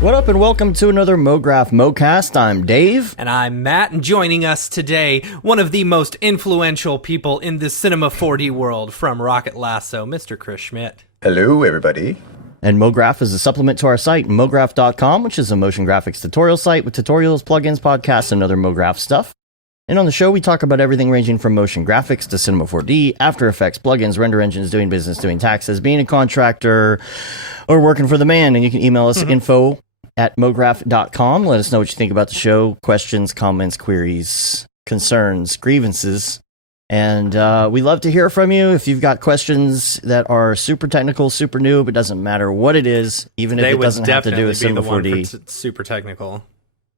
What up, and welcome to another Mograph Mocast. I'm Dave. And I'm Matt, and joining us today, one of the most influential people in the Cinema 4D world from Rocket Lasso, Mr. Chris Schmidt. Hello, everybody. And Mograph is a supplement to our site, mograph.com, which is a motion graphics tutorial site with tutorials, plugins, podcasts, and other Mograph stuff. And on the show, we talk about everything ranging from motion graphics to Cinema 4D, After Effects, plugins, render engines, doing business, doing taxes, being a contractor, or working for the man. And you can email us info@mograph.com. Let us know what you think about the show, questions, comments, queries, concerns, grievances. And we love to hear from you. If you've got questions that are super technical, super new, but doesn't matter what it is, even if it doesn't have to do with Cinema 4D. Super technical.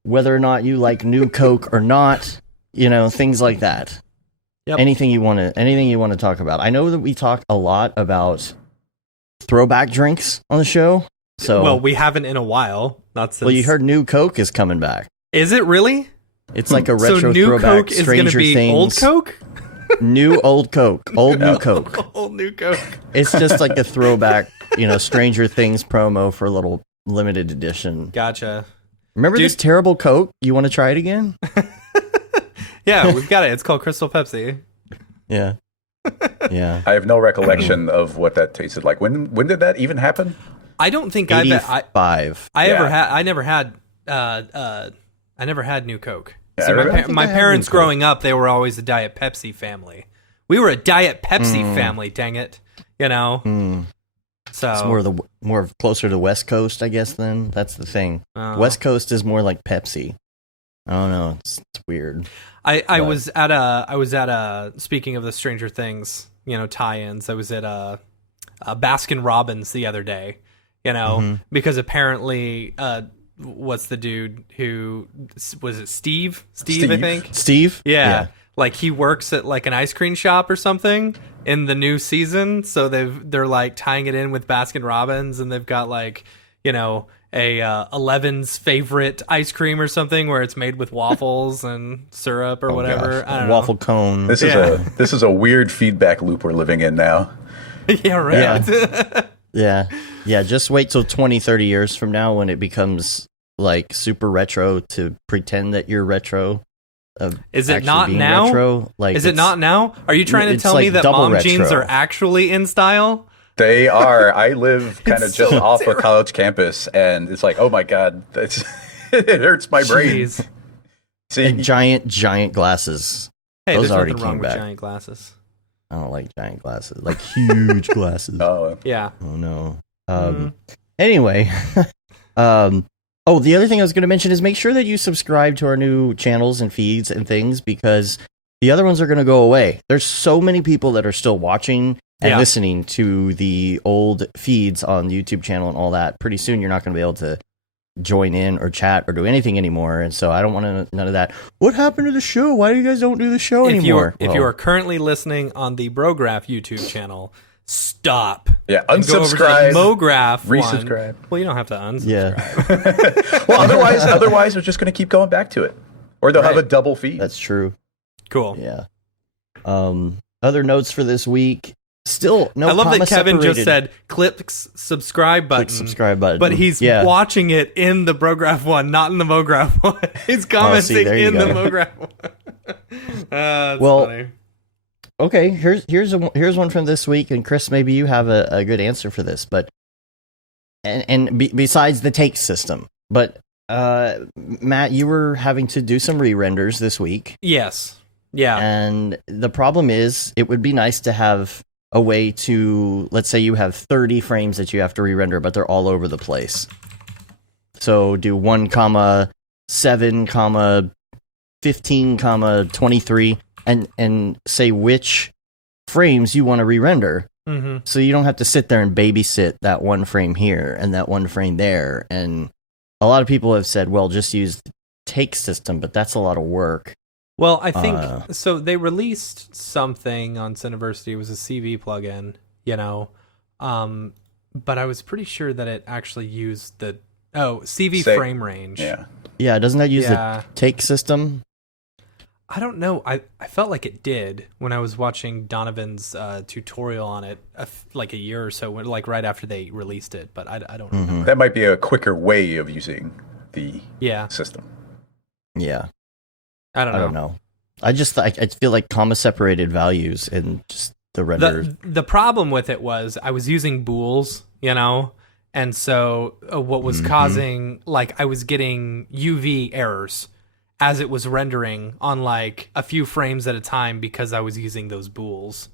Whether or not you like New Coke or not, you know, things like that. Yep. Anything you want to talk about. I know that we talk a lot about throwback drinks on the show. So, well, we haven't in a while. Not since. Well, you heard New Coke is coming back. Is it really? It's like a retro so New throwback. Coke is going to be Things. Old Coke? New Old Coke. Old New Coke. Old New Coke. It's just like a throwback, you know, Stranger Things promo for a little limited edition. Gotcha. Remember this terrible Coke? You want to try it again? Yeah, we've got it. It's called Crystal Pepsi. Yeah. Yeah. I have no recollection of what that tasted like. When did that even happen? I don't think 85. I never had New Coke. Yeah, See, my I had parents New Coke. growing up, they were always a Diet Pepsi family. We were a Diet Pepsi family, dang it. You know? So It's more closer to West Coast, I guess, then. That's the thing. West Coast is more like Pepsi. I don't know. It's weird. I was at a speaking of the Stranger Things, you know, tie-ins, I was at a Baskin Robbins the other day, you know, because apparently what's the dude who was it Steve, I think. Steve? Yeah. Like he works at like an ice cream shop or something in the new season, so they're like tying it in with Baskin Robbins, and they've got like, you know, a Eleven's favorite ice cream or something where it's made with waffles and syrup or whatever. Gosh. I don't know. Waffle cone. This is a weird feedback loop we're living in now. Yeah, right. Yeah. Yeah, just wait till 20, 30 years from now when it becomes like super retro to pretend that you're retro. Is it not now? Retro. Like, is it not now? Are you trying to tell like me that double mom retro. jeans are actually in style? They are. I live kind of It's just so off a terrible. college campus, and it's like, oh my god, it hurts my brain. Jeez. See, And giant glasses. Hey, Those there's already nothing wrong came with back. giant glasses. I don't like giant glasses. Like huge glasses. Yeah. Oh no. Anyway, the other thing I was going to mention is make sure that you subscribe to our new channels and feeds and things, because the other ones are going to go away. There's so many people that are still watching and listening to the old feeds on the YouTube channel and all that. Pretty soon you're not going to be able to join in or chat or do anything anymore, and so I don't want none of that. What happened to the show? Why do you guys don't do the show anymore? If you are currently liasting on the Brograph YouTube channel, stop. yeah, And go over to the unsubscribe, Mograph resubscribe. Well, you don't have to unsubscribe. Yeah, Well, otherwise, we're just going to keep going back to it, or they'll have a double feed. that's true. Cool. Yeah. Other notes for this week. Still, no. I love that comma Kevin just separated. said click subscribe button. Click subscribe button. But he's watching it in the Brograph one, not in the Mograph one. He's commenting there you in the go. Mograph one. That's Well, funny. Okay, here's one from this week, and Chris, maybe you have a good answer for this. But besides the take system, but Matt, you were having to do some re-renders this week. Yes. Yeah. And the problem is, it would be nice to have a way to, let's say you have 30 frames that you have to re-render, but they're all over the place. So do 1,7, 15, 23, and say which frames you want to re-render. Mm-hmm. So you don't have to sit there and babysit that one frame here and that one frame there. And a lot of people have said, well, just use the take system, but that's a lot of work. Well, I think so. They released something on Cineversity. It was a CV plugin, you know, but I was pretty sure that it actually used the CV frame range. Yeah. Yeah, doesn't that use the take system? I don't know. I felt like it did when I was watching Donovan's tutorial on it like a year or so, like right after they released it. But I don't remember. That might be a quicker way of using the system. Yeah. I don't know. I feel like comma separated values and just the render. The problem with it was I was using bools, and so what was causing, like, I was getting UV errors as it was rendering on like a few frames at a time because I was using those bools.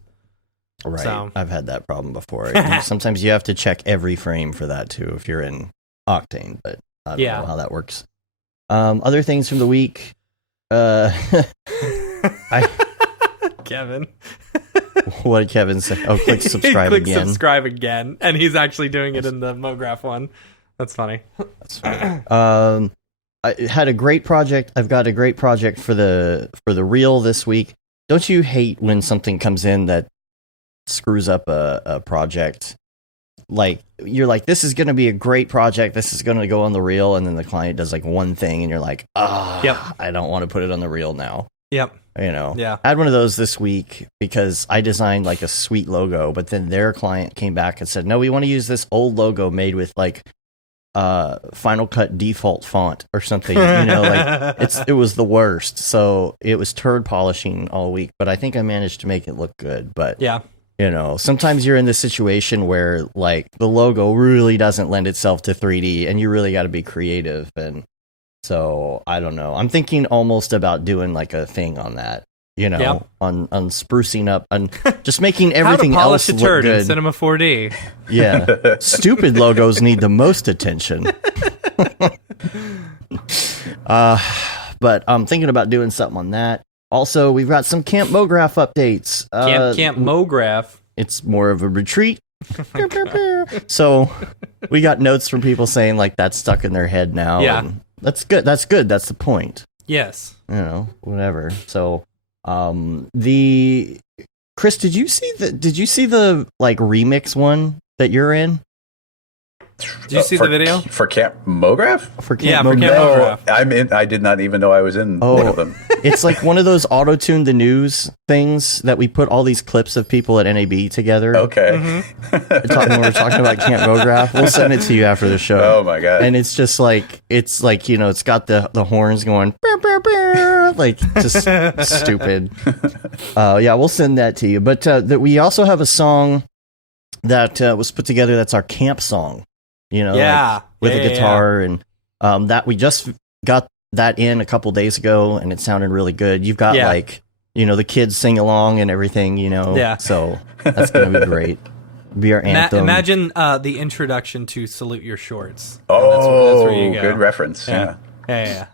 Right. So. I've had that problem before. Sometimes you have to check every frame for that too if you're in Octane, but I don't know how that works. Other things from the week. Kevin. What did Kevin say? Oh, click subscribe click again. Subscribe again, and he's actually doing it in the Mograph one. That's funny. That's funny. I had a great project. I've got a great project for the reel this week. Don't you hate when something comes in that screws up a project? Like, you're like, this is going to be a great project. This is going to go on the reel, and then the client does like one thing, and you're like, I don't want to put it on the reel now. Yep. I had one of those this week because I designed like a sweet logo, but then their client came back and said, no, we want to use this old logo made with like Final Cut default font or something. Like it was the worst. So it was turd polishing all week, but I think I managed to make it look good. But sometimes you're in this situation where like the logo really doesn't lend itself to 3D, and you really got to be creative. And so I don't know. I'm thinking almost about doing like a thing on that. On sprucing up and just making everything How to polish else a look turd good. in Cinema 4D. Yeah, stupid logos need the most attention. But I'm thinking about doing something on that. Also, we've got some Camp Mograph updates. Camp Mograph. It's more of a retreat. So we got notes from people saying like that's stuck in their head now. Yeah, and that's good. That's good. That's the point. Yes. Whatever. So, Chris, did you see the like remix one that you're in? Did you see the video for Camp Mograph? For Camp Mograph. I'm in. I did not even know I was in one of them. It's like one of those auto-tune the news things that we put all these clips of people at NAB together. Okay. When we're talking about Camp Mograph, we'll send it to you after the show. Oh my god! And it's just like it's got the horns going like just stupid. We'll send that to you. But we also have a song that was put together. That's our camp song. With a guitar and that we just got that in a couple days ago, and it sounded really good. You've got the kids sing along and everything, so that's gonna be great. Be our anthem. Imagine the introduction to Salute Your Shorts. That's where you go. Good reference. Yeah.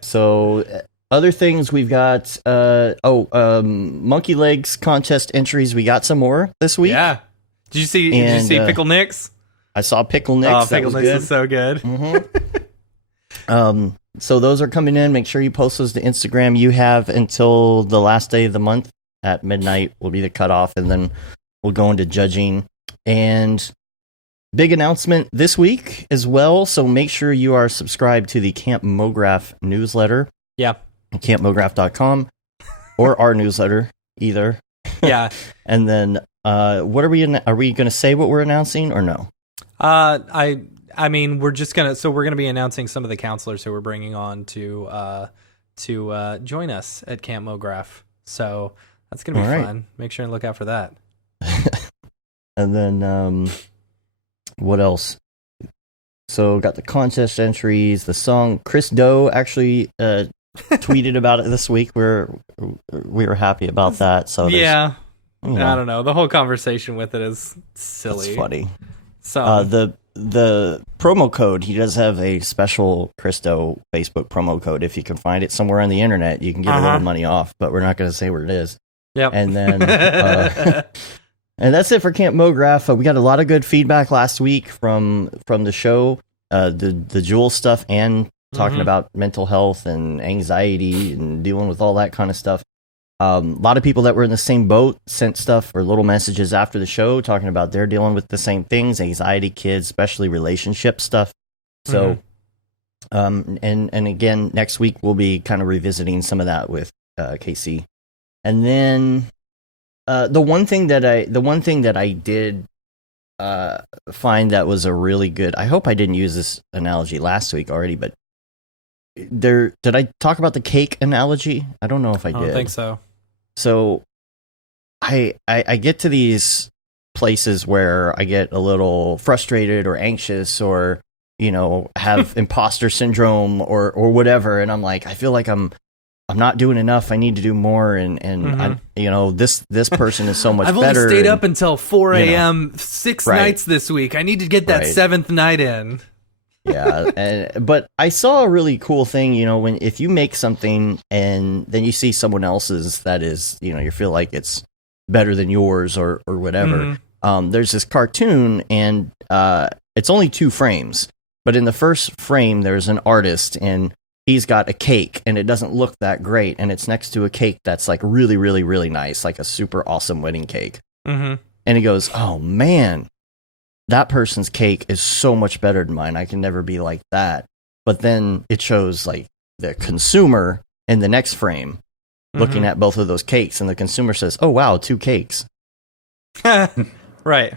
So other things we've got Monkey Legs contest entries. We got some more this week. Yeah. Did you see Pickle Nicks? I saw Pickle Nicks. Oh, Pickle Nicks is so good. Mm-hmm. So those are coming in. Make sure you post those to Instagram. You have until the last day of the month at midnight will be the cutoff, and then we'll go into judging. And big announcement this week as well. So make sure you are subscribed to the Camp Mograph newsletter. Yeah. CampMograph.com or our newsletter, either. Yeah. And then what are we going to say what we're announcing or no? I mean, we're gonna be announcing some of the counselors who we're bringing on to join us at Camp Mograph. So that's gonna be fun. Make sure and look out for that. And then what else? So got the contest entries, the song. Chris Doe actually tweeted about it this week. We were happy about that. So I don't know. The whole conversation with it is silly. It's funny. So the promo code, he does have a special Christo Facebook promo code. If you can find it somewhere on the internet, you can get a little money off, but we're not going to say where it is. Yep. And then and that's it for Camp Mograph. We got a lot of good feedback last week from the show, the Jewel stuff, and talking about mental health and anxiety and dealing with all that kind of stuff. A lot of people that were in the same boat sent stuff or little messages after the show talking about they're dealing with the same things, anxiety, kids, especially relationship stuff. So And again, next week we'll be kind of revisiting some of that with KC. And then the one thing that I did find that was a really good. I hope I didn't use this analogy last week already, but did I talk about the cake analogy? I don't know if I did. I don't think so. So I get to these places where I get a little frustrated or anxious or have imposter syndrome or whatever, and I'm like, I feel like I'm not doing enough. I need to do more, and this person is so much I've better. only stayed up until 4 a.m. 6 nights this week. I need to get that 7th night in. Yeah, but I saw a really cool thing. If you make something and then you see someone else's that is, you feel like it's better than yours or whatever. There's this cartoon, and it's only 2 frames. But in the first frame, there's an artist, and he's got a cake, and it doesn't look that great, and it's next to a cake that's like really, really, really nice, like a super awesome wedding cake. And he goes, "Oh man, that person's cake is so much better than mine. I can never be like that." But then it shows like the consumer in the next frame looking at both of those cakes, and the consumer says, "Oh wow, 2 cakes." Right.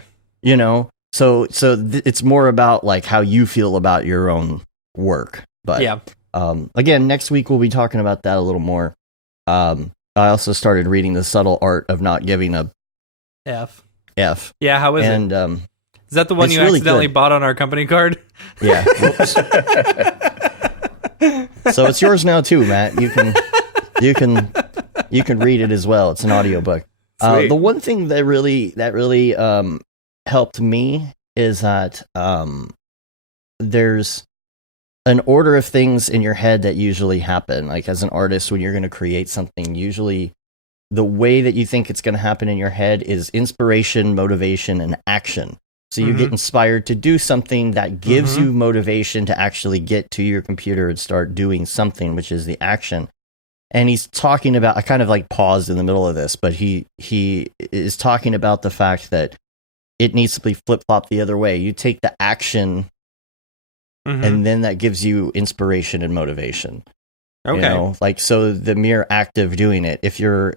So it's more about like how you feel about your own work. But yeah. Again, next week we'll be talking about that a little more. I also started reading The Subtle Art of Not Giving a F. Yeah, how is it? And is that the one you really accidentally good. bought on our company card? Yeah. So it's yours now too, Matt. You can read it as well. It's an audiobook. The one thing that really helped me is that there's an order of things in your head that usually happen. Like as an artist, when you're going to create something, usually the way that you think it's going to happen in your head is inspiration, motivation, and action. So you get inspired to do something that gives you motivation to actually get to your computer and start doing something, which is the action. And he's talking about, I kind of like paused in the middle of this, but he is talking about the fact that it needs to be flip-flopped the other way. You take the action, and then that gives you inspiration and motivation. Okay. So the mere act of doing it, if you're,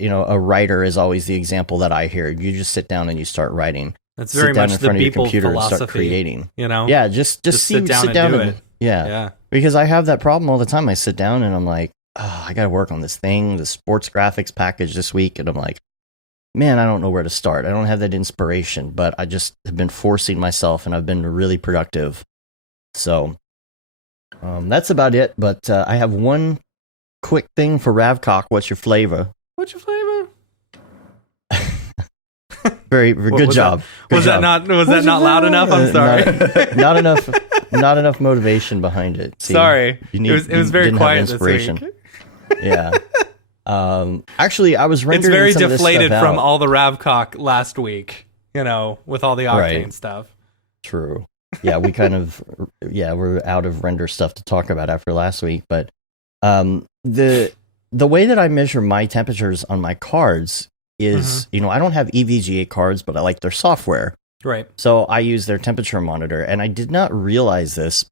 a writer is always the example that I hear. You just sit down and you start writing. That's very much the Beeple philosophy. And start creating. Yeah, just sit down and do it. Yeah. Because I have that problem all the time. I sit down and I'm like, oh, I got to work on this thing, the sports graphics package this week. And I'm like, man, I don't know where to start. I don't have that inspiration, but I just have been forcing myself and I've been really productive. So that's about it. But I have one quick thing for Ravcock. What's your flavor? Very good job. Was that not loud enough? I'm sorry. Not enough motivation behind it. See, sorry. It was very quiet this week. Yeah. Actually, I was rendering. It's very some deflated of this stuff from out. all the Ravcock last week. With all the octane stuff. True. Yeah, we we're out of render stuff to talk about after last week. But the way that I measure my temperatures on my cards is, I don't have EVGA cards, but I like their software. Right. So I use their temperature monitor, and I did not realize this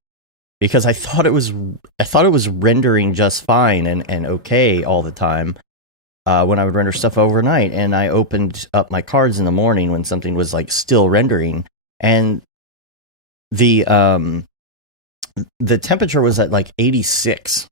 because I thought it was rendering just fine and okay all the time when I would render stuff overnight. And I opened up my cards in the morning when something was like still rendering, and the temperature was at like 86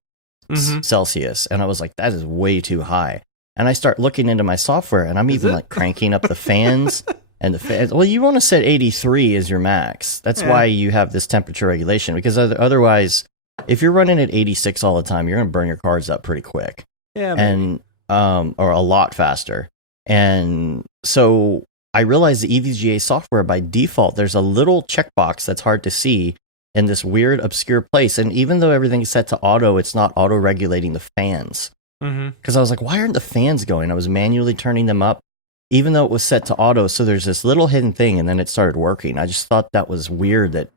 Celsius, and I was like, that is way too high. And I start looking into my software, and I'm even like cranking up the fans. And the fans. Well, you want to set 83 as your max. That's why you have this temperature regulation. Because otherwise, if you're running at 86 all the time, you're going to burn your cards up pretty quick. Yeah, and or a lot faster. And so I realized the EVGA software by default, there's a little checkbox that's hard to see in this weird obscure place. And even though everything's set to auto, it's not auto regulating the fans. Because I was like, why aren't the fans going? I was manually turning them up, even though it was set to auto. So there's this little hidden thing, and then it started working. I just thought that was weird that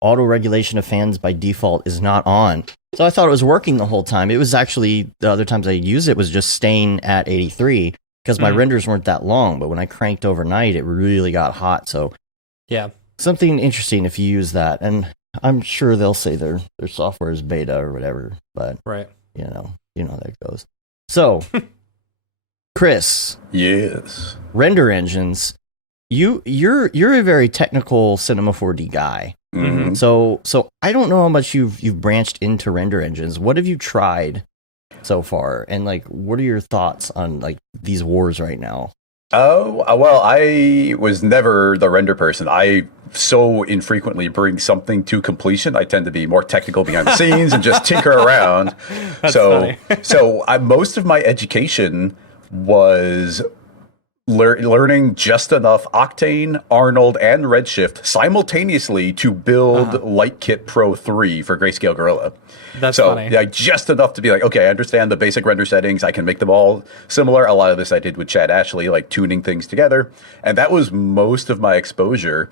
auto regulation of fans by default is not on. So I thought it was working the whole time. It was actually, the other times I used it was just staying at 83 because my renders weren't that long. But when I cranked overnight, it really got hot. So yeah, something interesting if you use that. And I'm sure they'll say their software is beta or whatever, but Right. you know how that goes. So, Chris, Yes. render engines. You're a very technical Cinema 4D guy. Mhm. So I don't know how much you've branched into render engines. What have you tried so far, and like, what are your thoughts on like these wars right now? Oh, well, I was never the render person. I so infrequently bring something to completion. I tend to be more technical behind the scenes and just tinker around. That's so, funny. most of my education was learning just enough Octane, Arnold, and Redshift simultaneously to build LightKit Pro 3 for Grayscale Gorilla. That's so, funny. yeah, just enough to be like, okay, I understand the basic render settings. I can make them all similar. A lot of this I did with Chad Ashley, like tuning things together. And that was most of my exposure.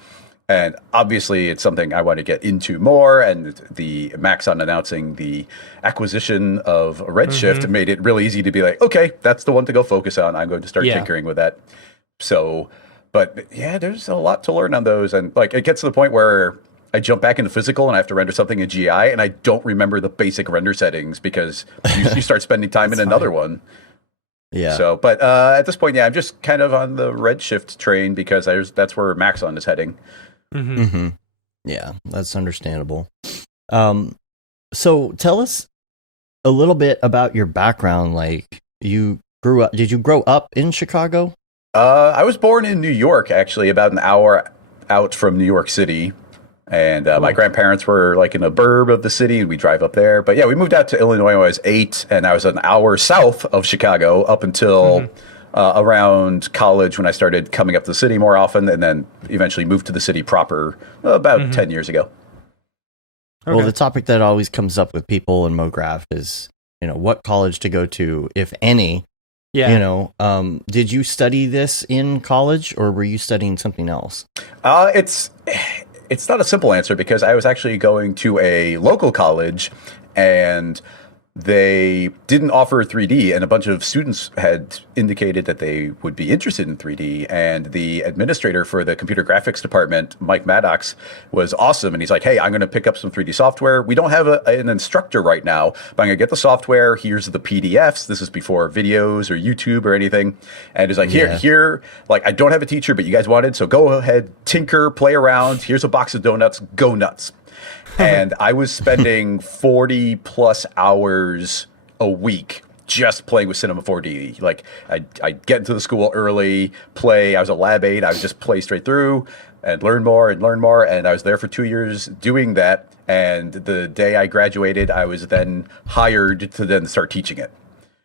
And obviously, it's something I want to get into more. And the Maxon announcing the acquisition of Redshift made it really easy to be like, okay, that's the one to go focus on. I'm going to start tinkering with that. So, but yeah, there's a lot to learn on those. And like, it gets to the point where I jump back into physical and I have to render something in GI, and I don't remember the basic render settings because you start spending time in another one. Yeah. So, but at this point, yeah, I'm just kind of on the Redshift train because that's where Maxon is heading. Yeah, that's understandable. So tell us a little bit about your background. Like, did you grow up in Chicago? I was born in New York, actually, about an hour out from New York City. And my grandparents were like in a burb of the city, and we drive up there. But yeah, we moved out to Illinois when I was 8, and I was an hour south of Chicago up until around college when I started coming up to the city more often, and then eventually moved to the city proper about 10 years ago. Well, the topic that always comes up with people in Mograph is, what college to go to, if any. Yeah. Did you study this in college, or were you studying something else? It's not a simple answer because I was actually going to a local college, and they didn't offer 3D, and a bunch of students had indicated that they would be interested in 3D. And the administrator for the computer graphics department, Mike Maddox, was awesome. And he's like, hey, I'm going to pick up some 3D software. We don't have an instructor right now, but I'm going to get the software. Here's the PDFs. This is before videos or YouTube or anything. And he's like, here, like, I don't have a teacher, but you guys wanted, so go ahead, tinker, play around. Here's a box of donuts. Go nuts. And I was spending 40 plus hours a week just playing with Cinema 4D. Like, I'd get into the school early, play. I was a lab aide. I would just play straight through and learn more and learn more. And I was there for 2 years doing that. And the day I graduated, I was then hired to then start teaching it.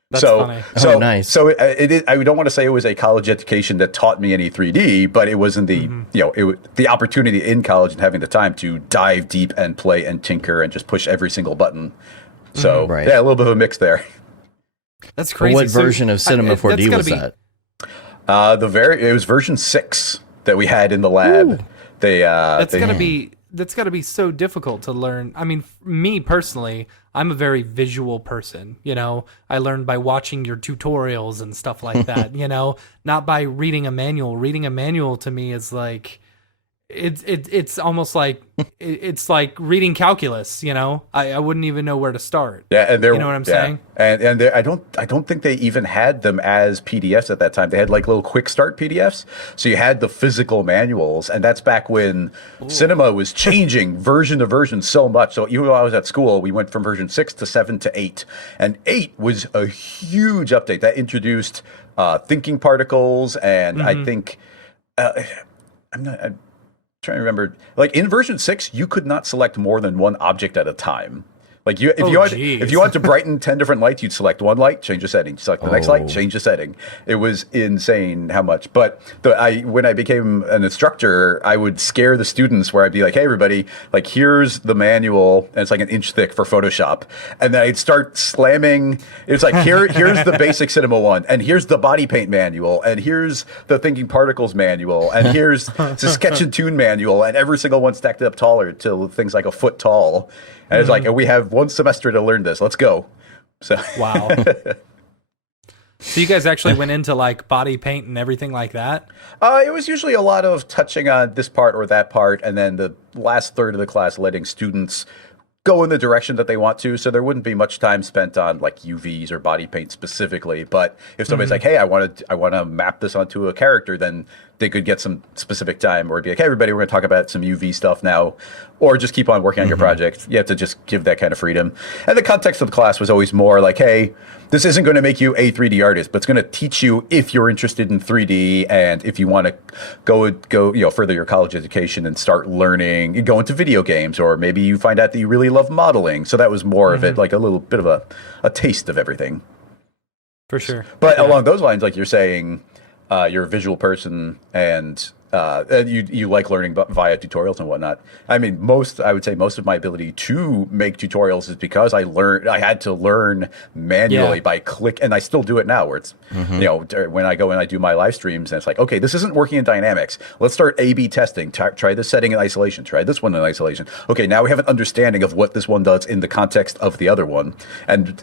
That's funny. So nice. So I don't want to say it was a college education that taught me any 3D, but it wasn't the the opportunity in college and having the time to dive deep and play and tinker and just push every single button. So yeah, a little bit of a mix there. That's crazy. What version of Cinema 4D was that? It was version 6 that we had in the lab. That's gotta be so difficult to learn. I mean, me personally, I'm a very visual person. I learned by watching your tutorials and stuff like that. Not by reading a manual. Reading a manual to me is like, it's almost like it's like reading calculus. I wouldn't even know where to start. Yeah, and you know what I'm saying? And I don't think they even had them as PDFs at that time. They had like little quick start PDFs. So you had the physical manuals, and that's back when cinema was changing version to version so much. So even while I was at school, we went from version 6 to 7 to 8, and 8 was a huge update that introduced thinking particles, and I think I'm trying to remember, like in version 6, you could not select more than one object at a time. Like if you want to brighten 10 different lights, you'd select one light, change the setting. Select the next light, change the setting. It was insane how much. But when I became an instructor, I would scare the students where I'd be like, hey, everybody, like here's the manual, and it's like an inch thick for Photoshop. And then I'd start slamming. It's like, here's the basic Cinema 1, and here's the body paint manual, and here's the thinking particles manual, and here's the sketch and tune manual, and every single one stacked up taller till things like a foot tall. And it's like, we have one semester to learn this. Let's go. So wow. So you guys actually went into like body paint and everything like that? It was usually a lot of touching on this part or that part, and then the last third of the class letting students go in the direction that they want to. So there wouldn't be much time spent on like UVs or body paint specifically. But if somebody's like, "Hey, I want to map this onto a character," then they could get some specific time, or be like, "Hey, everybody, we're going to talk about some UV stuff now," or just keep on working on your project. You have to just give that kind of freedom. And the context of the class was always more like, "Hey, this isn't going to make you a 3D artist, but it's going to teach you if you're interested in 3D and if you want to go further your college education and start learning, go into video games, or maybe you find out that you really love modeling." So that was more of it, like a little bit of a taste of everything. For sure. But along those lines, like you're saying, you're a visual person and you like learning via tutorials and whatnot. I mean, I would say most of my ability to make tutorials is because I had to learn manually by click, and I still do it now where it's, when I go and I do my live streams and it's like, okay, this isn't working in dynamics. Let's start A/B testing. Try this setting in isolation. Try this one in isolation. Okay, now we have an understanding of what this one does in the context of the other one. And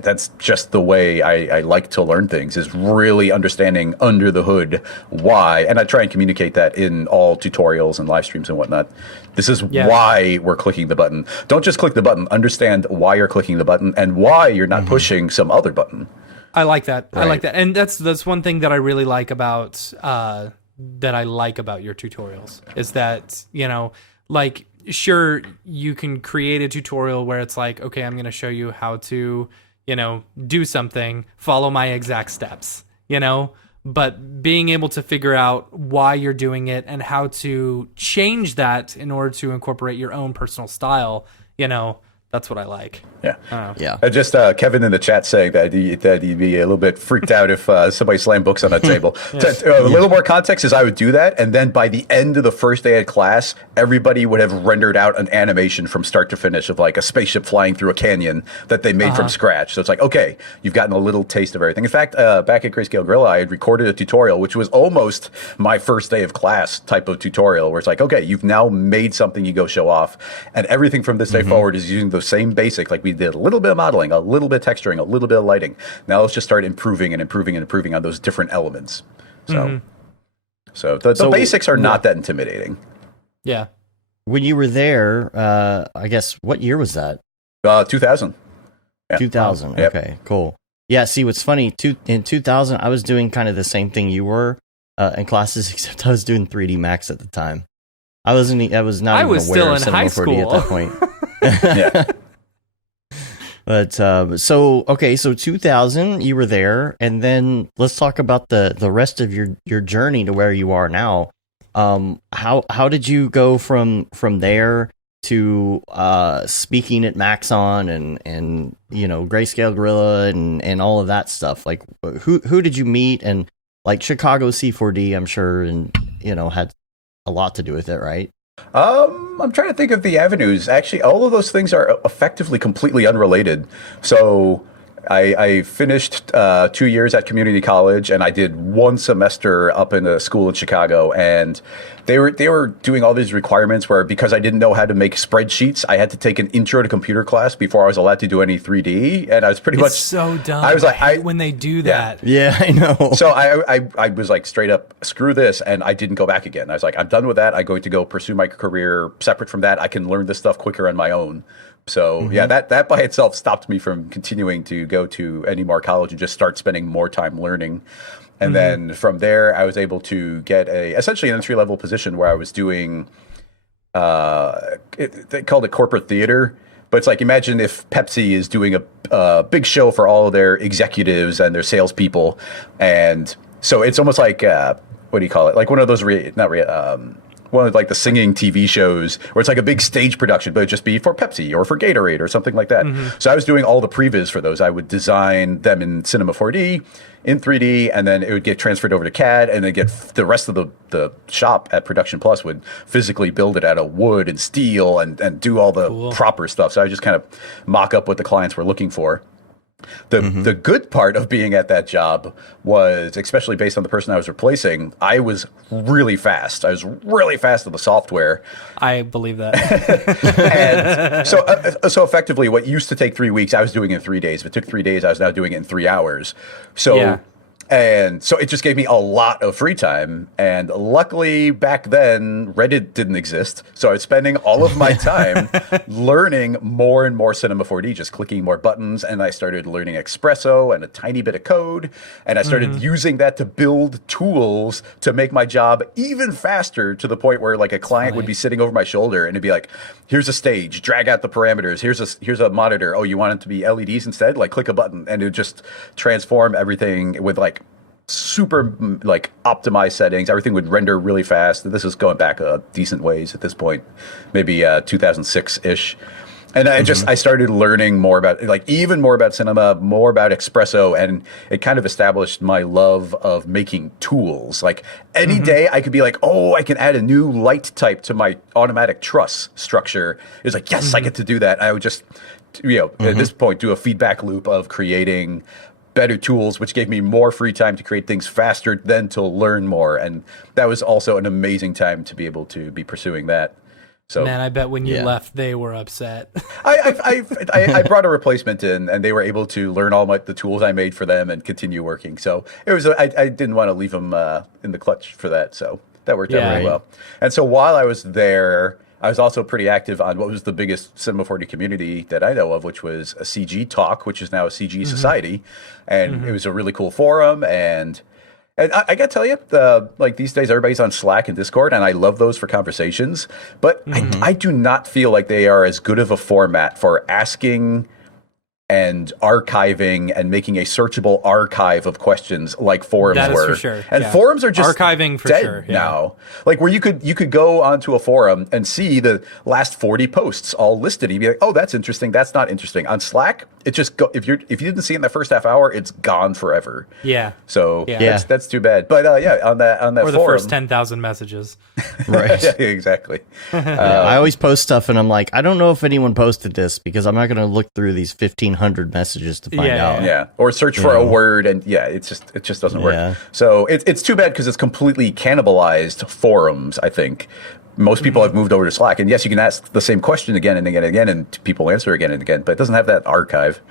that's just the way I like to learn things, is really understanding under the hood why. And I try and communicate that in all tutorials and live streams and whatnot. This is why we're clicking the button. Don't just click the button. Understand why you're clicking the button and why you're not pushing some other button. I like that. Right. I like that. And that's one thing that I really like about your tutorials is that, like, sure, you can create a tutorial where it's like, okay, I'm going to show you how to, do something, follow my exact steps, but being able to figure out why you're doing it and how to change that in order to incorporate your own personal style, that's what I like. Yeah. Yeah. Just Kevin in the chat saying that he'd be a little bit freaked out if somebody slammed books on a table. A little more context is I would do that, and then by the end of the first day of class, everybody would have rendered out an animation from start to finish of like a spaceship flying through a canyon that they made from scratch. So it's like, okay, you've gotten a little taste of everything. In fact, back at Grayscale Gorilla, I had recorded a tutorial, which was almost my first day of class type of tutorial, where it's like, okay, you've now made something you go show off, and everything from this day forward is using the same basic, like we did a little bit of modeling, a little bit of texturing, a little bit of lighting. Now let's just start improving on those different elements. So, the basics are not that intimidating. Yeah. When you were there, I guess, what year was that? 2000. Yeah. 2000. Yep. Okay, cool. Yeah, see, what's funny, in 2000, I was doing kind of the same thing you were in classes, except I was doing 3D Max at the time. I was not even aware still of in high Cinema 4D school at that point. Yeah. But so 2000, you were there, and then let's talk about the rest of your journey to where you are now. How did you go from there to speaking at Maxon and Grayscale Gorilla and all of that stuff? Like, who did you meet? And like Chicago C4D, I'm sure, and had a lot to do with it, right? I'm trying to think of the avenues. Actually, all of those things are effectively completely unrelated. So I finished 2 years at community college, and I did 1 semester up in a school in Chicago, and they were doing all these requirements where, because I didn't know how to make spreadsheets, I had to take an intro to computer class before I was allowed to do any 3D, and I was pretty much so dumb. I was like, I hate when they do that. Yeah, I know. So I was like, straight up, screw this, and I didn't go back again. I was like, I'm done with that. I'm going to go pursue my career separate from that. I can learn this stuff quicker on my own. So yeah, that by itself stopped me from continuing to go to any more college and just start spending more time learning. And then from there, I was able to get essentially an entry-level position where I was doing, they called it corporate theater. But it's like, imagine if Pepsi is doing a big show for all of their executives and their salespeople. And so it's almost like, what do you call it? Like one of those, one of like the singing TV shows where it's like a big stage production, but it'd just be for Pepsi or for Gatorade or something like that. So I was doing all the previs for those. I would design them in Cinema 4D, in 3D, and then it would get transferred over to CAD, and then get the rest of the shop at Production Plus would physically build it out of wood and steel and do all the proper stuff. So I just kind of mock up what the clients were looking for. The good part of being at that job was, especially based on the person I was replacing, I was really fast. I was really fast with the software. I believe that. And so effectively, what used to take 3 weeks, I was doing in 3 days. If it took 3 days, I was now doing it in 3 hours. So. Yeah. And so it just gave me a lot of free time. And luckily, back then, Reddit didn't exist. So I was spending all of my time learning more and more Cinema 4D, just clicking more buttons. And I started learning Espresso and a tiny bit of code. And I started using that to build tools to make my job even faster, to the point where like a client would be sitting over my shoulder and it'd be like, here's a stage, drag out the parameters. Here's a monitor. Oh, you want it to be LEDs instead? Like click a button. And it would just transform everything with like super like optimized settings. Everything would render really fast. This is going back a decent ways at this point, maybe 2006-ish. And I started learning more about, like, even more about cinema, more about Espresso, and it kind of established my love of making tools. Like, any day I could be like, oh, I can add a new light type to my automatic truss structure. It was like, yes, I get to do that. I would just, at this point, do a feedback loop of creating better tools, which gave me more free time to create things faster, then to learn more. And that was also an amazing time to be able to be pursuing that. So, man, I bet when you left, they were upset. I brought a replacement in, and they were able to learn all the tools I made for them and continue working. So it was I didn't want to leave them in the clutch for that. So that worked out really well. And so while I was there, I was also pretty active on what was the biggest Cinema 4D community that I know of, which was a CG Talk, which is now a CG Society. And it was a really cool forum. And I got to tell you, like these days, everybody's on Slack and Discord, and I love those for conversations. But I do not feel like they are as good of a format for asking and archiving and making a searchable archive of questions like forums that is were. For sure. And forums are just archiving for dead sure now. Like where you could go onto a forum and see the last 40 posts all listed. You'd be like, oh, that's interesting. That's not interesting. On Slack, it just if you didn't see it in the first half hour, it's gone forever. Yeah. So that's too bad. But on that or the forum, first 10,000 messages. Right. Yeah, exactly. I always post stuff and I'm like, I don't know if anyone posted this because I'm not going to look through these 1,500 messages to find out. Yeah. Or search for a word, and it just doesn't work. So it's too bad because it's completely cannibalized forums, I think. Most people have moved over to Slack, and yes, you can ask the same question again and again and again, and people answer again and again, but it doesn't have that archive.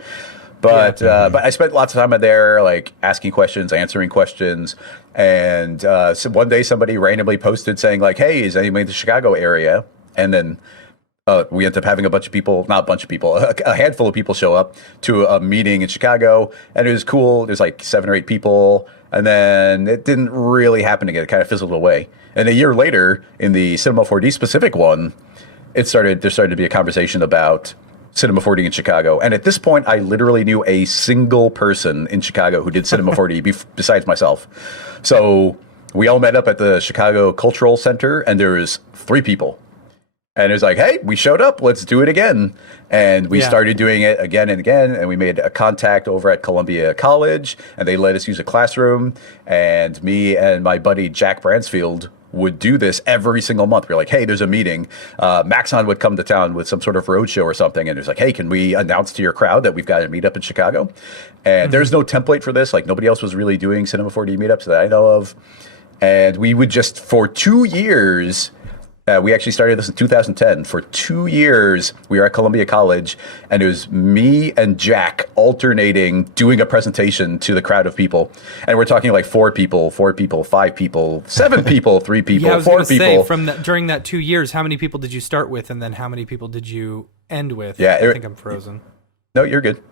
But I spent lots of time there, like asking questions, answering questions, and so one day somebody randomly posted saying like, "Hey, is anybody in the Chicago area?" And then we ended up having a handful of people show up to a meeting in Chicago, and it was cool. There's like 7 or 8 people, and then it didn't really happen again. It kind of fizzled away. And a year later, in the Cinema 4D specific one, there started to be a conversation about Cinema 4D in Chicago. And at this point, I literally knew a single person in Chicago who did Cinema 4D besides myself. So we all met up at the Chicago Cultural Center, and there was 3 people. And it was like, hey, we showed up. Let's do it again. And we started doing it again and again. And we made a contact over at Columbia College, and they let us use a classroom. And me and my buddy Jack Bransfield would do this every single month. We're like, hey, there's a meeting. Maxon would come to town with some sort of roadshow or something. And it was like, hey, can we announce to your crowd that we've got a meetup in Chicago? And there's no template for this. Like nobody else was really doing Cinema 4D meetups that I know of. And we would just, for 2 years... we actually started this in 2010. For 2 years, we were at Columbia College, and it was me and Jack alternating doing a presentation to the crowd of people. And we're talking like 4 people, 4 people, 5 people, 7 people, 3 people, I was 4 gonna people. Say, during that 2 years, how many people did you start with, and then how many people did you end with? Yeah, I think I'm frozen. No, you're good.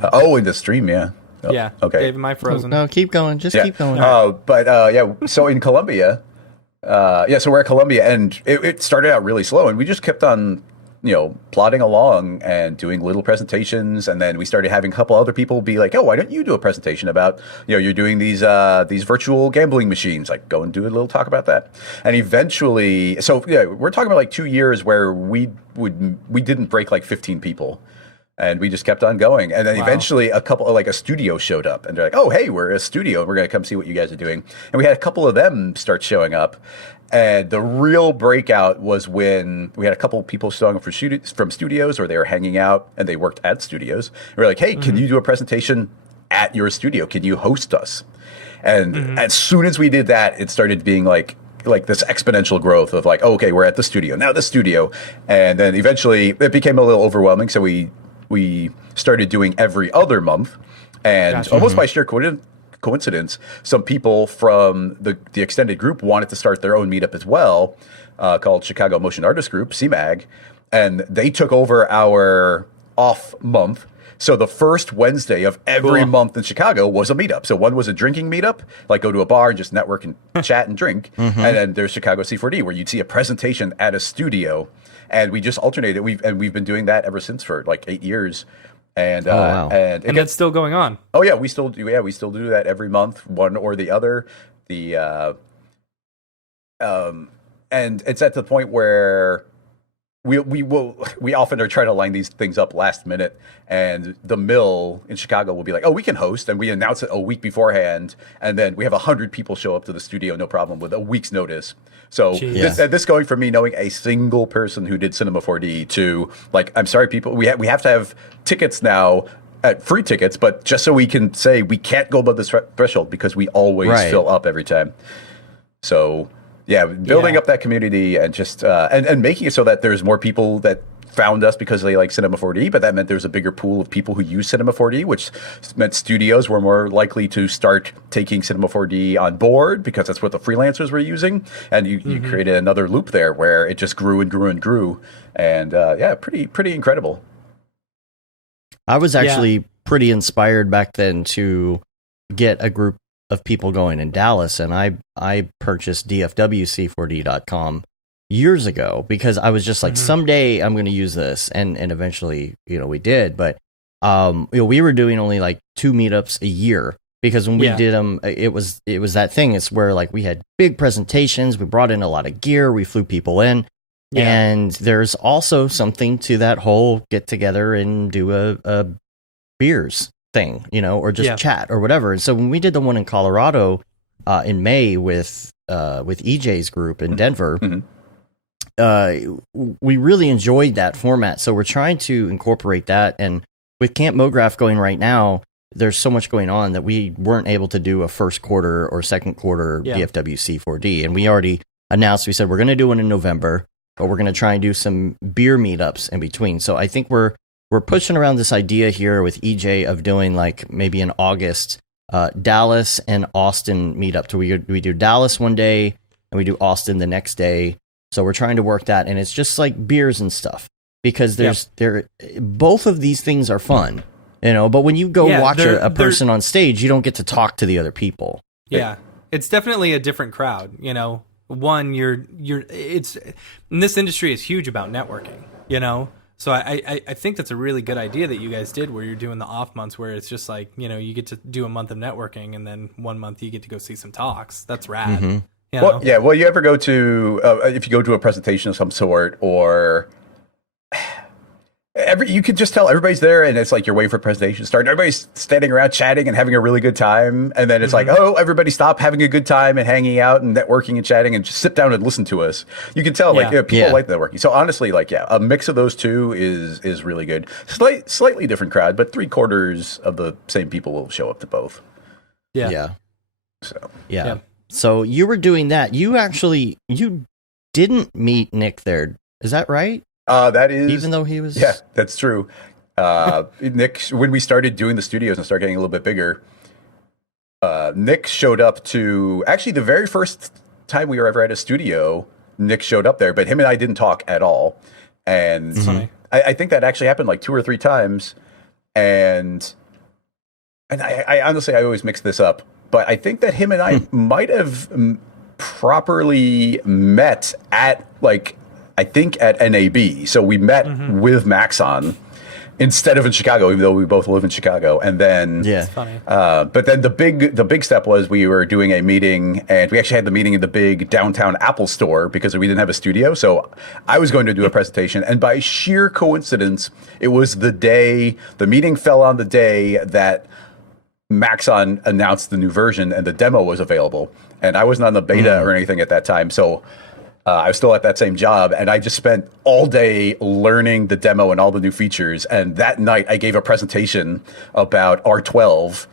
In the stream, yeah. Oh, yeah. Okay. Dave, am I frozen? No, keep going. Just keep going. So in Columbia... so we're at Columbia, and it started out really slow, and we just kept on, plodding along and doing little presentations, and then we started having a couple other people be like, oh, why don't you do a presentation about, you're doing these virtual gambling machines, like go and do a little talk about that. And eventually, we're talking about like 2 years where we didn't break like 15 people. And we just kept on going. And then Wow. eventually a studio showed up and they're like, oh, hey, we're a studio and we're going to come see what you guys are doing. And we had a couple of them start showing up. And the real breakout was when we had a couple of people showing up from studios, or they were hanging out and they worked at studios. And we're like, hey, can you do a presentation at your studio? Can you host us? And as soon as we did that, it started being like this exponential growth of like, oh, okay, we're at the studio, now the studio. And then eventually it became a little overwhelming. So we started doing every other month, and Gotcha. almost by sheer coincidence, some people from the extended group wanted to start their own meetup as well, called Chicago Motion Artist Group, CMAG, and they took over our off month. So the first Wednesday of every month in Chicago was a meetup. So one was a drinking meetup, like go to a bar and just network and chat and drink. And then there's Chicago C4D, where you'd see a presentation at a studio. And we just alternated. We've been doing that ever since for like 8 years. And wow. And that's still going on. Oh yeah, we still do that every month, one or the other. And it's at the point where we often are trying to line these things up last minute, and the mill in Chicago will be like, oh, we can host, and we announce it a week beforehand, and then we have 100 people show up to the studio, no problem, with a week's notice. So this going from me knowing a single person who did Cinema 4D to like, I'm sorry, people, we have to have tickets now, at free tickets, but just so we can say we can't go above this threshold because we always fill up every time. So yeah, building up that community and just and making it so that there's more people that found us because they like Cinema 4D, but that meant there was a bigger pool of people who use Cinema 4D, which meant studios were more likely to start taking Cinema 4D on board because that's what the freelancers were using. And you created another loop there where it just grew and grew and grew. And pretty incredible. I was actually pretty inspired back then to get a group of people going in Dallas, and I purchased dfwc4d.com years ago because I was just like, someday I'm going to use this, and eventually, we did. But we were doing only like 2 meetups a year because when we did them, it was that thing. It's where like we had big presentations, we brought in a lot of gear, we flew people in, and there's also something to that whole get together and do a beers thing, or just chat or whatever. And so when we did the one in Colorado in May with EJ's group in Denver, we really enjoyed that format. So we're trying to incorporate that. And with Camp Mograph going right now, there's so much going on that we weren't able to do a first quarter or second quarter DFWC 4D. And we already announced, we said we're going to do one in November, but we're going to try and do some beer meetups in between. So I think we're pushing around this idea here with EJ of doing like maybe in August, Dallas and Austin meetup. So we do Dallas one day and we do Austin the next day. So we're trying to work that, and it's just like beers and stuff because both of these things are fun, but when you go watch a person on stage, you don't get to talk to the other people. Yeah. It's definitely a different crowd, One, it's in this industry is huge about networking, So I think that's a really good idea that you guys did, where you're doing the off months, where it's just like, you get to do a month of networking, and then 1 month you get to go see some talks. That's rad. Well, you ever go to if you go to a presentation of some sort, or you could just tell everybody's there, and it's like you're waiting for a presentation to start, and everybody's standing around chatting and having a really good time, and then it's like, oh, everybody stop having a good time and hanging out and networking and chatting and just sit down and listen to us. You can tell people like networking. So honestly, a mix of those two is really good. Slightly different crowd, but 3/4 of the same people will show up to both. So you were doing that. You didn't meet Nick there. Is that right? That is, even though he was. Yeah, that's true. Nick, when we started doing the studios and started getting a little bit bigger, Nick showed up to actually the very first time we were ever at a studio. Nick showed up there, but him and I didn't talk at all. And I think that actually happened like 2 or 3 times. And I honestly, I always mix this up. But I think that him and I might have properly met at at NAB. So we met with Maxon, instead of in Chicago, even though we both live in Chicago. And then, Yeah. Funny. but then the big step was we were doing a meeting, and we actually had the meeting in the big downtown Apple store because we didn't have a studio. So I was going to do a presentation, and by sheer coincidence, it was the meeting fell on the day that Maxon announced the new version and the demo was available. And I wasn't on the beta or anything at that time, so I was still at that same job, and I just spent all day learning the demo and all the new features. And that night, I gave a presentation about R12,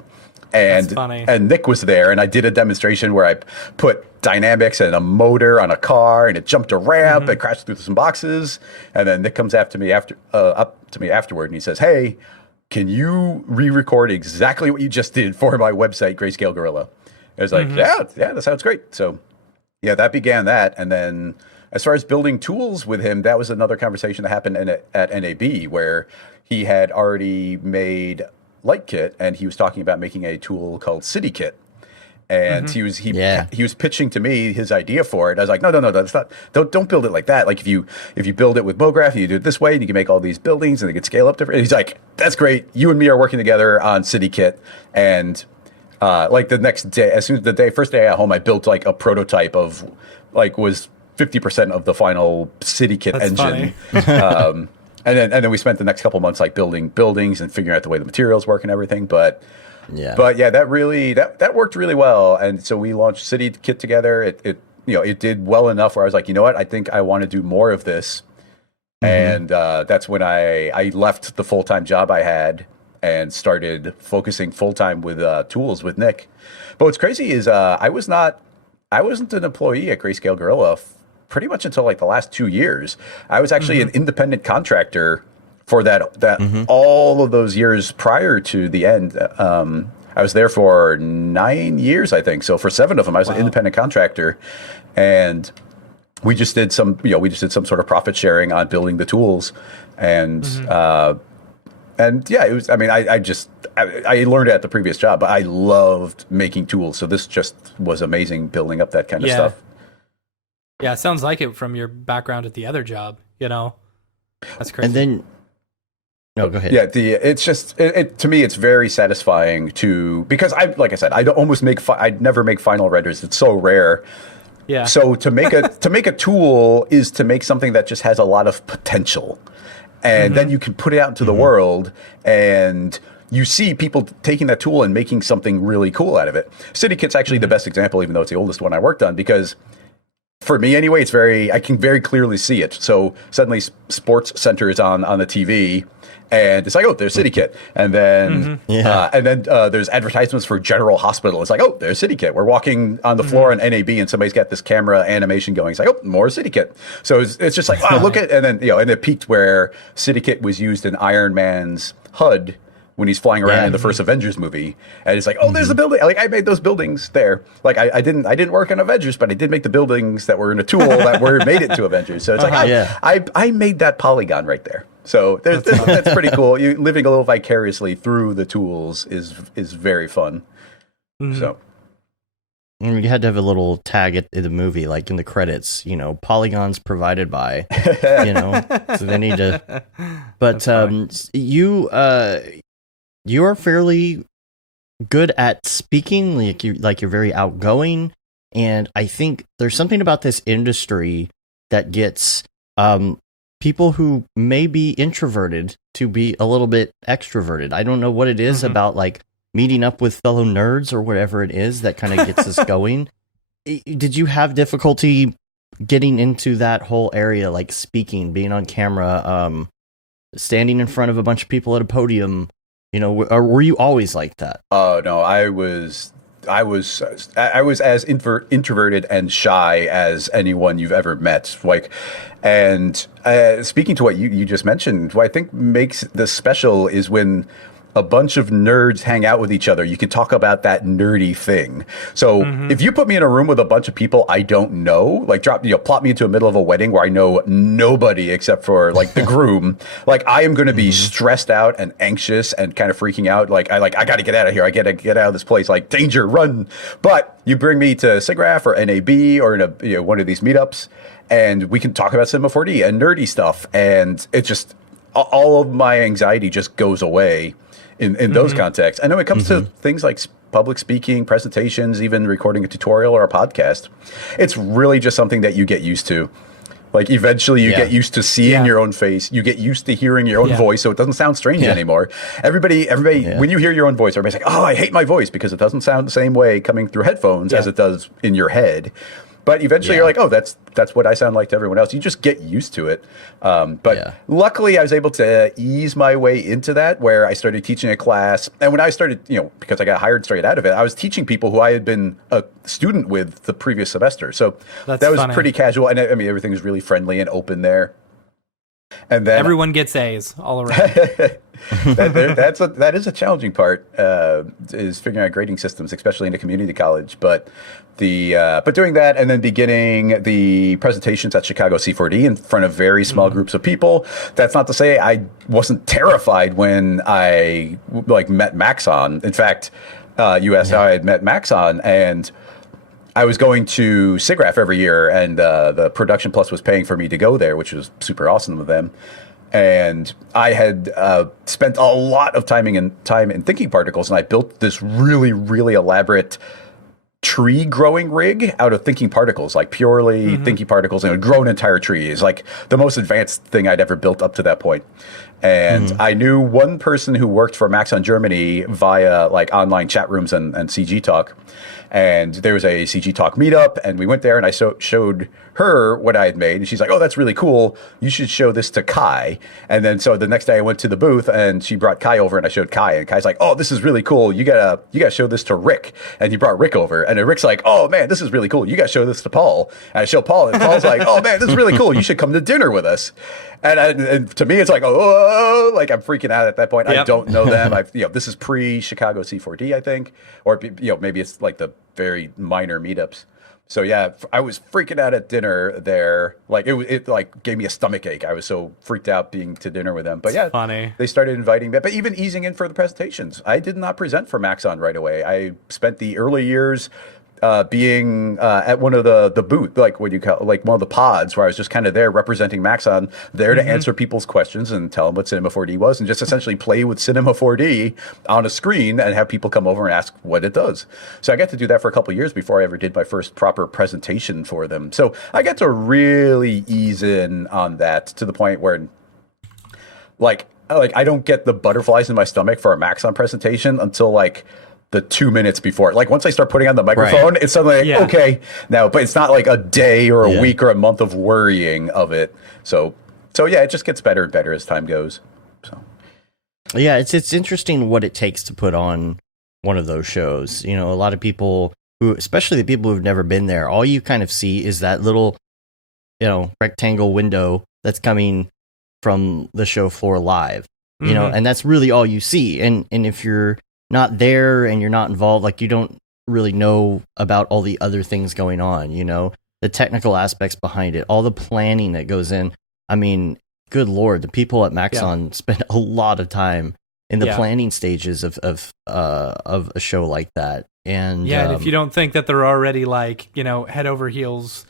and Nick was there, and I did a demonstration where I put dynamics and a motor on a car, and it jumped a ramp and crashed through some boxes. And then Nick comes up to me afterward, and he says, "Hey, can you re-record exactly what you just did for my website, Grayscale Gorilla?" I was like, yeah, that sounds great. So. Yeah, that began that. And then as far as building tools with him, that was another conversation that happened at NAB where he had already made LightKit, and he was talking about making a tool called CityKit. And he was pitching to me his idea for it. I was like, no, that's not. Don't build it like that. Like if you build it with Mograph, and you do it this way, and you can make all these buildings, and they can scale up different. And he's like, that's great. You and me are working together on CityKit, and like the next day, as soon as first day I got home, I built like a prototype of like was 50% of the final CityKit engine. And then we spent the next couple months like building buildings and figuring out the way the materials work and everything. But yeah, that worked really well. And so we launched CityKit together. It did well enough where I was like, you know what, I think I want to do more of this. And that's when I left the full-time job I had and started focusing full-time with tools with Nick. But what's crazy is I wasn't an employee at Grayscale Gorilla pretty much until like the last 2 years. I was actually an independent contractor for that all of those years prior to the end. I was there for 9 years, I think. So for 7 of them, I was an independent contractor, and we just did some sort of profit sharing on building the tools, and yeah, it was. I mean, I learned it at the previous job, but I loved making tools. So this just was amazing, building up that kind of stuff. Yeah, it sounds like it from your background at the other job. That's crazy. And then, no, go ahead. Yeah, it's just to me, it's very satisfying because like I said, I'd never make final renders. It's so rare. Yeah. So to make a tool is to make something that just has a lot of potential. And then you can put it out into the world, and you see people taking that tool and making something really cool out of it. CityKit's actually the best example, even though it's the oldest one I worked on, because for me anyway, I can very clearly see it. So suddenly Sports Center is on the TV, and it's like, oh, there's CityKit. And then there's advertisements for General Hospital. It's like, oh, there's CityKit. We're walking on the floor on NAB, and somebody's got this camera animation going. It's like, oh, more CityKit. So it's just like, wow, look at, and then, and it peaked where CityKit was used in Iron Man's HUD when he's flying around in the first Avengers movie. And it's like, oh, there's the building. Like, I made those buildings there. Like, I didn't work on Avengers, but I did make the buildings that were in a tool that made it to Avengers. So it's like, I made that polygon right there. So that's pretty cool. You living a little vicariously through the tools is very fun. So you had to have a little tag in the movie, like in the credits, polygons provided by, so they need to. But you are fairly good at speaking, you're very outgoing, and I think there's something about this industry that gets people who may be introverted to be a little bit extroverted. I don't know what it is about like meeting up with fellow nerds or whatever it is that kind of gets us going. Did you have difficulty getting into that whole area, like speaking, being on camera, standing in front of a bunch of people at a podium? Or were you always like that? Oh no, I was as introverted and shy as anyone you've ever met. Like, and speaking to what you just mentioned, what I think makes this special is when a bunch of nerds hang out with each other, you can talk about that nerdy thing. So if you put me in a room with a bunch of people I don't know, like plop me into the middle of a wedding where I know nobody except for like the groom, like I am going to be stressed out and anxious and kind of freaking out. Like I got to get out of here. I got to get out of this place. Like danger, run. But you bring me to SIGGRAPH or NAB or in one of these meetups, and we can talk about Cinema 4D and nerdy stuff, and it's just all of my anxiety just goes away in those contexts. And then when it comes to things like public speaking, presentations, even recording a tutorial or a podcast, it's really just something that you get used to. Like eventually you get used to seeing your own face. You get used to hearing your own voice, so it doesn't sound strange anymore. Everybody, when you hear your own voice, everybody's like, "Oh, I hate my voice," because it doesn't sound the same way coming through headphones as it does in your head. But eventually you're like, "Oh, that's what I sound like to everyone else." You just get used to it. But luckily I was able to ease my way into that, where I started teaching a class. And when I started, because I got hired straight out of it, I was teaching people who I had been a student with the previous semester. So that was pretty casual. And I mean, everything was really friendly and open there. And then everyone gets A's all around. that is a challenging part, is figuring out grading systems, especially in a community college. But doing that and then beginning the presentations at Chicago C4D in front of very small groups of people. That's not to say I wasn't terrified when I met Maxon. In fact, you asked how I had met Maxon, and I was going to SIGGRAPH every year, and the Production Plus was paying for me to go there, which was super awesome of them. And I had spent a lot of time in thinking particles, and I built this really, really elaborate tree growing rig out of thinking particles, like purely thinking particles, and it would grow an entire tree. It's like the most advanced thing I'd ever built up to that point. And I knew one person who worked for Maxon Germany via online chat rooms and CG Talk. And there was a CG Talk meetup, and we went there, and I showed her what I had made, and she's like, "Oh, that's really cool. You should show this to Kai." And then so the next day I went to the booth, and she brought Kai over, and I showed Kai, and Kai's like, "Oh, this is really cool. You gotta show this to Rick." And he brought Rick over, and then Rick's like, "Oh man, this is really cool. You gotta show this to Paul." And I show Paul, and Paul's like, "Oh man, this is really cool. You should come to dinner with us." And to me, it's like, oh, like I'm freaking out at that point. I don't know them. This is pre-Chicago C4D, I think, or maybe it's like the very minor meetups. So yeah, I was freaking out at dinner there. Like it like gave me a stomach ache. I was so freaked out being to dinner with them. But yeah, funny. They started inviting me, but even easing in for the presentations. I did not present for Maxon right away. I spent the early years being at one of the booth, like what you call one of the pods, where I was just kind of there representing Maxon, there to answer people's questions and tell them what Cinema 4D was, and just essentially play with Cinema 4D on a screen and have people come over and ask what it does. So I got to do that for a couple of years before I ever did my first proper presentation for them. So I got to really ease in on that to the point where like I don't get the butterflies in my stomach for a Maxon presentation until the 2 minutes before. Like once I start putting on the microphone, it's suddenly like, okay, now, but it's not like a day or a week or a month of worrying of it. So yeah, it just gets better and better as time goes. So yeah, it's interesting what it takes to put on one of those shows. A lot of people who, especially the people who've never been there, all you kind of see is that little, rectangle window that's coming from the show floor live, and that's really all you see. And if you're not there and you're not involved, you don't really know about all the other things going on, the technical aspects behind it, all the planning that goes in. I mean, good Lord, the people at Maxon spend a lot of time in the planning stages of a show like that. And and if you don't think that they're already head over heels,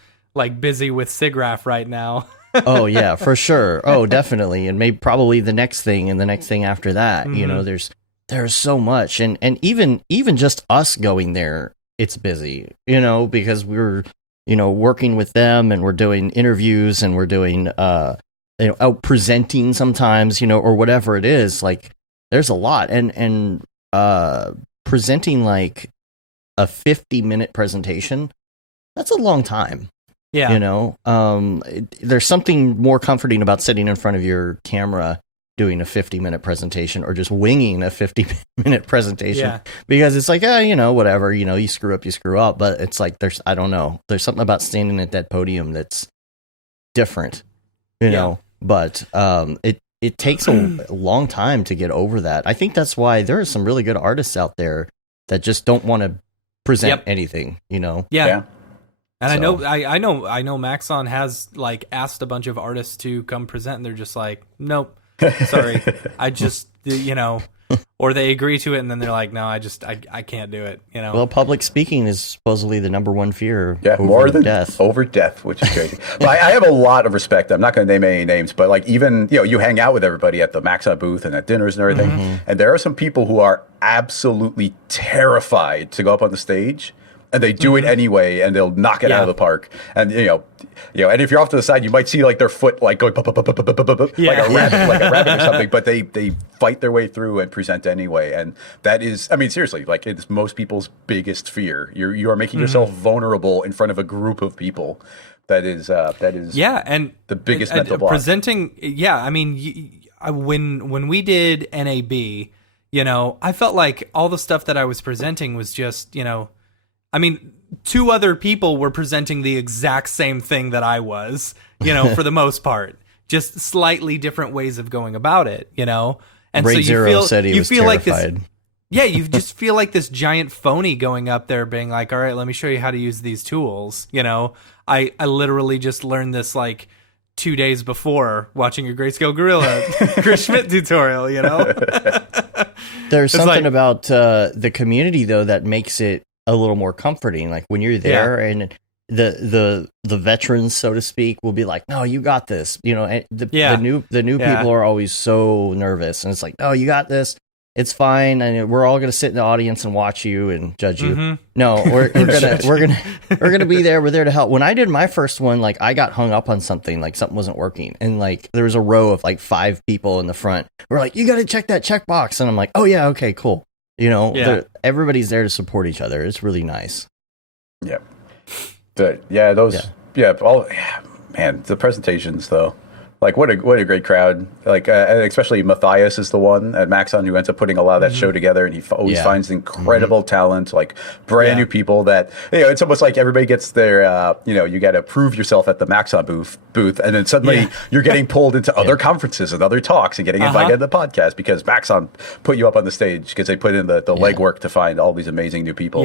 busy with SIGGRAPH right now. Oh yeah, for sure. Oh, definitely. And maybe probably the next thing and the next thing after that, there's so much, and even just us going there, it's busy, because we're working with them, and we're doing interviews, and we're doing out presenting sometimes, or whatever it is. There's a lot, and presenting a 50-minute presentation, that's a long time. Yeah, there's something more comforting about sitting in front of your camera doing a 50-minute presentation, or just winging a 50-minute presentation, because it's whatever, you screw up, but it's there's something about standing at that podium that's different, but it takes a long time to get over that. I think that's why there are some really good artists out there that just don't want to present anything, Yeah. And so. I know Maxon has asked a bunch of artists to come present, and they're just like, nope. Sorry, I just, or they agree to it and then they're like, no, I can't do it. You know. Well, public speaking is supposedly the number one fear. Yeah, over more than death. Over death, which is crazy. But I have a lot of respect. I'm not going to name any names, but like even you hang out with everybody at the Maxon booth and at dinners and everything, and there are some people who are absolutely terrified to go up on the stage. And they do it anyway, and they'll knock it out of the park. And and if you're off to the side, you might see like their foot like going like a rabbit or something. But they fight their way through and present anyway. And that is, I mean, seriously, like it's most people's biggest fear. You are making yourself vulnerable in front of a group of people. That is and the biggest mental block. Presenting, I mean, when we did NAB, I felt like all the stuff that I was presenting was just, I mean, two other people were presenting the exact same thing that I was, for the most part, just slightly different ways of going about it, And Braid so Zero said he was terrified. You just feel like this giant phony going up there being like, all right, let me show you how to use these tools. I literally just learned this like 2 days before watching a Grayscale Gorilla Chris Schmidt tutorial, There's something about the community, though, that makes it a little more comforting. Like when you're there and the veterans, so to speak, will be like, no, you got this. And the new people are always so nervous, and it's like, no, you got this. It's fine, and we're all gonna sit in the audience and watch you and judge you. No, we're gonna be there. We're there to help. When I did my first one, like I got hung up on something, like something wasn't working, and like there was a row of like 5 people in the front. We're like, you got to check that checkbox, and I'm like, oh yeah, okay, cool. Everybody's there to support each other. It's really nice. Yeah. Man, the presentations though. Like what a great crowd! Like especially Matthias is the one at Maxon who ends up putting a lot of that show together, and he always finds incredible talent, like brand new people. That it's almost like everybody gets their you got to prove yourself at the Maxon booth, and then suddenly you're getting pulled into other conferences and other talks and getting invited to the podcast because Maxon put you up on the stage because they put in the legwork to find all these amazing new people.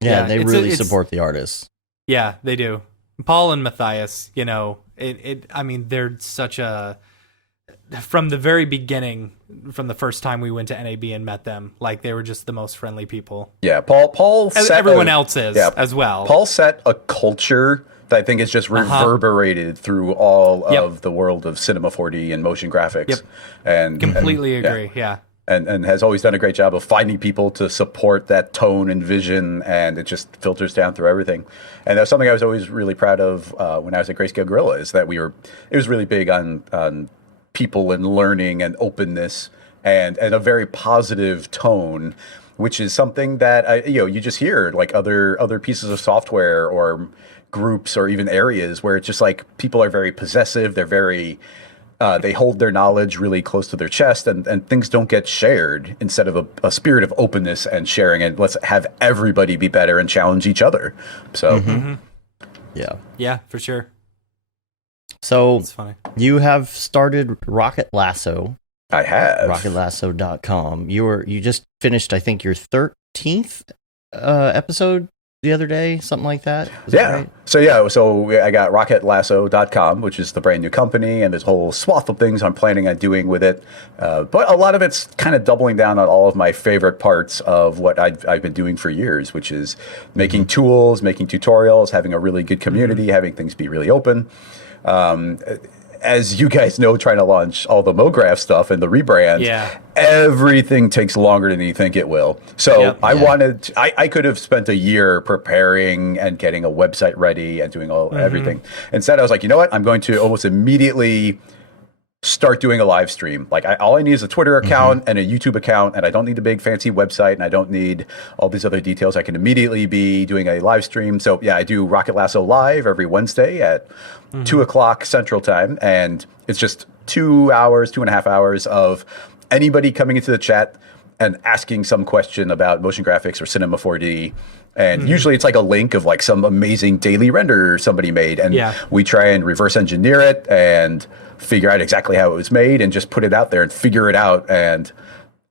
They really support the artists. Yeah, they do. Paul and Matthias, I mean, they're such from the very beginning, from the first time we went to NAB and met them, like they were just the most friendly people. Yeah, Paul set everyone else is as well. Paul set a culture that I think is just reverberated through all of the world of Cinema 4D and motion graphics. Yep. And completely agree. Yeah. And has always done a great job of finding people to support that tone and vision, and it just filters down through everything. And that's something I was always really proud of when I was at Grayscale Gorilla, is that it was really big on people and learning and openness and a very positive tone, which is something that you just hear like other pieces of software or groups or even areas where it's just like people are very possessive, they're very they hold their knowledge really close to their chest, and things don't get shared instead of a spirit of openness and sharing. And let's have everybody be better and challenge each other. So, yeah, for sure. So that's funny. You have started Rocket Lasso. I have RocketLasso.com. You just finished, I think, your 13th episode the other day, something like that. Is that right? So I got RocketLasso.com, which is the brand new company, and there's a whole swath of things I'm planning on doing with it. But a lot of it's kind of doubling down on all of my favorite parts of what I've been doing for years, which is making tools, making tutorials, having a really good community, having things be really open. As you guys know, trying to launch all the Mograph stuff and the rebrand, everything takes longer than you think it will. So I could have spent a year preparing and getting a website ready and doing everything. Instead, I was like, you know what? I'm going to almost immediately start doing a live stream. Like all I need is a Twitter account and a YouTube account, and I don't need a big fancy website, and I don't need all these other details. I can immediately be doing a live stream. So I do Rocket Lasso live every Wednesday at 2:00 Central Time, and it's just 2.5 hours of anybody coming into the chat and asking some question about motion graphics or Cinema 4D. And usually it's like a link of like some amazing daily render somebody made, and we try and reverse engineer it and figure out exactly how it was made and just put it out there and figure it out. And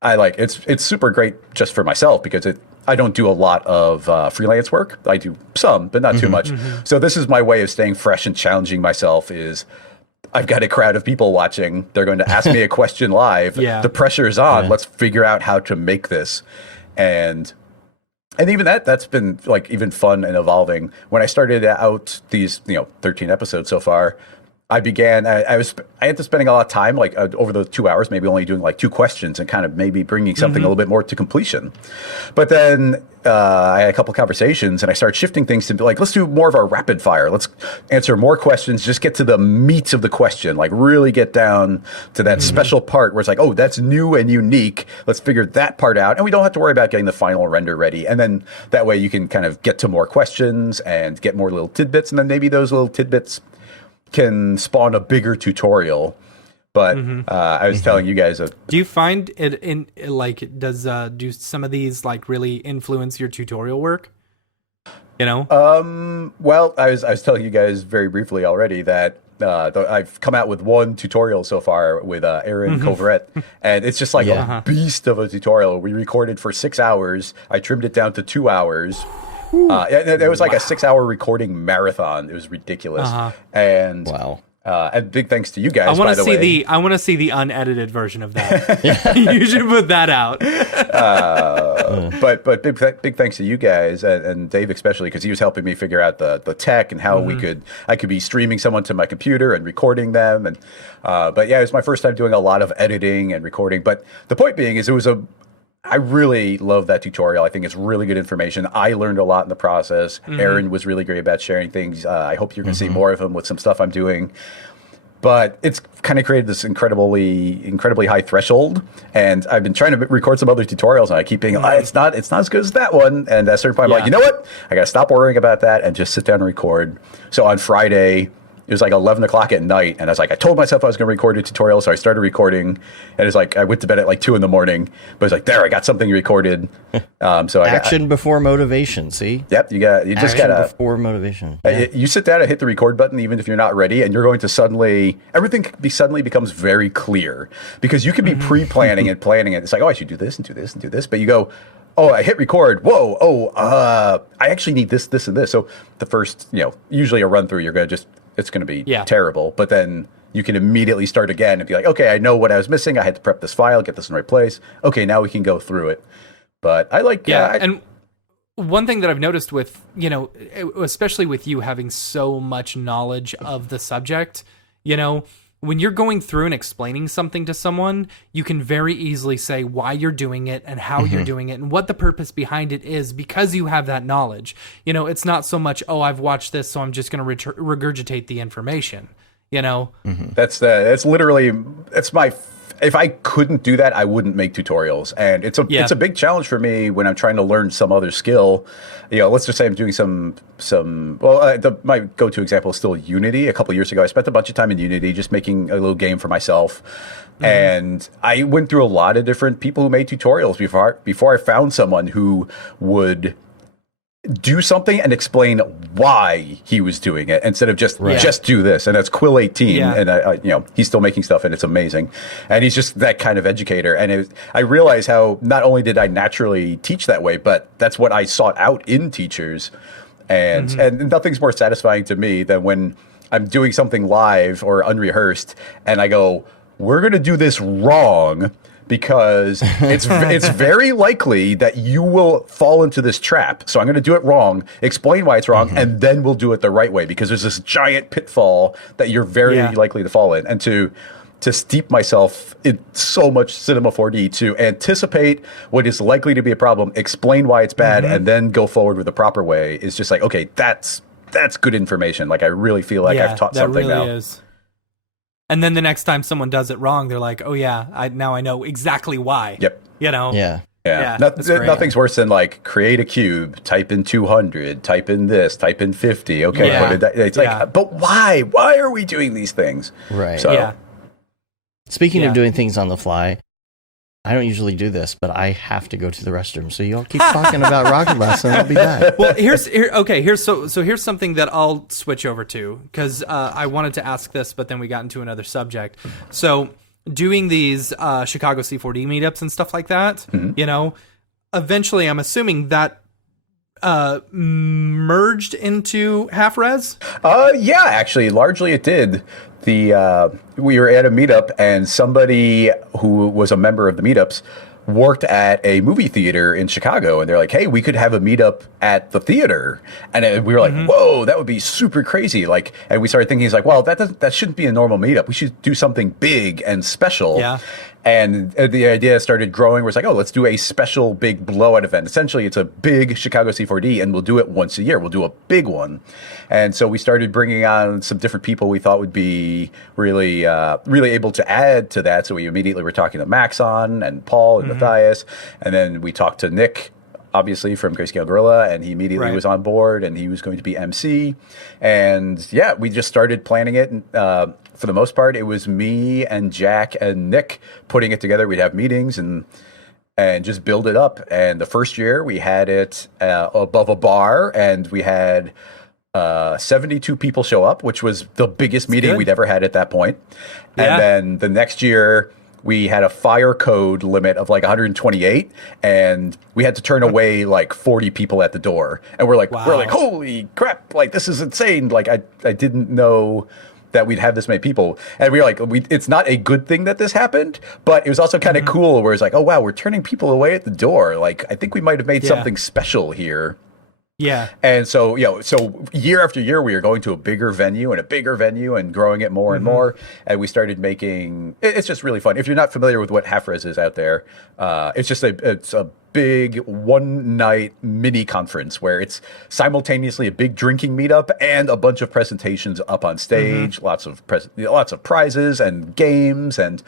I like it's super great just for myself because I don't do a lot of freelance work. I do some, but not too much. So this is my way of staying fresh and challenging myself, is I've got a crowd of people watching. They're going to ask me a question live. Yeah. The pressure is on. Yeah. Let's figure out how to make this. And even that's been like even fun and evolving. When I started out these, 13 episodes so far, I ended up spending a lot of time, like over those 2 hours, maybe only doing like 2 questions and kind of maybe bringing something a little bit more to completion. But then I had a couple conversations and I started shifting things to be like, let's do more of our rapid fire. Let's answer more questions, just get to the meat of the question, like really get down to that special part where it's like, oh, that's new and unique. Let's figure that part out. And we don't have to worry about getting the final render ready. And then that way you can kind of get to more questions and get more little tidbits. And then maybe those little tidbits can spawn a bigger tutorial. But I was telling you guys, do you find it in like do some of these like really influence your tutorial work? well, I was telling you guys very briefly already that I've come out with one tutorial so far with Aaron Coverett, and it's just like a beast of a tutorial. We recorded for 6 hours. I trimmed it down to 2 hours. It was like a 6-hour recording marathon. It was ridiculous. And Wow. And big thanks to you guys. I want to see I want to see the unedited version of that. You should put that out. But big thanks to you guys and Dave especially, because he was helping me figure out the tech and how I could be streaming someone to my computer and recording them. And but yeah, it was my first time doing a lot of editing and recording. But the point being is I really love that tutorial. I think it's really good information. I learned a lot in the process. Aaron was really great about sharing things. I hope you're going to see more of him with some stuff I'm doing. But it's kind of created this incredibly high threshold. And I've been trying to record some other tutorials, and I keep being, it's not as good as that one. And at a certain point, I'm like, you know what? I got to stop worrying about that and just sit down and record. So on Friday, it was like 11 o'clock at night, and I was like, I told myself I was going to record a tutorial, so I started recording, and it's like I went to bed at like 2 a.m, but it's like, there, I got something recorded. So Action before motivation. See? Yep, you just gotta before motivation. Yeah. You sit down and hit the record button, even if you're not ready, and you're going to everything suddenly becomes very clear, because you can be pre-planning and planning it. It's like, oh, I should do this and do this and do this, but you go, oh, I hit record. Whoa, I actually need this, and this. So the first, usually a run through, you're gonna it's going to be terrible, but then you can immediately start again and be like, okay, I know what I was missing. I had to prep this file, get this in the right place. Okay, now we can go through it. But I like... and one thing that I've noticed with, especially with you having so much knowledge of the subject, when you're going through and explaining something to someone, you can very easily say why you're doing it and how you're doing it and what the purpose behind it is, because you have that knowledge. It's not so much, oh, I've watched this, so I'm just going to regurgitate the information, That's literally, if I couldn't do that, I wouldn't make tutorials. And it's a big challenge for me when I'm trying to learn some other skill. Let's just say I'm doing my go-to example is still Unity. A couple of years ago, I spent a bunch of time in Unity just making a little game for myself. And I went through a lot of different people who made tutorials before I found someone who would do something and explain why he was doing it instead of just do this. And that's Quill 18, and he's still making stuff, and it's amazing. And he's just that kind of educator. And I realize how not only did I naturally teach that way, but that's what I sought out in teachers. And nothing's more satisfying to me than when I'm doing something live or unrehearsed, and I go, we're going to do this wrong, because it's very likely that you will fall into this trap. So I'm going to do it wrong, explain why it's wrong, and then we'll do it the right way, because there's this giant pitfall that you're very likely to fall in. And to steep myself in so much Cinema 4D, to anticipate what is likely to be a problem, explain why it's bad, and then go forward with the proper way is just like, okay, that's good information. Like, I really feel like I've taught something really now. Is. And then the next time someone does it wrong, they're like, "Oh yeah, now I know exactly why." Yep. Yeah. Nothing's worse than like create a cube, type in 200, type in this, type in 50. Okay, it's like, but why? Why are we doing these things? Right. So, Speaking of doing things on the fly, I don't usually do this, but I have to go to the restroom. So you all keep talking about Rocket Lasso, and I'll be back. Well, here's something that I'll switch over to, because I wanted to ask this, but then we got into another subject. So doing these Chicago C4D meetups and stuff like that, eventually I'm assuming that merged into HalfRez? Yeah, actually, largely it did. We were at a meetup, and somebody who was a member of the meetups worked at a movie theater in Chicago, and they're like, "Hey, we could have a meetup at the theater." And we were like, "Whoa, that would be super crazy!" Like, and we started thinking, "He's like, well, that shouldn't be a normal meetup. We should do something big and special." Yeah. And the idea started growing. We're like, "Oh, let's do a special big blowout event." Essentially, it's a big Chicago C4D, and we'll do it once a year. We'll do a big one. And so we started bringing on some different people we thought would be really able to add to that. So we immediately were talking to Maxon and Paul and Matthias. And then we talked to Nick, obviously, from Grayscale Gorilla, and he immediately was on board, and he was going to be MC. And yeah, we just started planning it. For the most part, it was me and Jack and Nick putting it together. We'd have meetings and just build it up. And the first year, we had it above a bar, and we had 72 people show up, which was the biggest meeting we'd ever had at that point. Yeah. And then the next year, we had a fire code limit of like 128, and we had to turn away like 40 people at the door. And we're like, holy crap! Like, this is insane. Like, I didn't know that we'd have this many people. And we were like, it's not a good thing that this happened, but it was also kind of cool where it's like, oh wow, we're turning people away at the door. Like, I think we might have made something special here. Yeah. And so, so year after year, we were going to a bigger venue and growing it more and more. And we started making, it's just really fun. If you're not familiar with what HalfRez is out there, it's just a big one night mini conference where it's simultaneously a big drinking meetup and a bunch of presentations up on stage, lots of prizes and games. And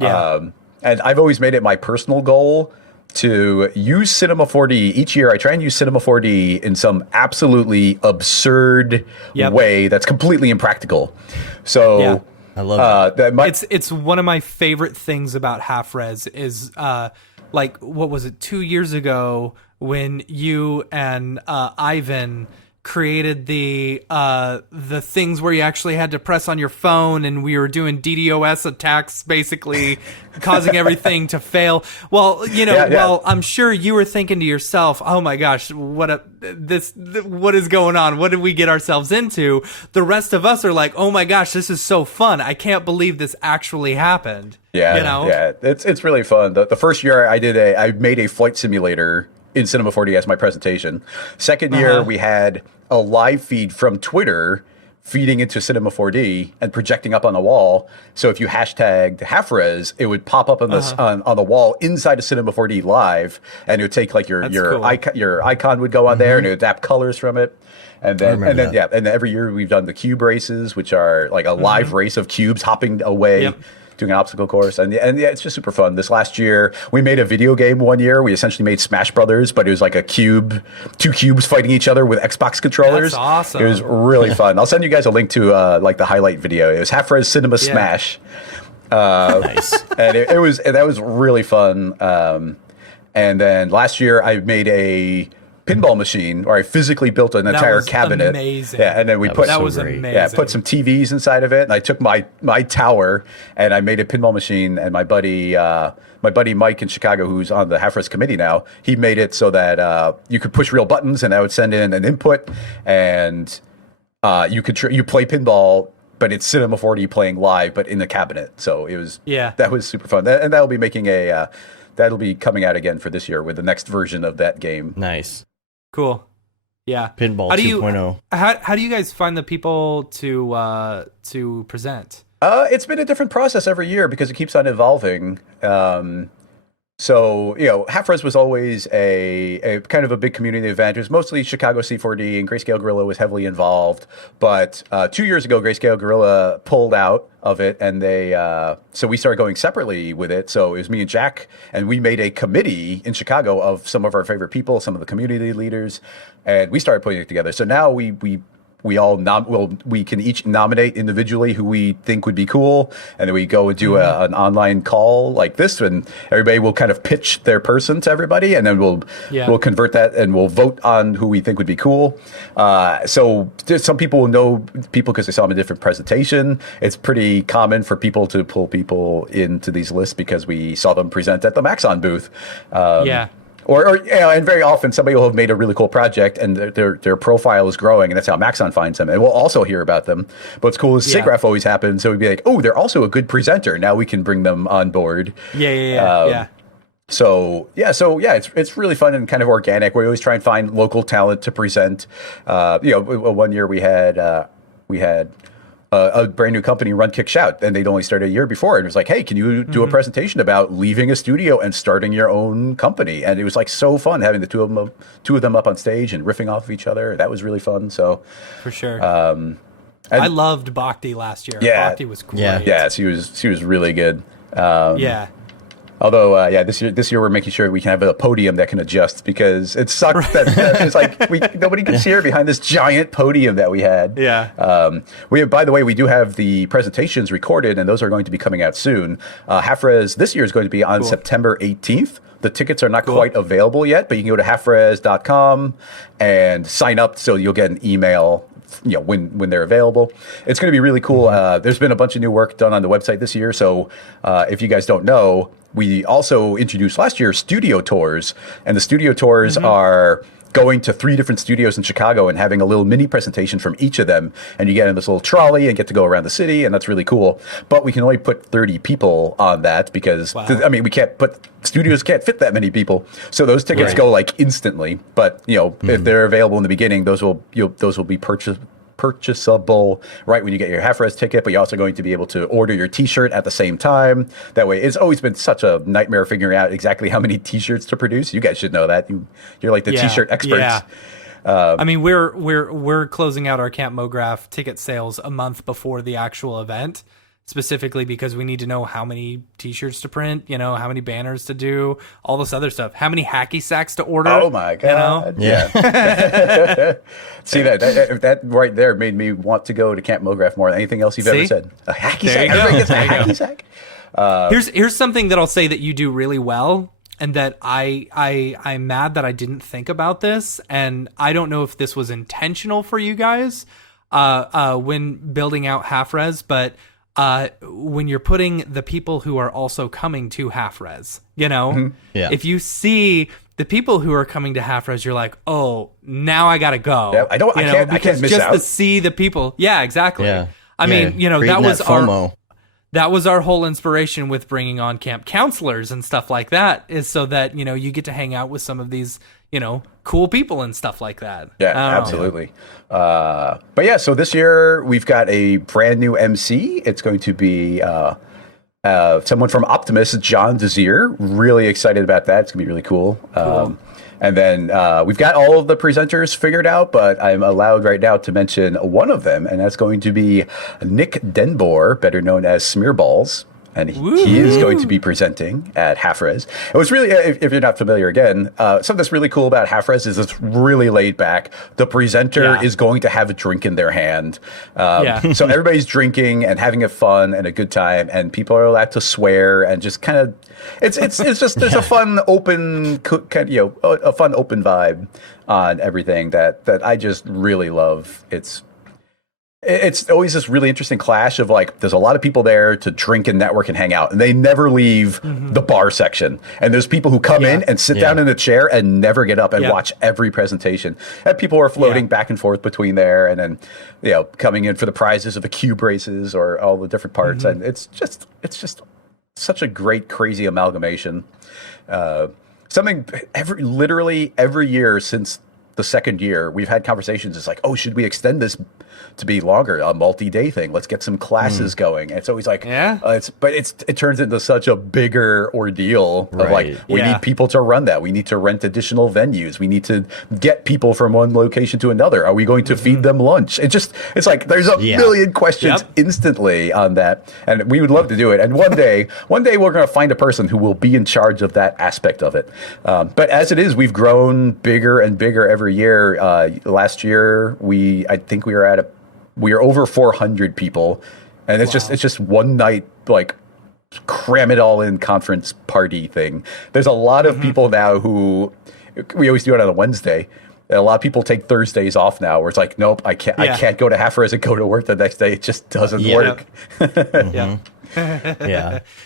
I've always made it my personal goal to use Cinema 4D each year. I try and use Cinema 4D in some absolutely absurd way that's completely impractical. So I love that. It's one of my favorite things about HalfRez is like, what was it, 2 years ago when you and Ivan created the things where you actually had to press on your phone, and we were doing DDoS attacks, basically causing everything to fail. Well, well, I'm sure you were thinking to yourself, "Oh my gosh, what is going on? What did we get ourselves into?" The rest of us are like, "Oh my gosh, this is so fun! I can't believe this actually happened." It's really fun. The first year I made a flight simulator in Cinema 4D as my presentation. Second year, we had a live feed from Twitter feeding into Cinema 4D and projecting up on the wall. So if you hashtagged HalfRez, it would pop up on the wall inside of Cinema 4D live, and it would take like your icon would go on there, and it would adapt colors from it. And then every year we've done the cube races, which are like a live race of cubes hopping away. Doing an obstacle course, and it's just super fun. This last year, we made a video game one year. We essentially made Smash Brothers, but it was like two cubes fighting each other with Xbox controllers. That's awesome. It was really fun. I'll send you guys a link to like the highlight video. It was HalfRez Cinema Smash. Nice. And that was really fun. And then last year, I made a pinball machine, or I physically built an entire cabinet. Amazing. Yeah, and then we put amazing. Put some TVs inside of it, and I took my tower and I made a pinball machine. And my buddy Mike in Chicago, who's on the HalfRez committee now, he made it so that you could push real buttons, and I would send in an input, and you play pinball. But it's Cinema 4D playing live, but in the cabinet. So it was that was super fun, and that'll be coming out again for this year with the next version of that game. Nice. Cool. Yeah. Pinball 2.0. How do you guys find the people to present? It's been a different process every year because it keeps on evolving. So, HalfRez was always a kind of a big community event. It was mostly Chicago C4D, and Grayscale Gorilla was heavily involved. But 2 years ago, Grayscale Gorilla pulled out of it, and so we started going separately with it. So it was me and Jack, and we made a committee in Chicago of some of our favorite people, some of the community leaders, and we started putting it together. So now we can each nominate individually who we think would be cool, and then we go and do an online call like this, and everybody will kind of pitch their person to everybody, and then we'll convert that and we'll vote on who we think would be cool. So some people will know people because they saw them in a different presentation. It's pretty common for people to pull people into these lists because we saw them present at the Maxon booth. or you know, and very often somebody will have made a really cool project and their profile is growing, and that's how Maxon finds them, and we'll also hear about them. But what's cool is SIGGRAPH always happens, so we'd be like, oh, they're also a good presenter. Now we can bring them on board. Yeah. So it's really fun and kind of organic. We always try and find local talent to present. One year we had a brand new company, Run Kick Shout, and they'd only started a year before. And it was like, hey, can you do a presentation about leaving a studio and starting your own company? And it was like so fun having the two of them up on stage and riffing off of each other. That was really fun. So for sure. I loved Bhakti last year. Yeah, Bhakti was great. Yeah, she was really good. Yeah. Although, this year we're making sure we can have a podium that can adjust, because it sucked that it's like nobody could see her behind this giant podium that we had. Yeah. By the way, we do have the presentations recorded, and those are going to be coming out soon. HalfRez this year is going to be on September 18th. The tickets are not quite available yet, but you can go to halfrez.com and sign up, so you'll get an email when they're available. It's going to be really cool. There's been a bunch of new work done on the website this year. So if you guys don't know, we also introduced last year studio tours, and the studio tours are going to 3 different studios in Chicago and having a little mini presentation from each of them. And you get in this little trolley and get to go around the city, and that's really cool. But we can only put 30 people on that because, studios can't fit that many people. So those tickets go like instantly. But, if they're available in the beginning, those will be purchasable right when you get your HalfRez ticket, but you're also going to be able to order your t-shirt at the same time. That way, it's always been such a nightmare figuring out exactly how many t-shirts to produce. You guys should know that. You're like the t-shirt experts. I mean, we're closing out our Camp Mograph ticket sales a month before the actual event, specifically because we need to know how many t-shirts to print, how many banners to do, all this other stuff, how many hacky sacks to order. Oh my God. Yeah. See, that right there made me want to go to Camp Mograph more than anything else you've ever said. A hacky sack. Everybody gets a hacky sack. Here's something that I'll say that you do really well, and that I'm mad that I didn't think about this, and I don't know if this was intentional for you guys when building out HalfRez, but when you're putting the people who are also coming to HalfRez, if you see the people who are coming to HalfRez, you're like, oh, now I gotta go. Yeah, I can't miss just out. To see the people. Yeah, exactly. Yeah. I mean, that was FOMO. That was our whole inspiration with bringing on camp counselors and stuff like that, is so that, you get to hang out with some of these, cool people and stuff like that. Yeah, absolutely. But yeah, so this year we've got a brand new MC. It's going to be someone from Optimus, John Desir. Really excited about that. It's going to be really cool. And then we've got all of the presenters figured out, but I'm allowed right now to mention one of them, and that's going to be Nick Denbor, better known as Smearballs. And he is going to be presenting at HalfRez. It was really, if you're not familiar again, something that's really cool about HalfRez is it's really laid back. The presenter is going to have a drink in their hand. So everybody's drinking and having a fun and a good time, and people are allowed to swear and just kind of, it's just, there's a fun, open, a fun, open vibe on everything that I just really love. It's always this really interesting clash of like, there's a lot of people there to drink and network and hang out, and they never leave the bar section. And there's people who come in and sit down in a chair and never get up and watch every presentation. And people are floating back and forth between there, and then, coming in for the prizes of the cube races or all the different parts. And it's just such a great, crazy amalgamation. Literally every year since the second year, we've had conversations. It's like, oh, should we extend this to be longer, a multi-day thing? Let's get some classes going. And it's always like, it turns into such a bigger ordeal of like, we need people to run that. We need to rent additional venues. We need to get people from one location to another. Are we going to feed them lunch? It's like, there's a million questions instantly on that. And we would love to do it. And one day we're going to find a person who will be in charge of that aspect of it. But as it is, we've grown bigger and bigger every year. Last year, I think we are over 400 people, and it's just one night, like, cram it all in conference party thing. There's a lot of people now who, we always do it on a Wednesday. A lot of people take Thursdays off now, where it's like, nope, I can't go to HalfRez and go to work the next day. It just doesn't work.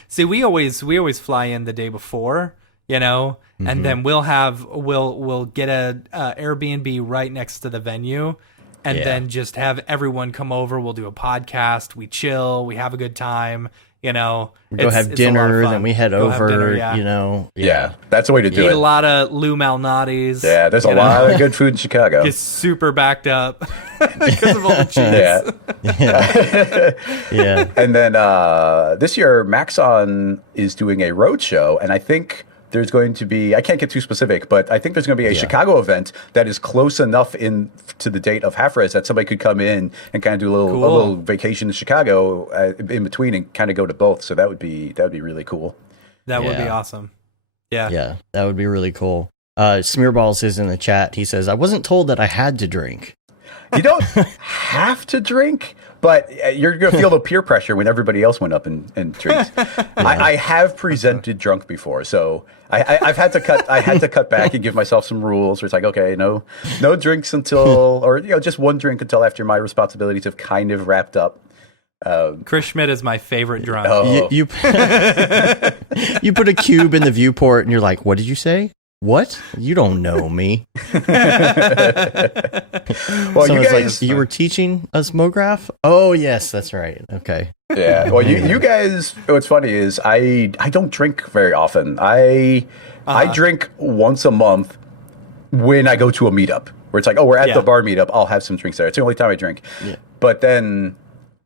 See, we always fly in the day before, and then we'll get a Airbnb right next to the venue, and then just have everyone come over. We'll do a podcast. We chill. We have a good time. We go have dinner, then we head over. Dinner, Yeah, that's the way to do Eat it. a lot of Lou Malnati's. Yeah, there's a lot of good food in Chicago. Get super backed up because of all the cheese. Yeah. And then this year, Maxon is doing a road show, and I think there's going to be, I can't get too specific, but I think there's going to be a Chicago event that is close enough in to the date of HalfRez that somebody could come in and kind of do a little vacation in Chicago in between and kind of go to both. So that would be really cool. That would be awesome. Yeah, that would be really cool. Smearballs is in the chat. He says, I wasn't told that I had to drink. You don't have to drink, but you're going to feel the peer pressure when everybody else went up and drinks. I have presented drunk before, so I've had to cut. I had to cut back and give myself some rules. Where it's like, okay, no drinks until, or just one drink until after my responsibilities have kind of wrapped up. Chris Schmidt is my favorite drunk. You you put a cube in the viewport, and you're like, what did you say? What? You don't know me. Well, So you it's guys, like, you were teaching us Mograph? Oh, yes, that's right. Okay. yeah. Well, you guys. What's funny is I don't drink very often. I drink once a month when I go to a meetup where it's like, oh, we're at the bar meetup. I'll have some drinks there. It's the only time I drink. Yeah. But then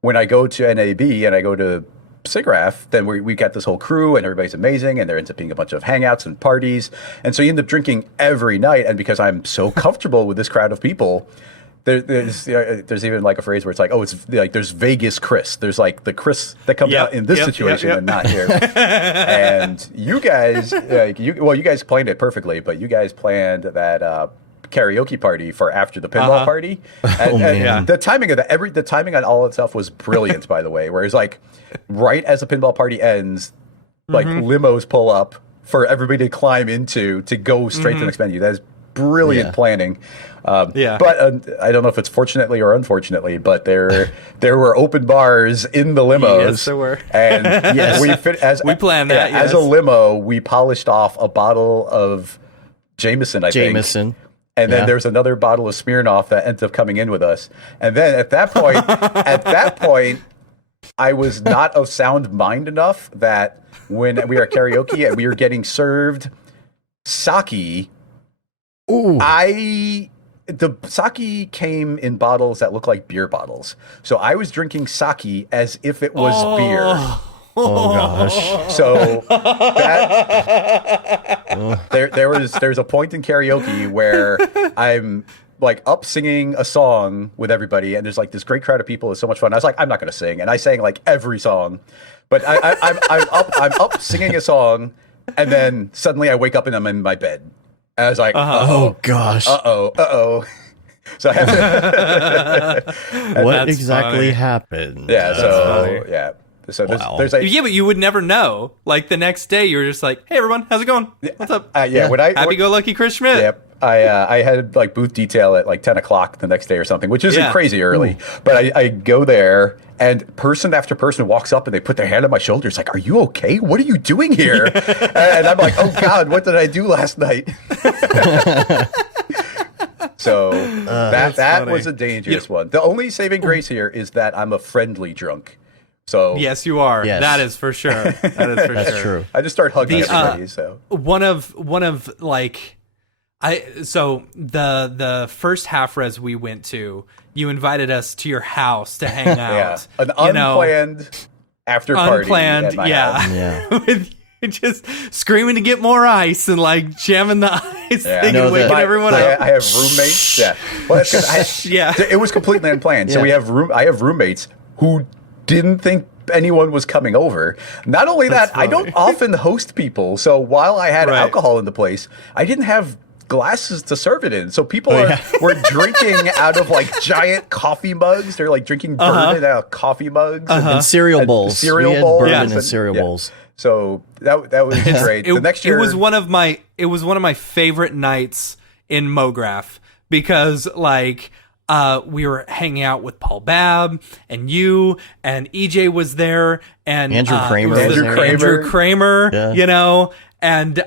when I go to NAB and I go to SIGGRAPH, then we got this whole crew and everybody's amazing, and there ends up being a bunch of hangouts and parties, and so you end up drinking every night. And because I'm so comfortable with this crowd of people, there's even like a phrase where it's like, oh, it's like there's Vegas Chris. There's like the Chris that comes out in this situation and not here. And you guys, you guys planned it perfectly, but you guys planned that karaoke party for after the pinball party. And the timing of the timing on all itself was brilliant, by the way. Where it's like right as the pinball party ends, like limos pull up for everybody to climb into to go straight to the next venue. That is brilliant planning. But I don't know if it's fortunately or unfortunately, but there were open bars in the limos. Yes, there were. And we planned that. As a limo, we polished off a bottle of Jameson, I think. Jameson. And then there's another bottle of Smirnoff that ends up coming in with us. And then at that point, I was not of sound mind enough that when we were at karaoke and we were getting served sake, the sake came in bottles that look like beer bottles. So I was drinking sake as if it was beer. Oh gosh! So there's a point in karaoke where I'm like up singing a song with everybody, and there's like this great crowd of people. It's so much fun. I was like, I'm not going to sing, and I sang like every song, but I'm up singing a song, and then suddenly I wake up and I'm in my bed. And I was like, oh gosh, uh-oh. So I have to what exactly happened? Yeah. So there's like, but you would never know. Like the next day, you were just like, "Hey, everyone, how's it going? What's up?" Happy-go-lucky Chris Schmidt. Yep. I had like booth detail at like 10 o'clock the next day or something, which isn't crazy early. But I go there, and person after person walks up and they put their hand on my shoulder. It's like, "Are you okay? What are you doing here?" And I'm like, "Oh God, what did I do last night?" So that was a dangerous one. The only saving grace here is that I'm a friendly drunk. So yes, you are. Yes. That is for sure. That's true. I just start hugging everybody. So one of like, the first HalfRez we went to, you invited us to your house to hang out. An unplanned after party. Unplanned, with you just screaming to get more ice and like jamming the ice thing and waking everyone up. I have roommates. Yeah, well, that's because it was completely unplanned. So I have roommates who didn't think anyone was coming over. Not only that, I don't often host people. So while I had alcohol in the place, I didn't have glasses to serve it in. So people were drinking out of like giant coffee mugs. They're like drinking bourbon out of coffee mugs and cereal bowls. Cereal bowls. Bourbon and cereal bowls. So that was great. The next year, it was one of my favorite nights in Mograph because like we were hanging out with Paul Babb and you, and EJ was there, and Andrew Kramer. Andrew Kramer, Yeah. you know, and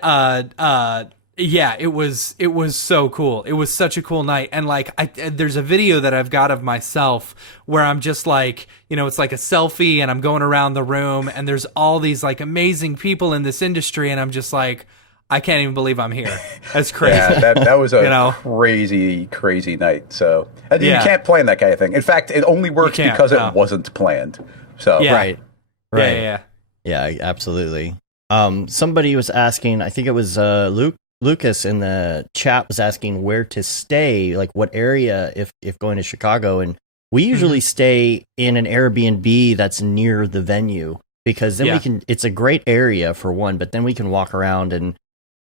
yeah, it was so cool. It was such a cool night. And like, there's a video that I've got of myself where I'm just like, you know, it's like a selfie and I'm going around the room and there's all these like amazing people in this industry. And I'm just like, I can't even believe I'm here. That's crazy. Yeah, that was a You know? crazy night. So and Yeah. you can't plan that kind of thing. In fact, it only works can't, because no. it wasn't planned. So Yeah. Right. Yeah. Yeah, absolutely. Somebody was asking, I think it was Lucas in the chat was asking where to stay, like what area if going to Chicago, and we usually stay in an Airbnb that's near the venue because then it's a great area for one, but then we can walk around and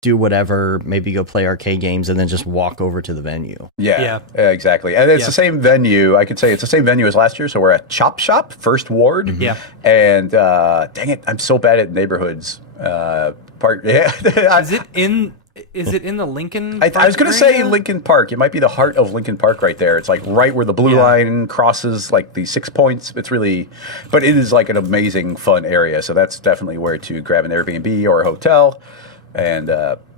do whatever, maybe go play arcade games and then just walk over to the venue. Yeah, exactly. And it's the same venue. I could say it's the same venue as last year. So we're at Chop Shop, First Ward. Mm-hmm. Yeah. And dang it, I'm so bad at neighborhoods. Park. Yeah. Is it in the Lincoln I was going to area? say Lincoln Park. It might be the heart of Lincoln Park right there. It's like right where the blue line crosses like the 6 points. It's really, but it is like an amazing, fun area. So that's definitely where to grab an Airbnb or a hotel. And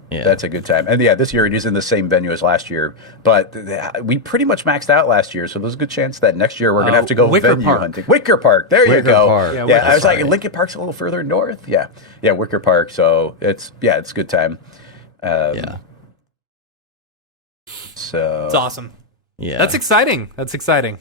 that's a good time. And yeah, this year it is in the same venue as last year. But we pretty much maxed out last year. So there's a good chance that next year we're going to have to go Wicker venue Park. hunting. Wicker Park. There you go. Park. Yeah, Wicker I was like, Park. Lincoln Park's a little further north. Yeah, Wicker Park. So it's a good time. So It's awesome. Yeah. That's exciting.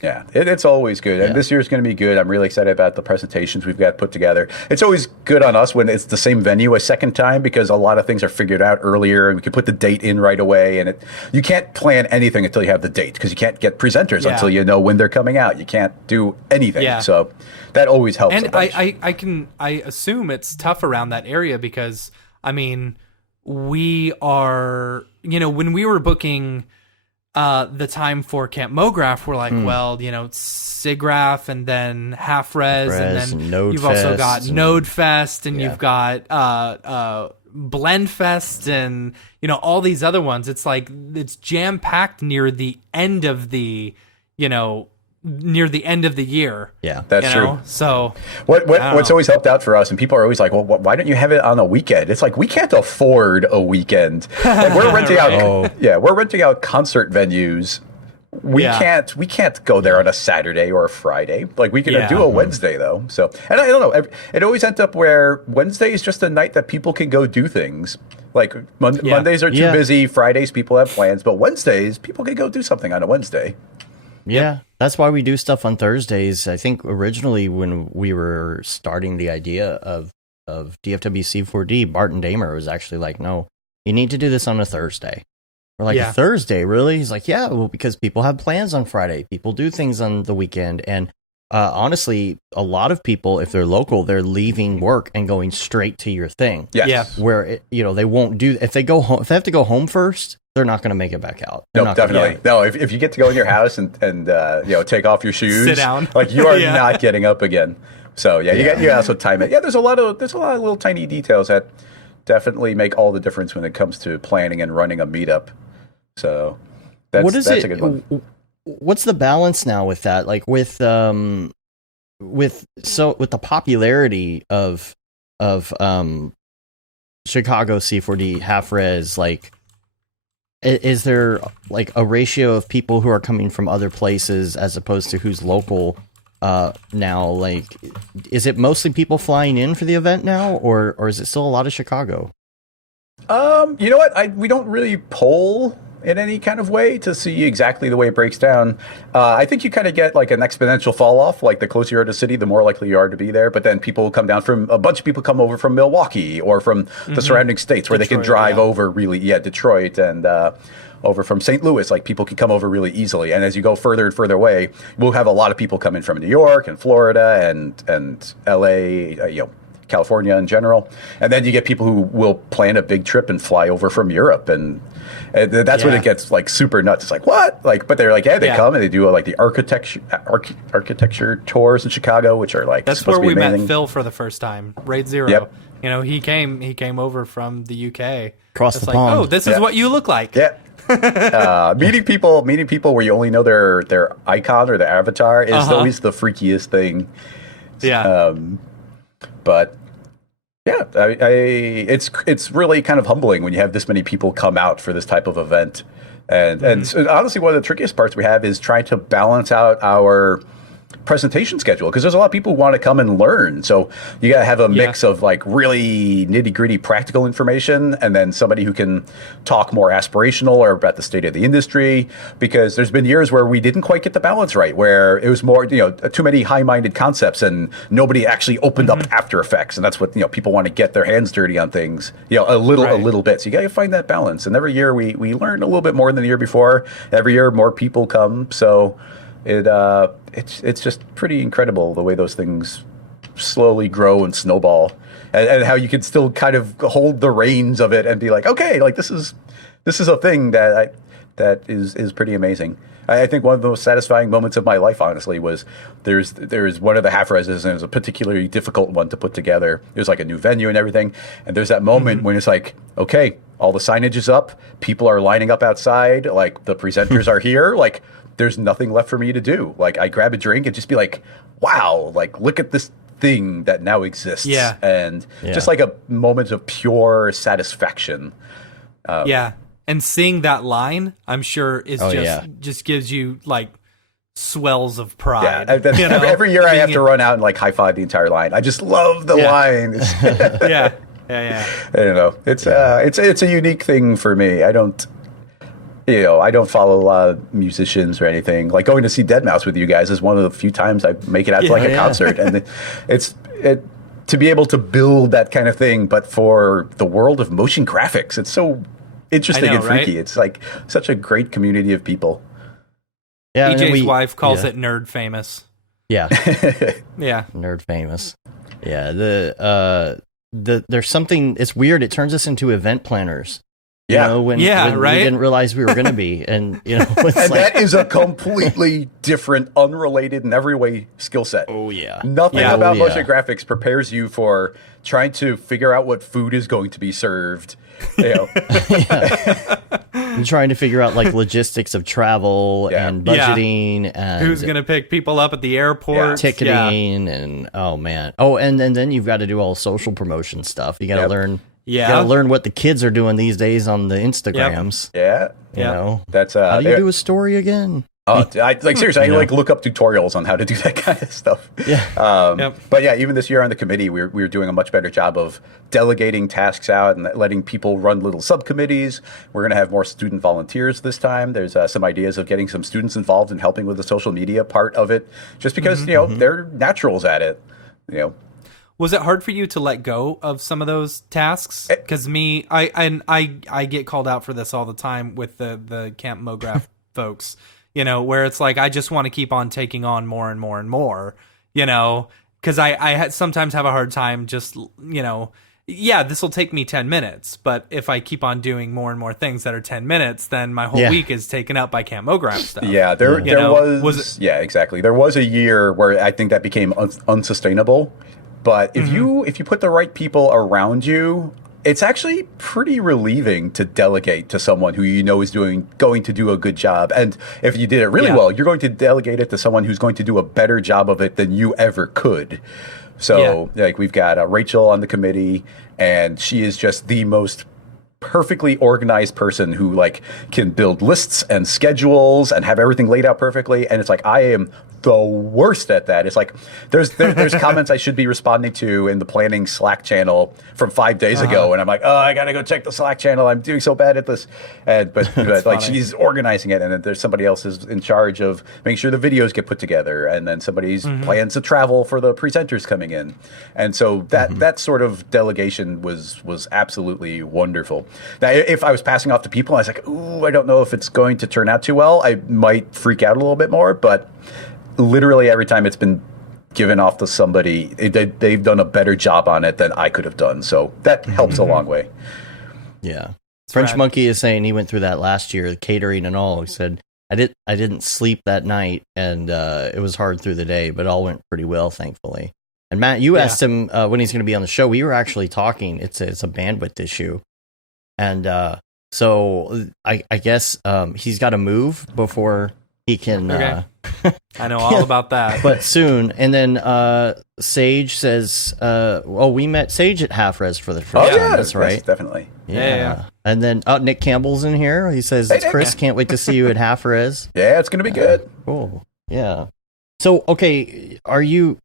yeah, it's always good. And this year's going to be good. I'm really excited about the presentations we've got put together. It's always good on us when it's the same venue a second time because a lot of things are figured out earlier and we can put the date in right away. And you can't plan anything until you have the date because you can't get presenters until you know when they're coming out. You can't do anything. Yeah. So that always helps. And a bunch. I assume it's tough around that area because I mean we are, you know, when we were booking the time for Camp Mograph, we're like, well, you know, SIGGRAPH and then HalfRez and then Node you've also Fest got and- Node Fest and you've got Blend Fest and, you know, all these other ones. It's like it's jam packed near the end of the, you know, near the end of the year. Yeah. That's you true. know? So What's always helped out for us, and people are always like, well, why don't you have it on a weekend? It's like, we can't afford a weekend. Like, we're renting out, we're renting out concert venues. We can't go there on a Saturday or a Friday. Like, we can do a Wednesday though. So, and I don't know, it always ends up where Wednesday is just a night that people can go do things. Like Mondays are too busy. Fridays people have plans, but Wednesdays people can go do something on a Wednesday. Yeah, that's why we do stuff on Thursdays. I think originally when we were starting the idea of DFWC4D, Barton Damer was actually like, no, you need to do this on a Thursday. We're like, a Thursday, really? He's like, yeah, well, because people have plans on Friday. People do things on the weekend. And honestly, a lot of people, if they're local, they're leaving work and going straight to your thing. Yes. Yeah. Where, they won't do, if they go home, if they have to go home first, they're not going to make it back out. They're No, not gonna- definitely. No, if you get to go in your house and take off your shoes, Sit down. like you are not getting up again. So you also time it. Yeah, there's a lot of little tiny details that definitely make all the difference when it comes to planning and running a meetup. So that's a good one. What's the balance now with that? Like with the popularity of Chicago C4D HalfRez, like, is there like a ratio of people who are coming from other places as opposed to who's local now? Like, is it mostly people flying in for the event now, or is it still a lot of Chicago? You know what? We don't really poll in any kind of way to see exactly the way it breaks down. I think you kind of get like an exponential fall off. Like the closer you are to the city, the more likely you are to be there. But then people come down a bunch of people come over from Milwaukee or from the surrounding states where they can drive over Detroit and over from St. Louis. Like people can come over really easily. And as you go further and further away, we'll have a lot of people coming from New York and Florida and LA, California in general. And then you get people who will plan a big trip and fly over from Europe. And that's when it gets like super nuts. It's like, what? Like, but they're like, they come and they do like the architecture tours in Chicago, which are like, that's where we met Phil for the first time. Raid Zero. Yep. He came over from the UK. Across it's the like, pond. oh, this is what you look like. Yeah. Meeting people where you only know their icon or their avatar is always the freakiest thing. Yeah. But yeah, it's really kind of humbling when you have this many people come out for this type of event. And honestly, one of the trickiest parts we have is trying to balance out our presentation schedule, because there's a lot of people who want to come and learn. So you got to have a mix of like really nitty gritty practical information, and then somebody who can talk more aspirational or about the state of the industry, because there's been years where we didn't quite get the balance right, where it was more, too many high-minded concepts and nobody actually opened up After Effects. And that's what, people want to get their hands dirty on things, a little bit. So you got to find that balance. And every year we learn a little bit more than the year before. Every year more people come. So it's just pretty incredible the way those things slowly grow and snowball, and how you can still kind of hold the reins of it and be like, okay, like this is a thing that is pretty amazing. I think one of the most satisfying moments of my life, honestly, was there's one of the HalfRezes, and it was a particularly difficult one to put together. It was like a new venue and everything, and there's that moment when it's like, okay, all the signage is up, people are lining up outside, like the presenters are here, like there's nothing left for me to do. Like I grab a drink and just be like, wow, like look at this thing that now exists. Yeah. And just like a moment of pure satisfaction. And seeing that line, I'm sure is just gives you like swells of pride. Yeah. Every year I have to run out and like high five the entire line. I just love the line. Yeah. I don't know. It's a unique thing for me. I don't follow a lot of musicians or anything. Like going to see Deadmau5 with you guys is one of the few times I make it out to like a concert, and it's to be able to build that kind of thing, but for the world of motion graphics, it's so interesting and freaky. Right? It's like such a great community of people. Yeah, EJ's wife calls it nerd famous. Yeah, yeah, nerd famous. Yeah, there's something. It's weird. It turns us into event planners. When we didn't realize we were going to be, and that is a completely different, unrelated in every way skill set. Oh yeah, nothing about motion graphics prepares you for trying to figure out what food is going to be served. And trying to figure out like logistics of travel and budgeting and who's going to pick people up at the airport, ticketing, and and then you've got to do all social promotion stuff. You got to learn. Yeah, you gotta learn what the kids are doing these days on the Instagrams. That's how do you do a story again? Seriously, I look up tutorials on how to do that kind of stuff. But even this year on the committee, we were doing a much better job of delegating tasks out and letting people run little subcommittees. We're going to have more student volunteers this time. There's some ideas of getting some students involved in helping with the social media part of it, just because they're naturals at it. Was it hard for you to let go of some of those tasks? Because I get called out for this all the time with the Camp Mograph folks. Where it's like I just want to keep on taking on more and more and more. Because I sometimes have a hard time just this will take me 10 minutes, but if I keep on doing more and more things that are 10 minutes, then my whole week is taken up by Camp Mograph stuff. Yeah, there was exactly. There was a year where I think that became unsustainable. But if you put the right people around you, it's actually pretty relieving to delegate to someone who is going to do a good job. And if you did it really well, you're going to delegate it to someone who's going to do a better job of it than you ever could. So we've got Rachel on the committee, and she is just the most perfectly organized person who can build lists and schedules and have everything laid out perfectly. And it's like, I am the worst at that. It's like there's comments I should be responding to in the planning Slack channel from 5 days ago, and I'm like, oh, I gotta go check the Slack channel. I'm doing so bad at this. But she's organizing it, and then there's somebody else is in charge of making sure the videos get put together, and then somebody's plans to travel for the presenters coming in, and so that sort of delegation was absolutely wonderful. Now, if I was passing off to people, I was like, ooh, I don't know if it's going to turn out too well. I might freak out a little bit more, but literally every time it's been given off to somebody, they've done a better job on it than I could have done. So that helps a long way. Yeah. French Monkey is saying he went through that last year, catering and all. He said, I didn't sleep that night, and it was hard through the day, but all went pretty well, thankfully. And Matt, you asked him when he's going to be on the show. We were actually talking. It's a bandwidth issue. And So I guess he's got to move before he can. Okay. I know all about that. But soon. And then Sage says, "Oh, we met Sage at HalfRez for the first time." That's right. Yes, definitely. Yeah. And then Nick Campbell's in here. He says, "It's Chris. Can't wait to see you at HalfRez." Yeah, it's gonna be good. Cool. Yeah. So, okay, are you?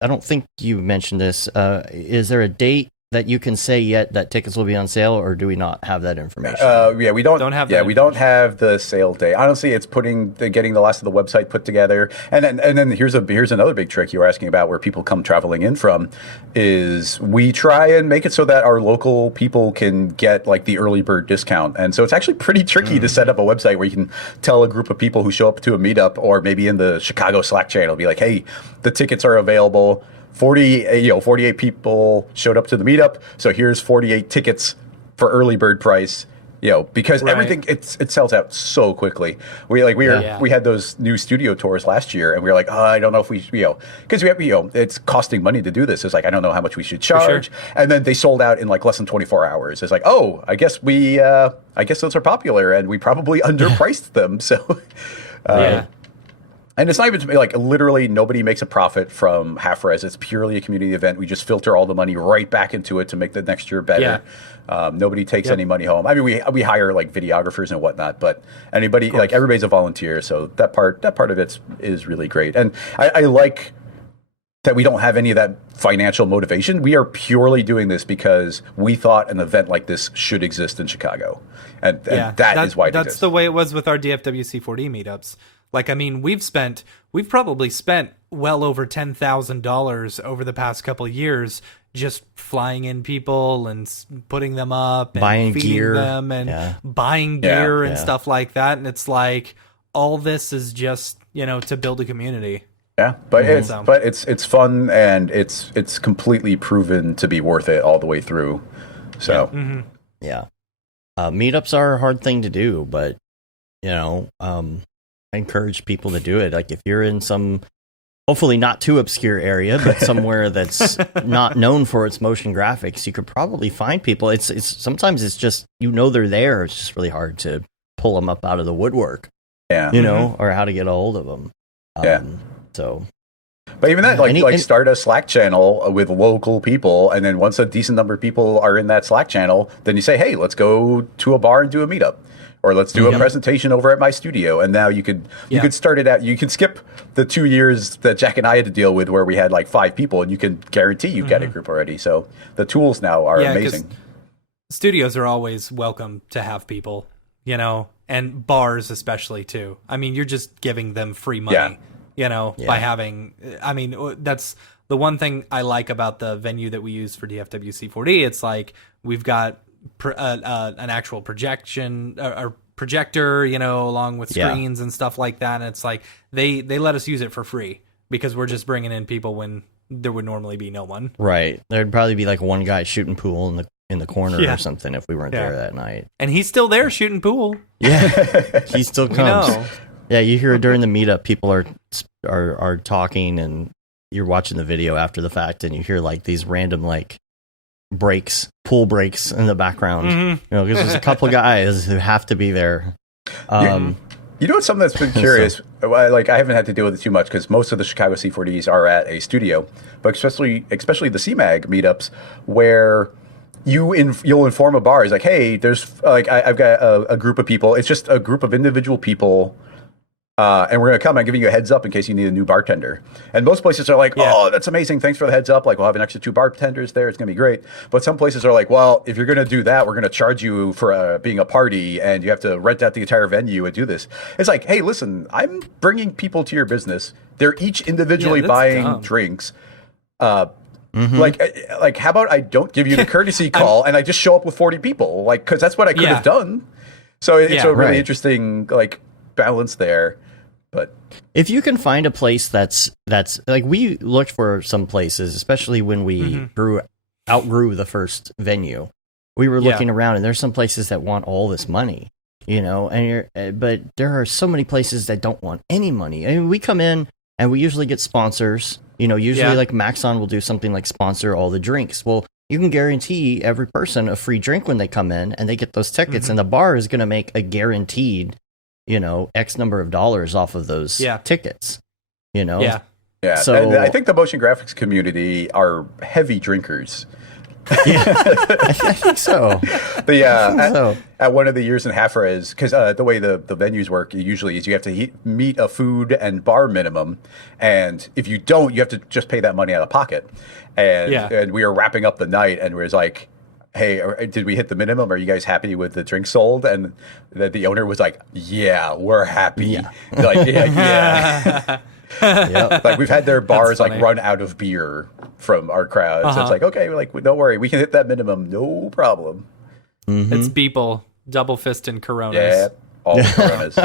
I don't think you mentioned this. Is there a date that you can say yet that tickets will be on sale, or do we not have that information? Yeah, we don't have. Yeah, we don't have the sale day. Honestly, it's getting the last of the website put together, and then here's another big trick you were asking about, where people come traveling in from, is we try and make it so that our local people can get like the early bird discount, and so it's actually pretty tricky to set up a website where you can tell a group of people who show up to a meetup, or maybe in the Chicago Slack channel, be like, hey, the tickets are available. 48 people showed up to the meetup, so here's 48 tickets for early bird price. Because everything it sells out so quickly. We had those new studio tours last year, and we were like, I don't know if we because we have it's costing money to do this. It's like, I don't know how much we should charge, sure. And then they sold out in like less than 24 hours. It's like, I guess those are popular, and we probably underpriced them. So. And it's not even like literally nobody makes a profit from HalfRez. It's purely a community event. We just filter all the money right back into it to make the next year better. Nobody takes any money home. I mean, we hire like videographers and whatnot, but everybody's a volunteer. So that part of it is really great. And I like that we don't have any of that financial motivation. We are purely doing this because we thought an event like this should exist in Chicago. And that is why it that's exists. the way it was with our DFWC4D meetups. Like, I mean, we've probably spent well over $10,000 over the past couple of years just flying in people and putting them up and buying feeding gear. them and buying gear and stuff like that. And it's like, all this is just, to build a community. Yeah, but it's fun, and it's completely proven to be worth it all the way through. So meetups are a hard thing to do, but I encourage people to do it. Like, if you're in some hopefully not too obscure area, but somewhere that's not known for its motion graphics, you could probably find people. It's sometimes it's just they're there. It's just really hard to pull them up out of the woodwork. Yeah, or how to get a hold of them. So. But even that, start a Slack channel with local people, and then once a decent number of people are in that Slack channel, then you say, hey, let's go to a bar and do a meetup. Or let's do a presentation over at my studio. And now you could start it out. You can skip the 2 years that Jack and I had to deal with where we had like 5 people, and you can guarantee you've got a group already. So the tools now are amazing. Studios are always welcome to have people, and bars especially too. I mean, you're just giving them free money, by having, I mean, that's the one thing I like about the venue that we use for DFWC4D. It's like, we've got an actual projection or projector, along with screens and stuff like that. And it's like they let us use it for free because we're just bringing in people when there would normally be no one. Right. There'd probably be like one guy shooting pool in the corner or something if we weren't there that night. And he's still there shooting pool. Yeah, he still comes. Yeah, you hear during the meetup, people are talking, and you're watching the video after the fact, and you hear like these random like pool breaks in the background. Because there's a couple guys who have to be there. You know what's something that's been curious? Like, I haven't had to deal with it too much because most of the Chicago C4Ds are at a studio, but especially the CMAG meetups where you'll inform a bar. It's like, hey, there's like I've got a group of people. It's just a group of individual people. And we're going to come and giving you a heads up in case you need a new bartender. And most places are like, oh, that's amazing. Thanks for the heads up. Like, we'll have an extra 2 bartenders there. It's going to be great. But some places are like, well, if you're going to do that, we're going to charge you for being a party, and you have to rent out the entire venue and do this. It's like, hey, listen, I'm bringing people to your business. They're each individually buying drinks. Like, how about I don't give you the courtesy call and I just show up with 40 people? Like, because that's what I could have done. So it's a really interesting like balance there. But if you can find a place that's like, we looked for some places, especially when we outgrew the first venue, we were looking around, and there's some places that want all this money, but there are so many places that don't want any money. I mean, we come in and we usually get sponsors, usually like Maxon will do something like sponsor all the drinks. Well, you can guarantee every person a free drink when they come in, and they get those tickets, and the bar is going to make a guaranteed, X number of dollars off of those tickets. Yeah. Yeah. So and I think the motion graphics community are heavy drinkers. Yeah, I think so. At one of the years in HalfRez, because the way the venues work usually is you have to meet a food and bar minimum, and if you don't, you have to just pay that money out of pocket. And we were wrapping up the night, and we was like, hey, did we hit the minimum? Are you guys happy with the drinks sold? And the owner was like, yeah, we're happy. Yeah. Like, yeah. Yep. Like we've had their bars like run out of beer from our crowd. So it's like, okay, like don't worry, we can hit that minimum, no problem. Mm-hmm. It's Beeple, double fist and Coronas. Yeah, all the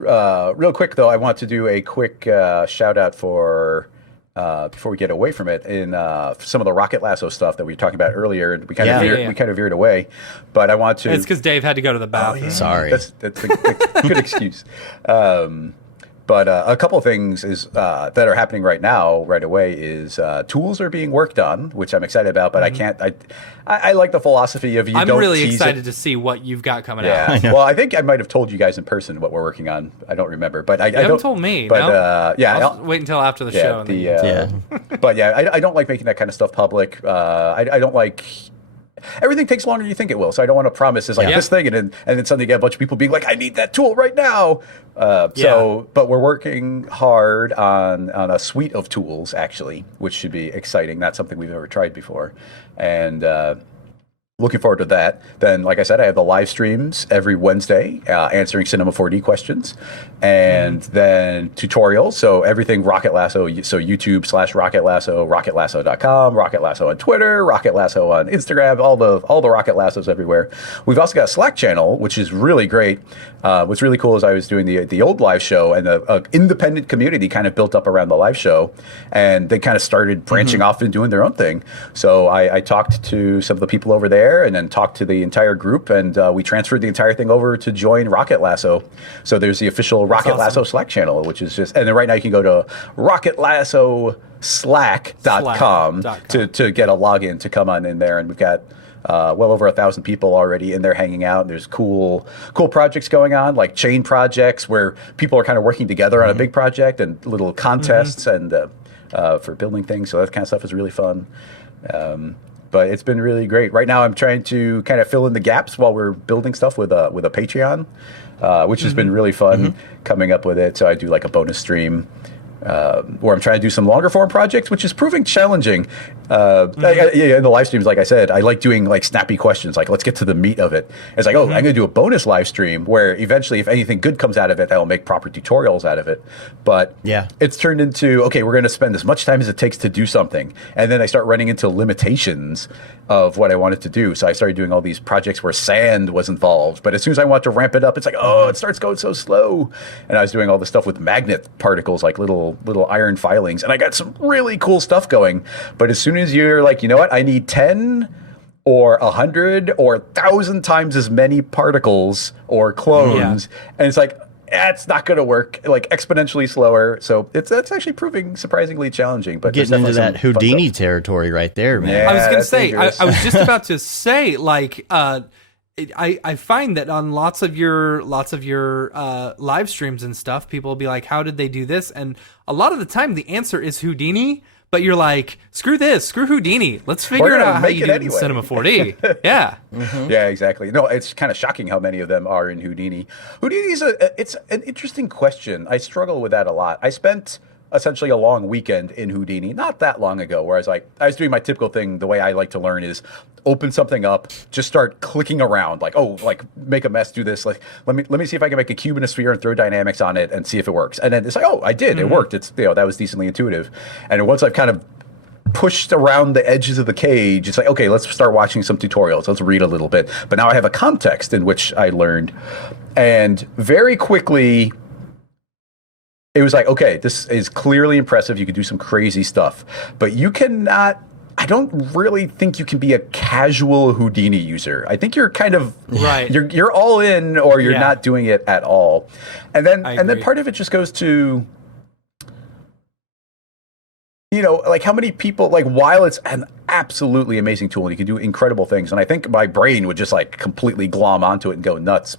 Coronas. Real quick though, I want to do a quick shout out for before we get away from it in some of the Rocket Lasso stuff that we were talking about earlier, and we kind of veered away. But I want to. It's because Dave had to go to the bathroom. Sorry, that's a good excuse. But a couple of things is that are happening right now, right away, is tools are being worked on, which I'm excited about. But I can't. I like the philosophy of I'm really excited to see what you've got coming out. Well, I think I might have told you guys in person what we're working on. I don't remember, but I haven't don't told me. But no? I'll wait until after the show. But I don't like making that kind of stuff public. I don't like. Everything takes longer than you think it will, so I don't want to promise it's like this thing, and then suddenly you get a bunch of people being like, "I need that tool right now." But we're working hard on a suite of tools actually, which should be exciting. Not something we've ever tried before, and looking forward to that. Then, like I said, I have the live streams every Wednesday answering Cinema 4D questions, and then tutorials. So everything Rocket Lasso. So YouTube/Rocket Lasso, RocketLasso.com, Rocket Lasso on Twitter, Rocket Lasso on Instagram. All the Rocket Lassos everywhere. We've also got a Slack channel, which is really great. What's really cool is I was doing the old live show, and the independent community kind of built up around the live show, and they kind of started branching off and doing their own thing. So I talked to some of the people over there, and then talked to the entire group, and we transferred the entire thing over to join Rocket Lasso. So there's the official Rocket Lasso Slack channel, which is just, and then right now you can go to RocketLasso Slack.com to get a login to come on in there, and we've got well over 1,000 people already in there hanging out. There's cool projects going on, like chain projects where people are kind of working together on a big project, and little contests and for building things. So that kind of stuff is really fun. But it's been really great. Right now, I'm trying to kind of fill in the gaps while we're building stuff with a Patreon, which has been really fun coming up with it. So I do like a bonus stream where I'm trying to do some longer form projects, which is proving challenging. In the live streams, like I said, I like doing like snappy questions, like let's get to the meat of it. It's like, I'm going to do a bonus live stream where eventually, if anything good comes out of it, I'll make proper tutorials out of it. But it's turned into, okay, we're going to spend as much time as it takes to do something. And then I start running into limitations of what I wanted to do. So I started doing all these projects where sand was involved. But as soon as I want to ramp it up, it's like, it starts going so slow. And I was doing all this stuff with magnet particles, like little iron filings. And I got some really cool stuff going. But as soon as you're like, you know what, I need 10 or 100 or 1,000 times as many particles or clones. And it's like, it's not going to work, like exponentially slower. So that's actually proving surprisingly challenging. But getting into that Houdini territory right there, man. Yeah, I was going to say, I was just about to say, like, I find that on lots of your live streams and stuff, people will be like, how did they do this? And a lot of the time the answer is Houdini, but you're like, screw this, screw Houdini. Let's figure out how you do it in Cinema 4D. Yeah. Yeah, exactly. No, it's kind of shocking how many of them are in Houdini. Houdini's it's an interesting question. I struggle with that a lot. I spent essentially a long weekend in Houdini not that long ago, where I was doing my typical thing. The way I like to learn is open something up, just start clicking around, like make a mess, do this, like let me see if I can make a cube in a sphere and throw dynamics on it and see if it works. And then it's like, I did, it worked. It's that was decently intuitive. And once I've kind of pushed around the edges of the cage, it's like, okay, let's start watching some tutorials, let's read a little bit. But now I have a context in which I learned, and very quickly it was like, okay, this is clearly impressive. You could do some crazy stuff, but you cannot. I don't really think you can be a casual Houdini user. I think you're kind of right. You're all in, or you're not doing it at all. And then part of it just goes to, you know, like how many people, like while it's an absolutely amazing tool and you can do incredible things, and I think my brain would just like completely glom onto it and go nuts.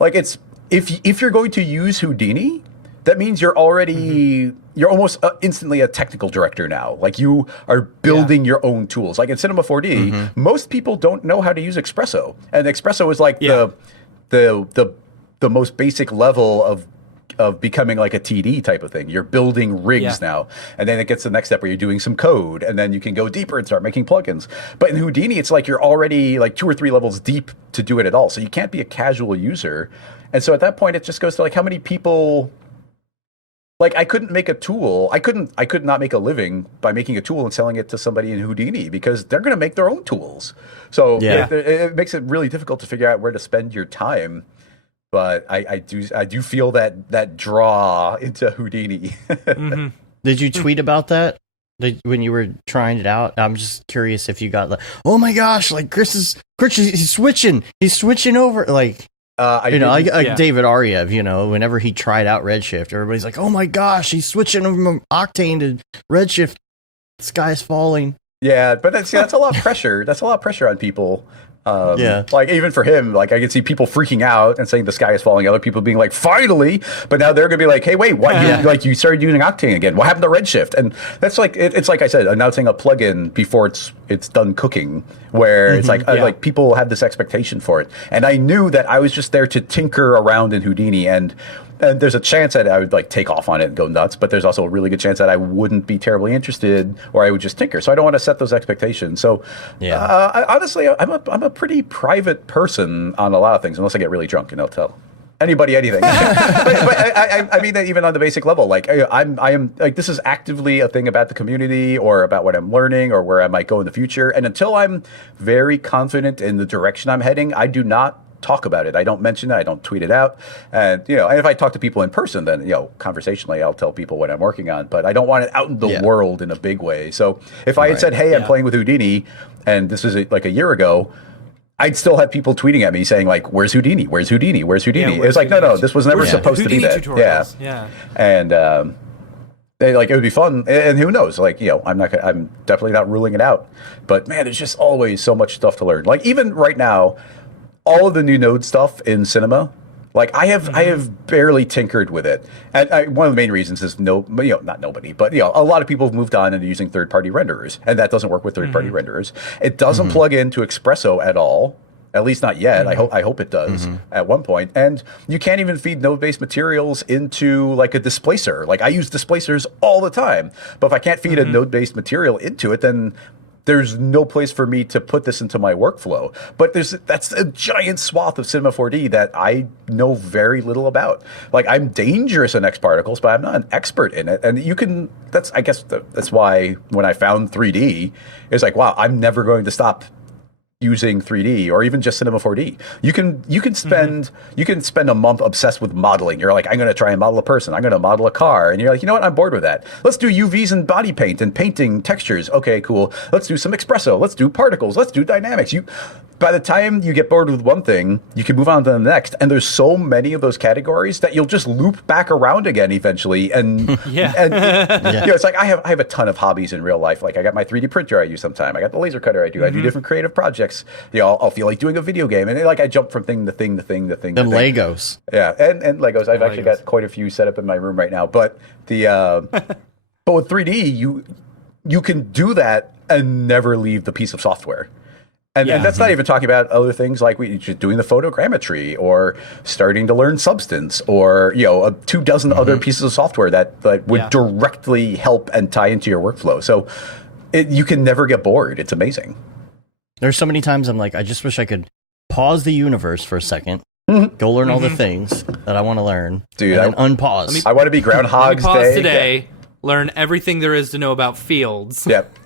Like it's, if you're going to use Houdini, that means you're already, you're almost instantly a technical director now. Like you are building your own tools. Like in Cinema 4D, most people don't know how to use Espresso. And Espresso is like the most basic level of becoming like a TD type of thing. You're building rigs now. And then it gets to the next step where you're doing some code, and then you can go deeper and start making plugins. But in Houdini, it's like you're already like 2 or 3 levels deep to do it at all. So you can't be a casual user. And so at that point, it just goes to like how many people. Like I couldn't make a tool. I could not make a living by making a tool and selling it to somebody in Houdini because they're going to make their own tools. So it makes it really difficult to figure out where to spend your time. But I do feel that draw into Houdini. Did you tweet about that when you were trying it out? I'm just curious if you got like, oh my gosh, like Chris he's switching over like. Like David Ariev, you know, whenever he tried out Redshift, everybody's like, oh my gosh, he's switching from Octane to Redshift. The sky's falling. Yeah, but that's a lot of pressure. That's a lot of pressure on people. Like even for him, like I can see people freaking out and saying the sky is falling. Other people being like, finally, but now they're gonna be like, hey, wait, what? You started using Octane again? What happened to Redshift? And that's like it's like I said, announcing a plugin before it's done cooking, where it's like people have this expectation for it, and I knew that I was just there to tinker around in Houdini, and there's a chance that I would like take off on it and go nuts, but there's also a really good chance that I wouldn't be terribly interested, or I would just tinker. So I don't want to set those expectations. So honestly, I'm a pretty private person on a lot of things, unless I get really drunk and I'll tell anybody anything. but I mean that even on the basic level, like I am like, this is actively a thing about the community or about what I'm learning or where I might go in the future. And until I'm very confident in the direction I'm heading, I do not talk about it. I don't mention it. I don't tweet it out. And, you know, and if I talk to people in person, then, you know, conversationally, I'll tell people what I'm working on, but I don't want it out in the world in a big way. So if I had said, hey, I'm playing with Houdini, and this is like a year ago, I'd still have people tweeting at me saying like, where's Houdini? Where's Houdini? Where's Houdini? It was like, no, this was never supposed to be that. Tutorials. Yeah. And, like it would be fun, and who knows? Like, you know, I'm definitely not ruling it out. But man, there's just always so much stuff to learn. Like even right now, all of the new Node stuff in Cinema, like I have barely tinkered with it, and one of the main reasons is not nobody, but a lot of people have moved on and are using third-party renderers, and that doesn't work with third-party renderers. It doesn't plug into Espresso at all. At least not yet. I hope it does at one point. And you can't even feed node-based materials into like a displacer. Like I use displacers all the time, but if I can't feed a node-based material into it, then there's no place for me to put this into my workflow. But that's a giant swath of Cinema 4D that I know very little about. Like I'm dangerous in X particles, but I'm not an expert in it. And I guess that's why when I found 3D, it's like, wow, I'm never going to stop using 3D or even just Cinema 4D. You can spend a month obsessed with modeling. You're like, I'm going to try and model a person. I'm going to model a car. And you're like, you know what? I'm bored with that. Let's do UVs and body paint and painting textures. Okay, cool. Let's do some espresso. Let's do particles. Let's do dynamics. By the time you get bored with one thing, you can move on to the next. And there's so many of those categories that you'll just loop back around again eventually. And it's like I have a ton of hobbies in real life. Like I got my 3D printer I use sometime. I got the laser cutter I do. I do different creative projects. I'll feel like doing a video game, and like I jump from thing to thing to thing to thing. And Legos. Yeah, and Legos. I've actually got quite a few set up in my room right now. But but with 3D, you can do that and never leave the piece of software. And that's not even talking about other things like just doing the photogrammetry or starting to learn Substance or 24 other pieces of software that would directly help and tie into your workflow. So you can never get bored. It's amazing. There's so many times I'm like, I just wish I could pause the universe for a second, go learn all the things that I want to learn, dude, and then unpause. I want to be Groundhog's Day today. Learn everything there is to know about fields. Yep.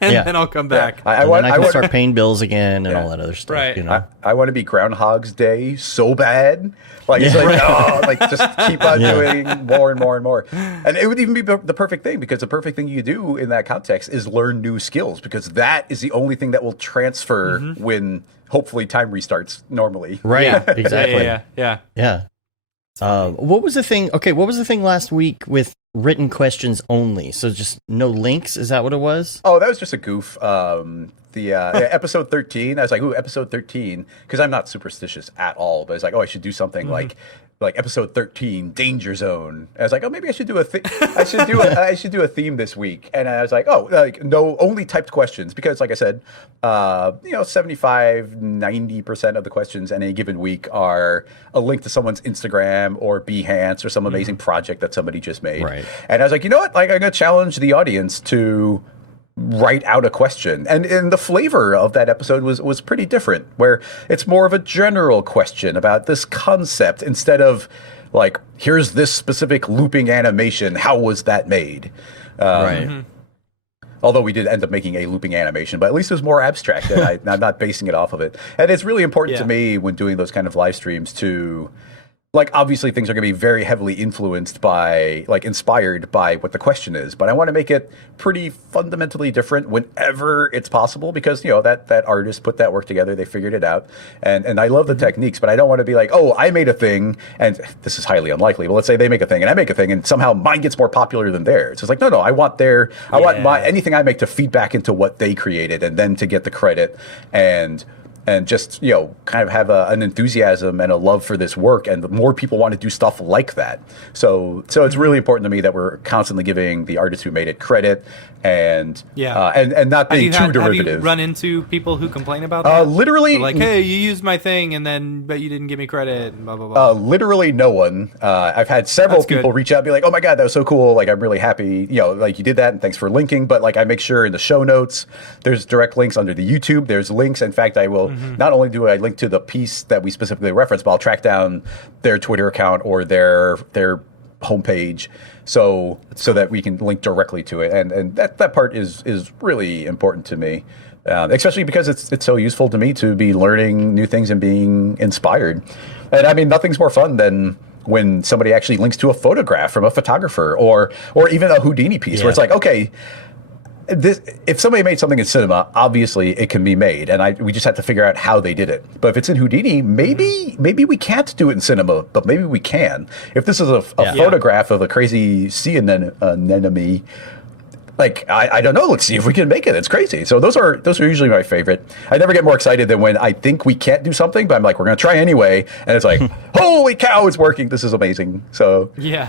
And then I'll come back. I can start paying bills again and all that other stuff. Right. I want to be Groundhog's Day so bad. Like, it's like, just keep on doing more and more and more. And it would even be the perfect thing, because the perfect thing you do in that context is learn new skills, because that is the only thing that will transfer when hopefully time restarts normally. Right. Yeah. Exactly. Yeah. What was the thing? Okay. What was the thing last week with written questions only. So just no links. Is that what it was? Oh, that was just a goof. Episode 13, I was like, ooh, episode 13, because I'm not superstitious at all, but it's like, oh, I should do something like episode 13, Danger Zone. I was like, oh, maybe I should do I should do a theme this week. And I was like, oh, like no, only typed questions, because like I said, 75-90% of the questions in any given week are a link to someone's Instagram or Behance or some amazing project that somebody just made. Right. And I was like, you know what? Like, I'm gonna challenge the audience to write out a question, and the flavor of that episode was pretty different, where it's more of a general question about this concept instead of like, here's this specific looping animation, how was that made? Right. Although we did end up making a looping animation, but at least it was more abstract, and I'm not basing it off of it. And it's really important to me when doing those kind of live streams to, like, obviously things are going to be very heavily influenced by, like, inspired by what the question is, but I want to make it pretty fundamentally different whenever it's possible, because, you know, that artist put that work together, they figured it out, and I love the techniques, but I don't want to be like, oh, I made a thing, and this is highly unlikely, but let's say they make a thing and I make a thing, and somehow mine gets more popular than theirs. It's like, no, I want anything I make to feed back into what they created, and then to get the credit, and just, you know, kind of have an enthusiasm and a love for this work, and more people want to do stuff like that. So it's really important to me that we're constantly giving the artists who made it credit, and and not being too derivative. Have you run into people who complain about that? Literally, they're like, hey, you used my thing, but you didn't give me credit, and blah blah blah. Literally no one. I've had several people reach out and be like, oh my god, that was so cool, like, I'm really happy, you know, like, you did that, and thanks for linking. But like, I make sure in the show notes there's direct links under the YouTube, there's links. In fact, I will not only do I link to the piece that we specifically reference, but I'll track down their Twitter account or their homepage, so that we can link directly to it, and that part is really important to me, especially because it's so useful to me to be learning new things and being inspired. And I mean, nothing's more fun than when somebody actually links to a photograph from a photographer, or even a Houdini piece, where it's like, okay, if somebody made something in cinema, obviously it can be made, and we just have to figure out how they did it. But if it's in Houdini, maybe we can't do it in cinema, but maybe we can. If this is a photograph of a crazy sea anemone, like, I don't know. Let's see if we can make it. It's crazy. So those are usually my favorite. I never get more excited than when I think we can't do something, but I'm like, we're going to try anyway, and it's like, holy cow, it's working. This is amazing. So yeah.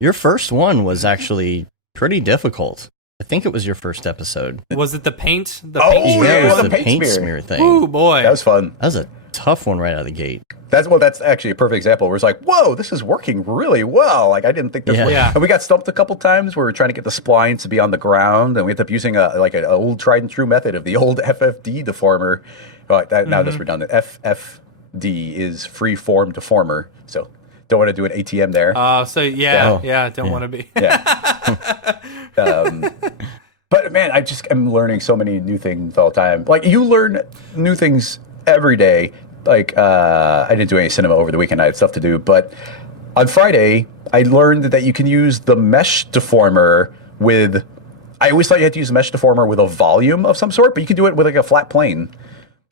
Your first one was actually pretty difficult. I think it was your first episode. Was it the paint? It was the paint smear thing. Ooh, boy. That was fun. That was a tough one right out of the gate. That's actually a perfect example where it's like, whoa, this is working really well. Like, I didn't think this would. Yeah. And we got stumped a couple times where we were trying to get the splines to be on the ground, and we ended up using an old tried and true method of the old FFD deformer. Now that's redundant. FFD is free form deformer. So don't want to do an ATM there. Don't want to be. But man, I just am learning so many new things all the time. Like, you learn new things every day. Like, I didn't do any cinema over the weekend. I had stuff to do. But on Friday, I learned that you can use the mesh deformer with... I always thought you had to use a mesh deformer with a volume of some sort, but you could do it with like a flat plane.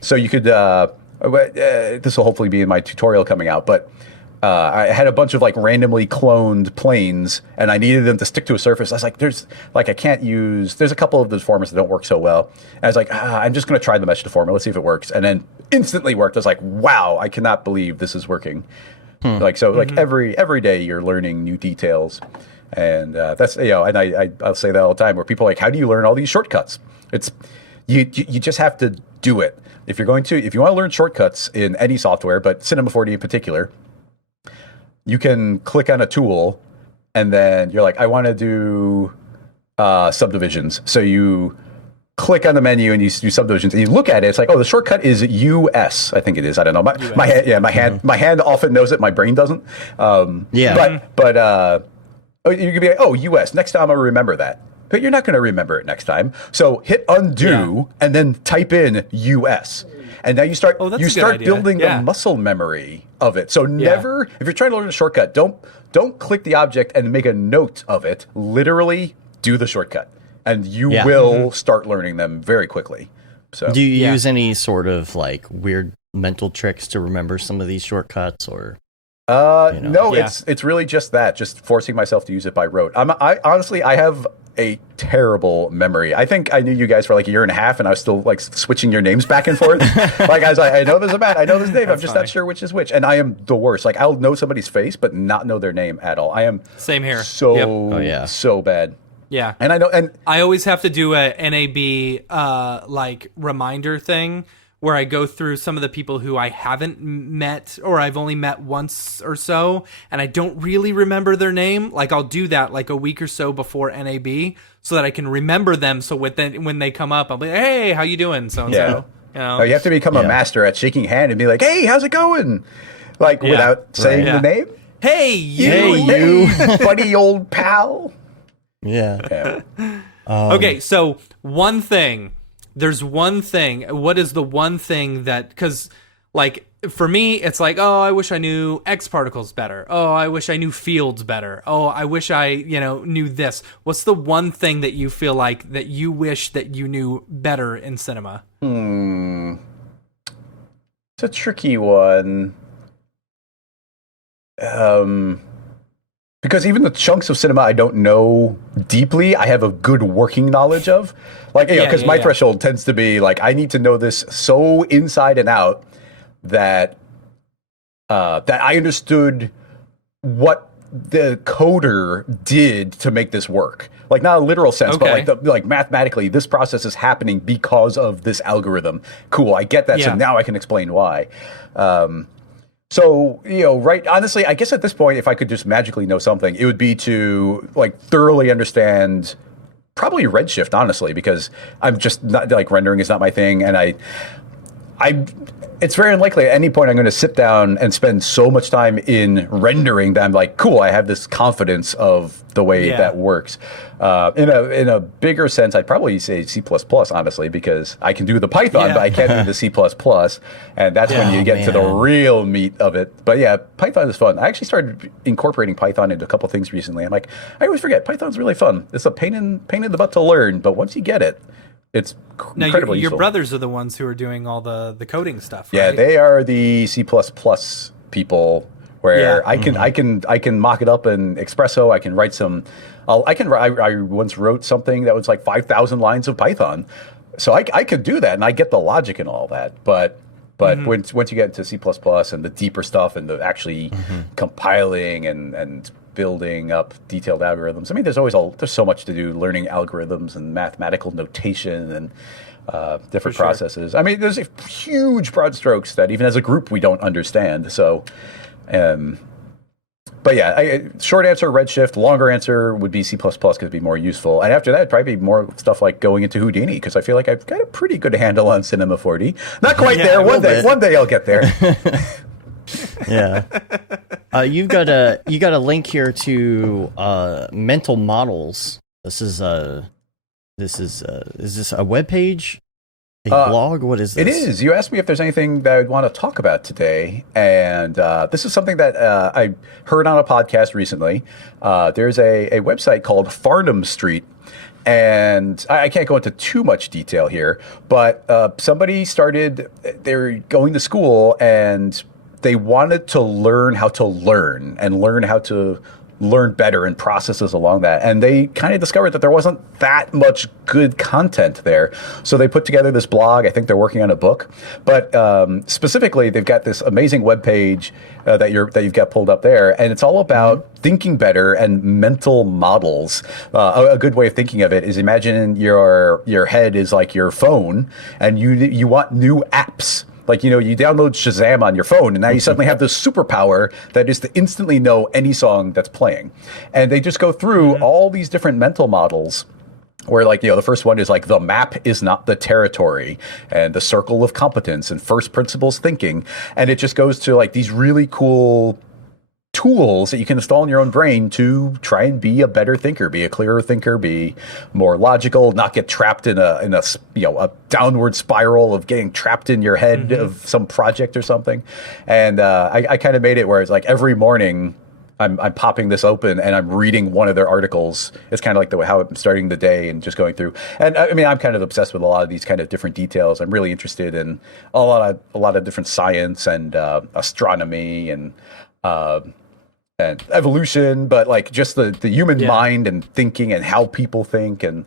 So you could... this will hopefully be in my tutorial coming out, but... I had a bunch of like randomly cloned planes, and I needed them to stick to a surface. I was like, there's a couple of the deformers that don't work so well. And I was like, I'm just going to try the mesh deformer. Let's see if it works. And then instantly worked. I was like, wow, I cannot believe this is working. Like every day you're learning new details. And that's, you know, and I'll say that all the time, where people are like, how do you learn all these shortcuts? It's, you just have to do it. If you want to learn shortcuts in any software, but Cinema 4D in particular, you can click on a tool, and then you're like, I want to do subdivisions. So you click on the menu and you do subdivisions, and you look at it. It's like, oh, the shortcut is US. I think it is. I don't know. My hand often knows it. My brain doesn't. But you could be like, oh, US. Next time I'll remember that. But you're not going to remember it next time. So hit undo and then type in US. And now you start building the muscle memory of it. So never, if you're trying to learn a shortcut, don't click the object and make a note of it. Literally do the shortcut, and you will start learning them very quickly. So do you use any sort of like weird mental tricks to remember some of these shortcuts, or? No, Yeah. it's really just that, just forcing myself to use it by rote. I honestly, I have a terrible memory. I think I knew you guys for like a year and a half, and I was still like switching your names back and forth. Like I was like, I know there's a Matt, I know this Dave. I'm just funny. not sure which is which, and I am the worst. Like I'll know somebody's face, but not know their name at all. I am Same here. so Yep. Oh, yeah. so bad. Yeah. And I know, and I always have to do a NAB like reminder thing where I go through some of the people who I haven't met or I've only met once or so, and I don't really remember their name. Like I'll do that like a week or so before NAB so that I can remember them. So when they come up, I'll be like, hey, how you doing? So and Yeah. so. You know? oh, you have to become a Yeah. master at shaking hand and be like, hey, how's it going? Like Yeah. without saying Yeah. the name. Hey, you. Hey, you. Hey, buddy, old pal. Yeah. Yeah. Okay, so one thing. There's one thing. What is the one thing that, because like for me, it's like, oh, I wish I knew X particles better. Oh, I wish I knew fields better. Oh, I wish I, knew this. What's the one thing that you feel like that you wish that you knew better in cinema? It's a tricky one. Because even the chunks of cinema I don't know deeply, I have a good working knowledge of. Like, because my threshold tends to be like, I need to know this so inside and out that that I understood what the coder did to make this work. Like not a literal sense, Okay. but like mathematically, this process is happening because of this algorithm. Cool, I get that. Yeah. So now I can explain why. So, right, honestly, I guess at this point, if I could just magically know something, it would be to like thoroughly understand probably Redshift, honestly, because I'm just not like rendering is not my thing. And it's very unlikely at any point I'm going to sit down and spend so much time in rendering that I'm like, cool, I have this confidence of the way that works. In a bigger sense, I'd probably say C++, honestly, because I can do the Python, but I can't do the C++. And that's when you get into the real meat of it. But yeah, Python is fun. I actually started incorporating Python into a couple things recently. I'm like, I always forget, Python's really fun. It's a pain in the butt to learn, but once you get it, it's Now, incredibly your useful. brothers are the ones who are doing all the coding stuff, right? Yeah, they are the C++ people where I can mock it up in Espresso. I can write some. I once wrote something that was like 5,000 lines of Python, so I could do that, and I get the logic and all that. But once you get into C++ and the deeper stuff and the actually compiling and building up detailed algorithms, I mean, there's so much to do learning algorithms and mathematical notation and different processes. I mean, there's a huge broad strokes that even as a group we don't understand. So, but yeah, short answer Redshift. Longer answer would be C++ because it'd be more useful. And after that, it'd probably be more stuff like going into Houdini because I feel like I've got a pretty good handle on Cinema 4D. Not quite there. One day I'll get there. Yeah. You got a link here to mental models. Is this a web page? A blog? What is this? It is. You asked me if there's anything that I'd want to talk about today, and this is something that I heard on a podcast recently. There's a website called Farnham Street, and I can't go into too much detail here, but somebody started, they're going to school, and they wanted to learn how to learn and learn how to learn better and processes along that. And they kind of discovered that there wasn't that much good content there. So they put together this blog. I think they're working on a book. But specifically, they've got this amazing webpage that you've got pulled up there. And it's all about thinking better and mental models. A good way of thinking of it is imagine your head is like your phone and you want new apps. Like, you download Shazam on your phone, and now you suddenly have this superpower that is to instantly know any song that's playing. And they just go through all these different mental models where, like, the first one is like the map is not the territory, and the circle of competence, and first principles thinking. And it just goes to like these really cool tools that you can install in your own brain to try and be a better thinker, be a clearer thinker, be more logical, not get trapped in a downward spiral of getting trapped in your head of some project or something. And I kind of made it where it's like every morning I'm popping this open and I'm reading one of their articles. It's kind of like how I'm starting the day and just going through. And I mean, I'm kind of obsessed with a lot of these kind of different details. I'm really interested in a lot of different science and astronomy and and evolution, but like just the human mind and thinking and how people think and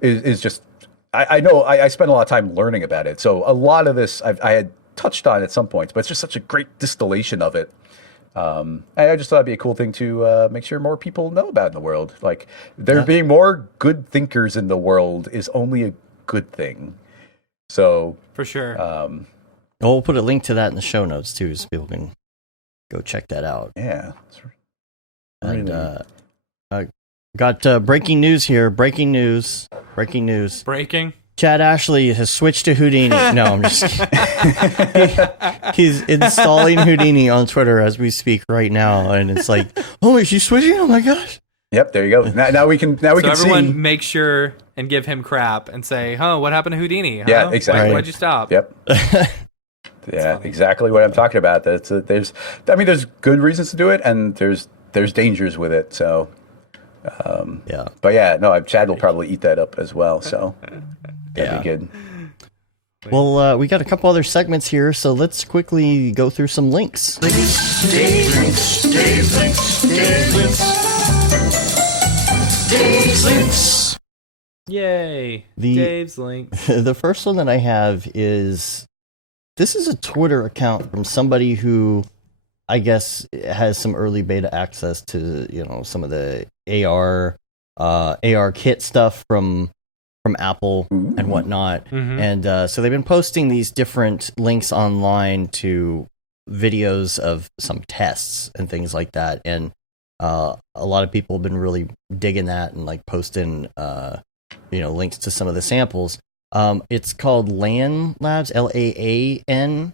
is just. I know I spent a lot of time learning about it, so a lot of this I had touched on at some points, but it's just such a great distillation of it. And I just thought it'd be a cool thing to make sure more people know about in the world. Like there being more good thinkers in the world is only a good thing. So for sure. We'll put a link to that in the show notes too, so people can go check that out. Yeah. And got breaking news here. Breaking news. Breaking. Chad Ashley has switched to Houdini. No, I'm just kidding. He's installing Houdini on Twitter as we speak right now, and it's like, oh, is she switching? Oh my gosh. Yep, there you go. Now we can so see. Everyone make sure and give him crap and say, "Huh, what happened to Houdini? Huh? Yeah, exactly. Why'd you stop?" Yep. Yeah, exactly what I'm talking about. There's good reasons to do it, and there's dangers with it. So, yeah. But yeah, no, Chad will probably eat that up as well. So that'd be good. Well, we got a couple other segments here, so let's quickly go through some links. Dave's links. Yay! Dave's links. The first one that I have is this is a Twitter account from somebody who I guess has some early beta access to some of the AR kit stuff from Apple and whatnot. Mm-hmm. And so they've been posting these different links online to videos of some tests and things like that. And a lot of people have been really digging that and like posting, links to some of the samples. It's called LAN Labs, LAAN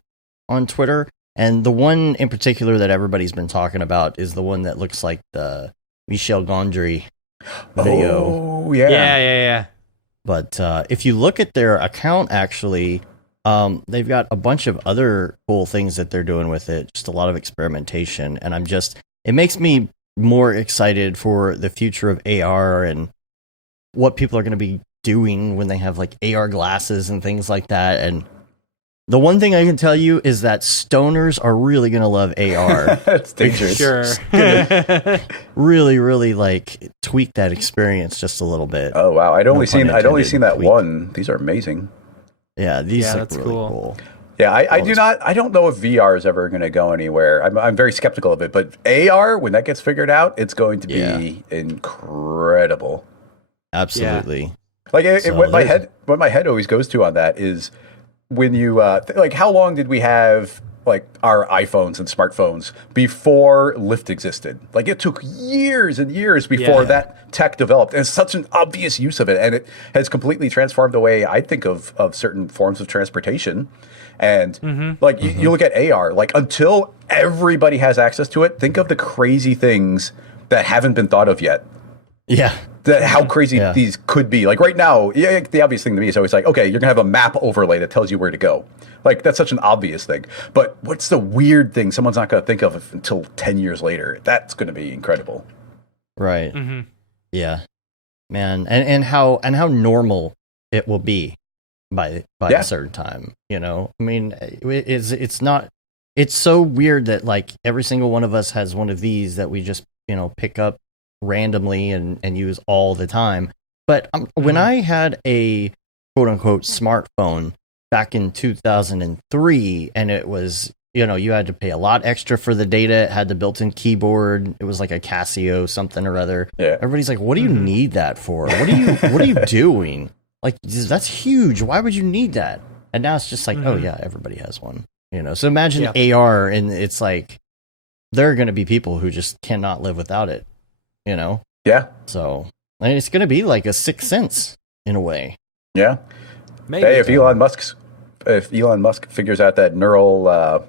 on Twitter. And the one in particular that everybody's been talking about is the one that looks like the Michel Gondry video. Oh, yeah. Yeah. But if you look at their account, actually, they've got a bunch of other cool things that they're doing with it. Just a lot of experimentation. And it makes me more excited for the future of AR and what people are going to be doing when they have like AR glasses and things like that. And the one thing I can tell you is that stoners are really going to love AR. That's dangerous. Sure. Really, really like tweak that experience just a little bit. Oh wow! I'd only seen that tweak. one. These are amazing. Yeah, these look that's really cool. Yeah, I don't know if VR is ever going to go anywhere. I'm very skeptical of it, but AR, when that gets figured out, it's going to be incredible. Absolutely. Like what my head always goes to on that is when you like, how long did we have like our iPhones and smartphones before Lyft existed? Like it took years and years before that tech developed, and it's such an obvious use of it, and it has completely transformed the way I think of certain forms of transportation. And you look at AR, like until everybody has access to it, think of the crazy things that haven't been thought of yet. Yeah. How crazy these could be. Like right now, the obvious thing to me is always like, okay, you're going to have a map overlay that tells you where to go. Like that's such an obvious thing. But what's the weird thing someone's not going to think of until 10 years later? That's going to be incredible. Right. Mm-hmm. Yeah. Man, and how normal it will be by a certain time, I mean, it's so weird that like every single one of us has one of these that we just, pick up randomly and use all the time. But when I had a quote unquote smartphone back in 2003, and it was, you had to pay a lot extra for the data. It had the built-in keyboard. It was like a Casio something or other. Yeah. Everybody's like, what do you need that for? What are you doing? Like, that's huge. Why would you need that? And now it's just like, oh yeah, everybody has one. So imagine AR, and it's like there are going to be people who just cannot live without it. Yeah. So it's going to be like a sixth sense in a way. Yeah. Maybe. Hey, if Elon Musk figures out that neural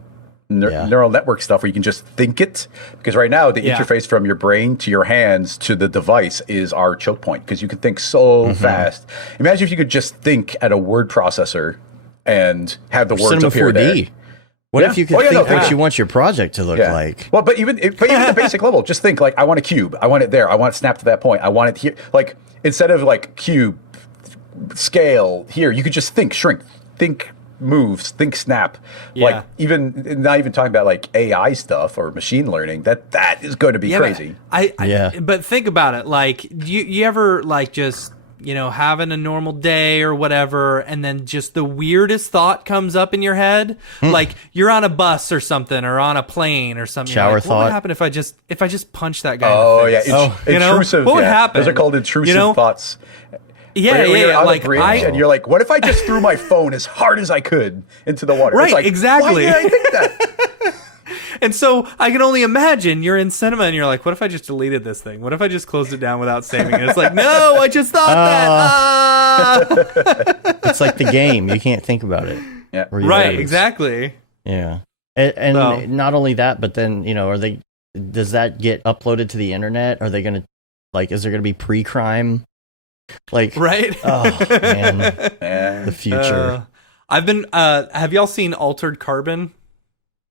network stuff where you can just think it, because right now the interface from your brain to your hands to the device is our choke point, because you can think so fast. Imagine if you could just think at a word processor and have the words Cinema appear 4D. there. What if you could think what you want your project to look like? Well, but even at the basic level, just think like, I want a cube. I want it there. I want it snapped to that point. I want it here. Like, instead of like cube, scale, here, you could just think, shrink, think moves, think snap. Yeah. Like not even talking about like AI stuff or machine learning. That is going to be crazy. But think about it. Like, you ever like just, you know, having a normal day or whatever, and then just the weirdest thought comes up in your head? Like, you're on a bus or something, or on a plane or something. Shower like, thought. What would happen if I just punched that guy? Oh in the yeah, face? intrusive. What would yeah. happen? Those are called intrusive thoughts. Yeah, When you're on like a bridge and you're like, what if I just threw my phone as hard as I could into the water? Right, It's like, exactly. Why did I think that? And so I can only imagine you're in cinema and you're like, what if I just deleted this thing? What if I just closed it down without saving it? It's like, no, I just thought that. It's like the game. You can't think about it. Yeah. Right, exactly. Yeah. And not only that, but then, you know, does that get uploaded to the internet? Are they going to, like, is there going to be pre-crime? Like, right? Oh, man. Yeah. The future. I've been, have y'all seen Altered Carbon?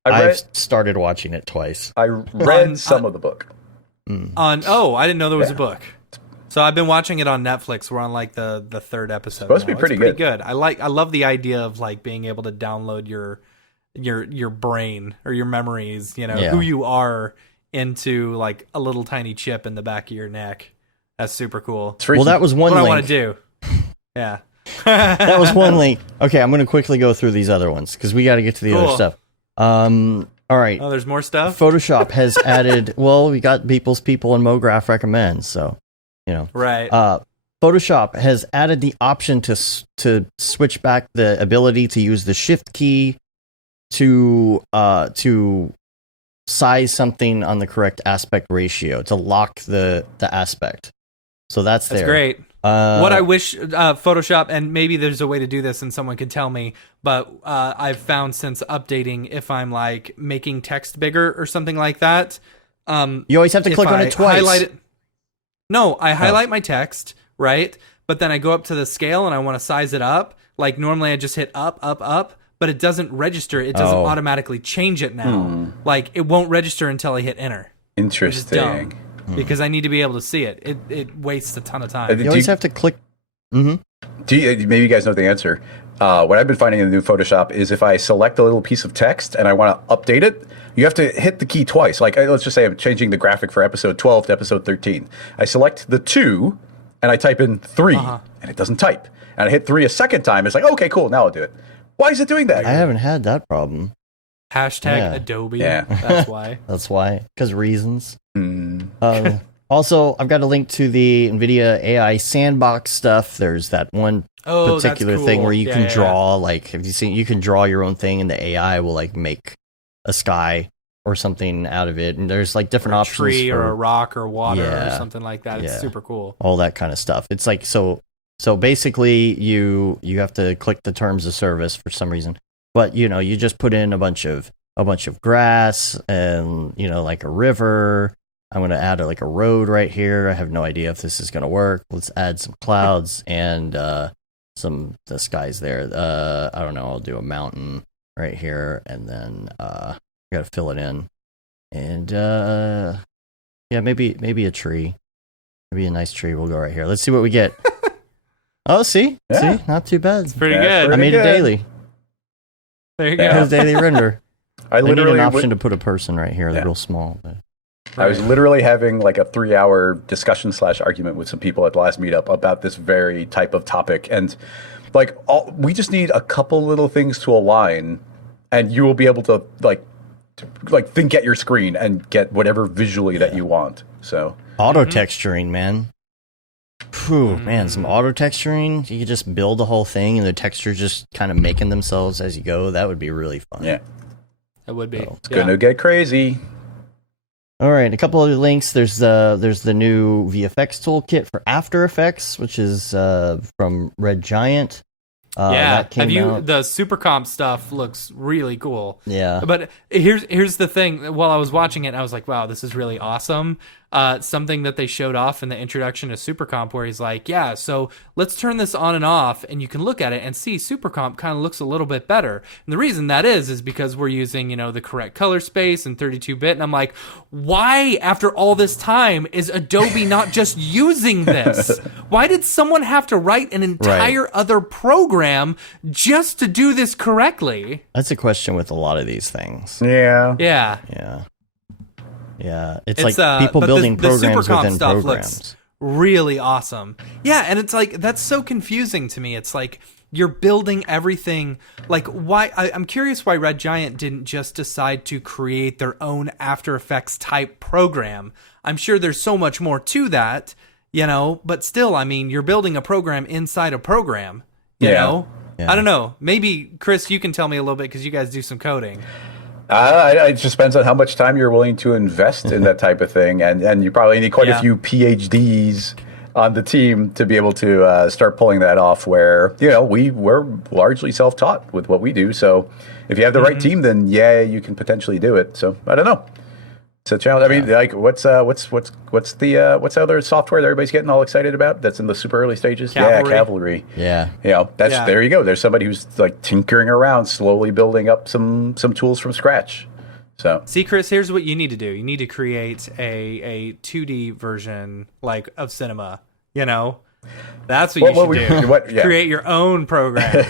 I've started watching it twice. I read some of the book. I didn't know there was a book. So I've been watching it on Netflix. We're on like the third episode. Supposed to be pretty good. I love the idea of like being able to download your brain or your memories, you know, who you are, into like a little tiny chip in the back of your neck. That's super cool. Well, that was one what link. I want to do. Yeah. That was one link. Okay, I'm going to quickly go through these other ones because we got to get to the other stuff. All right. Oh, there's more stuff? Photoshop has added, well, we got People's People and Mograph recommends, so, you know. Right. Photoshop has added the option to switch back the ability to use the shift key to size something on the correct aspect ratio, to lock the aspect. So that's there. That's great. What I wish Photoshop, and maybe there's a way to do this and someone could tell me, but I've found since updating, if I'm like making text bigger or something like that, you always have to click on it twice. I highlight my text, right? But then I go up to the scale and I want to size it up. Like normally I just hit up, but it doesn't register. It doesn't automatically change it now. Like it won't register until I hit enter. Interesting. Because I need to be able to see it. It wastes a ton of time. You always have to click. Maybe you guys know the answer. What I've been finding in the new Photoshop is if I select a little piece of text and I want to update it, you have to hit the key twice. Like, let's just say I'm changing the graphic for episode 12 to episode 13. I select the 2 and I type in 3 and it doesn't type. And I hit 3 a second time. It's like, okay, cool, now I'll do it. Why is it doing that? I haven't had that problem. Hashtag Adobe. Yeah. That's why. That's why. Because reasons. Also, I've got a link to the NVIDIA AI sandbox stuff. There's that one particular that's thing cool. where you can draw, like, have you seen, you can draw your own thing and the AI will like make a sky or something out of it. And there's like different options. A tree or a rock or water or Yeah. something like that. It's super cool. All that kind of stuff. It's like, so basically you have to click the terms of service for some reason. But, you know, you just put in a bunch of grass and, you know, like a river. I'm going to add like a road right here. I have no idea if this is going to work. Let's add some clouds and the skies there. I don't know. I'll do a mountain right here, and then I got to fill it in. And maybe a tree. Maybe a nice tree. We'll go right here. Let's see what we get. Oh, see, not too bad. It's pretty good. I made it daily. There you go. It was daily render. I need literally an option to put a person right here. They're real small. But. I was literally having like a 3-hour discussion / argument with some people at the last meetup about this very type of topic. And like, we just need a couple little things to align and you will be able to like think at your screen and get whatever visually that you want. So auto texturing, man. Whew, man, some auto texturing. You could just build the whole thing and the textures just kind of making themselves as you go. That would be really fun. Yeah. It would be. It's going to get crazy. All right, a couple other links. There's the new VFX toolkit for After Effects, which is from Red Giant. That came out. The super comp stuff looks really cool. Yeah. But here's the thing. While I was watching it, I was like, wow, this is really awesome. something that they showed off in the introduction to Supercomp, where he's like, yeah, so let's turn this on and off, and you can look at it and see Supercomp kind of looks a little bit better. And the reason that is because we're using, the correct color space and 32-bit. And I'm like, why, after all this time, is Adobe not just using this? Why did someone have to write an entire other program just to do this correctly? That's a question with a lot of these things. Yeah. It's like people building programs within stuff programs. Looks really awesome. Yeah, and it's like, that's so confusing to me. It's like you're building everything. Like, why? I'm curious why Red Giant didn't just decide to create their own After Effects type program. I'm sure there's so much more to that, but still, I mean, you're building a program inside a program, you know? Yeah. I don't know. Maybe, Chris, you can tell me a little bit because you guys do some coding. It just depends on how much time you're willing to invest in that type of thing, and you probably need quite a few PhDs on the team to be able to start pulling that off. Where we're largely self-taught with what we do, so if you have the right team, then you can potentially do it. So I don't know. It's a challenge. I mean, like, what's the other software that everybody's getting all excited about? That's in the super early stages. Cavalry. Yeah, Cavalry. Yeah. There you go. There's somebody who's like tinkering around, slowly building up some tools from scratch. So see, Chris, here's what you need to do. You need to create a 2D version of Cinema. That's what you should do. Create your own program.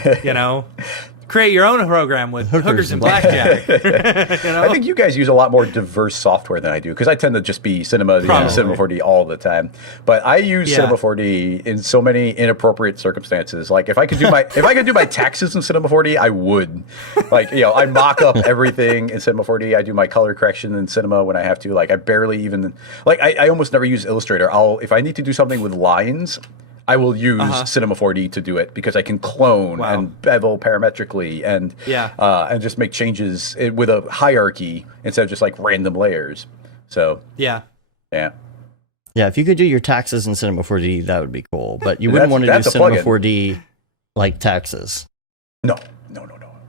Create your own program with hookers and blackjack. I think you guys use a lot more diverse software than I do, because I tend to just be Cinema 4D all the time. But I use Cinema 4D in so many inappropriate circumstances. Like if I could do my taxes in Cinema 4D, I would. I mock up everything in Cinema 4D. I do my color correction in Cinema when I have to. I barely even I almost never use Illustrator. If I need to do something with lines, I will use Cinema 4D to do it, because I can clone and bevel parametrically and just make changes with a hierarchy instead of just random layers. So yeah. If you could do your taxes in Cinema 4D, that would be cool. But you wouldn't want to do Cinema 4D like taxes. No. You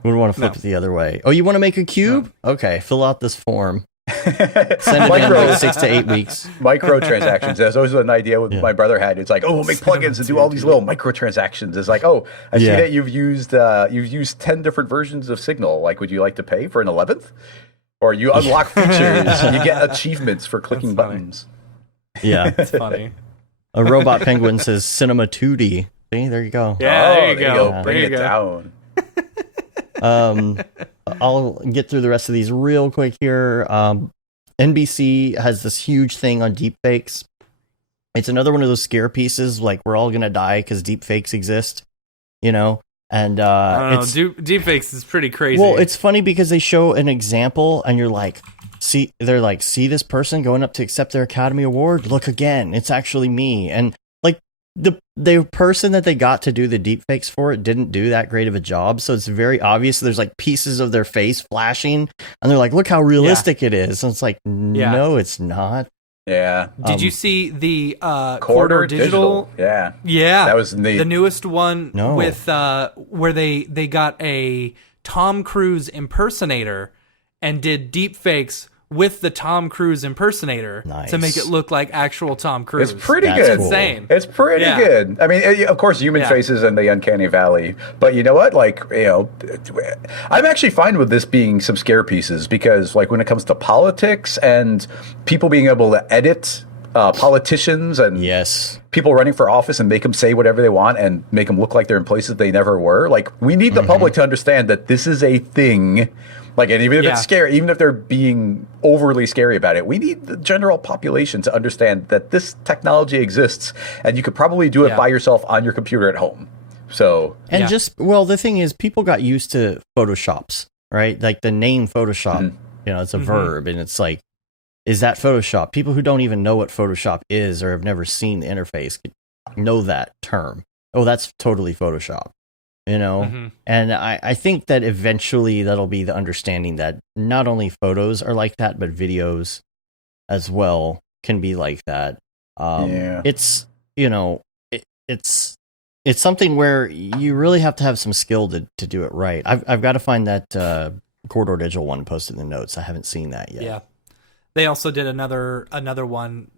wouldn't want to flip it the other way. Oh, you want to make a cube? No. Okay, fill out this form. Send it in 6 to 8 weeks. Microtransactions. That's always an idea my brother had. It's like, we'll make plugins and do all these little microtransactions. It's like, I see that you've used 10 different versions of Signal. Would you like to pay for an 11th? Or you unlock features, you get achievements for clicking buttons. Yeah, that's funny. A robot penguin says Cinema 2D. See, there you go. Yeah, there you go. Bring it down. I'll get through the rest of these real quick here. NBC has this huge thing on deepfakes. It's another one of those scare pieces, we're all gonna die because deepfakes exist, And I don't know. Deepfakes is pretty crazy. Well, it's funny because they show an example, and you're like, see this person going up to accept their Academy Award. Look again, it's actually me, and the person that they got to do the deepfakes for it didn't do that great of a job, so it's very obvious. There's pieces of their face flashing, and they're like, "Look how realistic it is." And it's like, no, it's not. Yeah. Did you see the Corridor Digital? Yeah. Yeah. That was neat. The newest one with where they got a Tom Cruise impersonator and did deepfakes with the Tom Cruise impersonator to make it look like actual Tom Cruise. It's pretty good. It's insane. It's pretty good. I mean, of course, human faces and the uncanny valley. But you know what? I'm actually fine with this being some scare pieces, because when it comes to politics and people being able to edit politicians and people running for office and make them say whatever they want and make them look like they're in places they never were. We need the public to understand that this is a thing. And even if it's scary, even if they're being overly scary about it, we need the general population to understand that this technology exists, and you could probably do it by yourself on your computer at home. So, the thing is, people got used to Photoshops, right? The name Photoshop, it's a verb, and it's like, is that Photoshop? People who don't even know what Photoshop is or have never seen the interface know that term. Oh, that's totally Photoshop. And I think that eventually that'll be the understanding that not only photos are like that, but videos as well can be like that. It's it's something where you really have to have some skill to do it right. I've got to find that Corridor Digital one posted in the notes. I haven't seen that yet. Yeah, they also did another one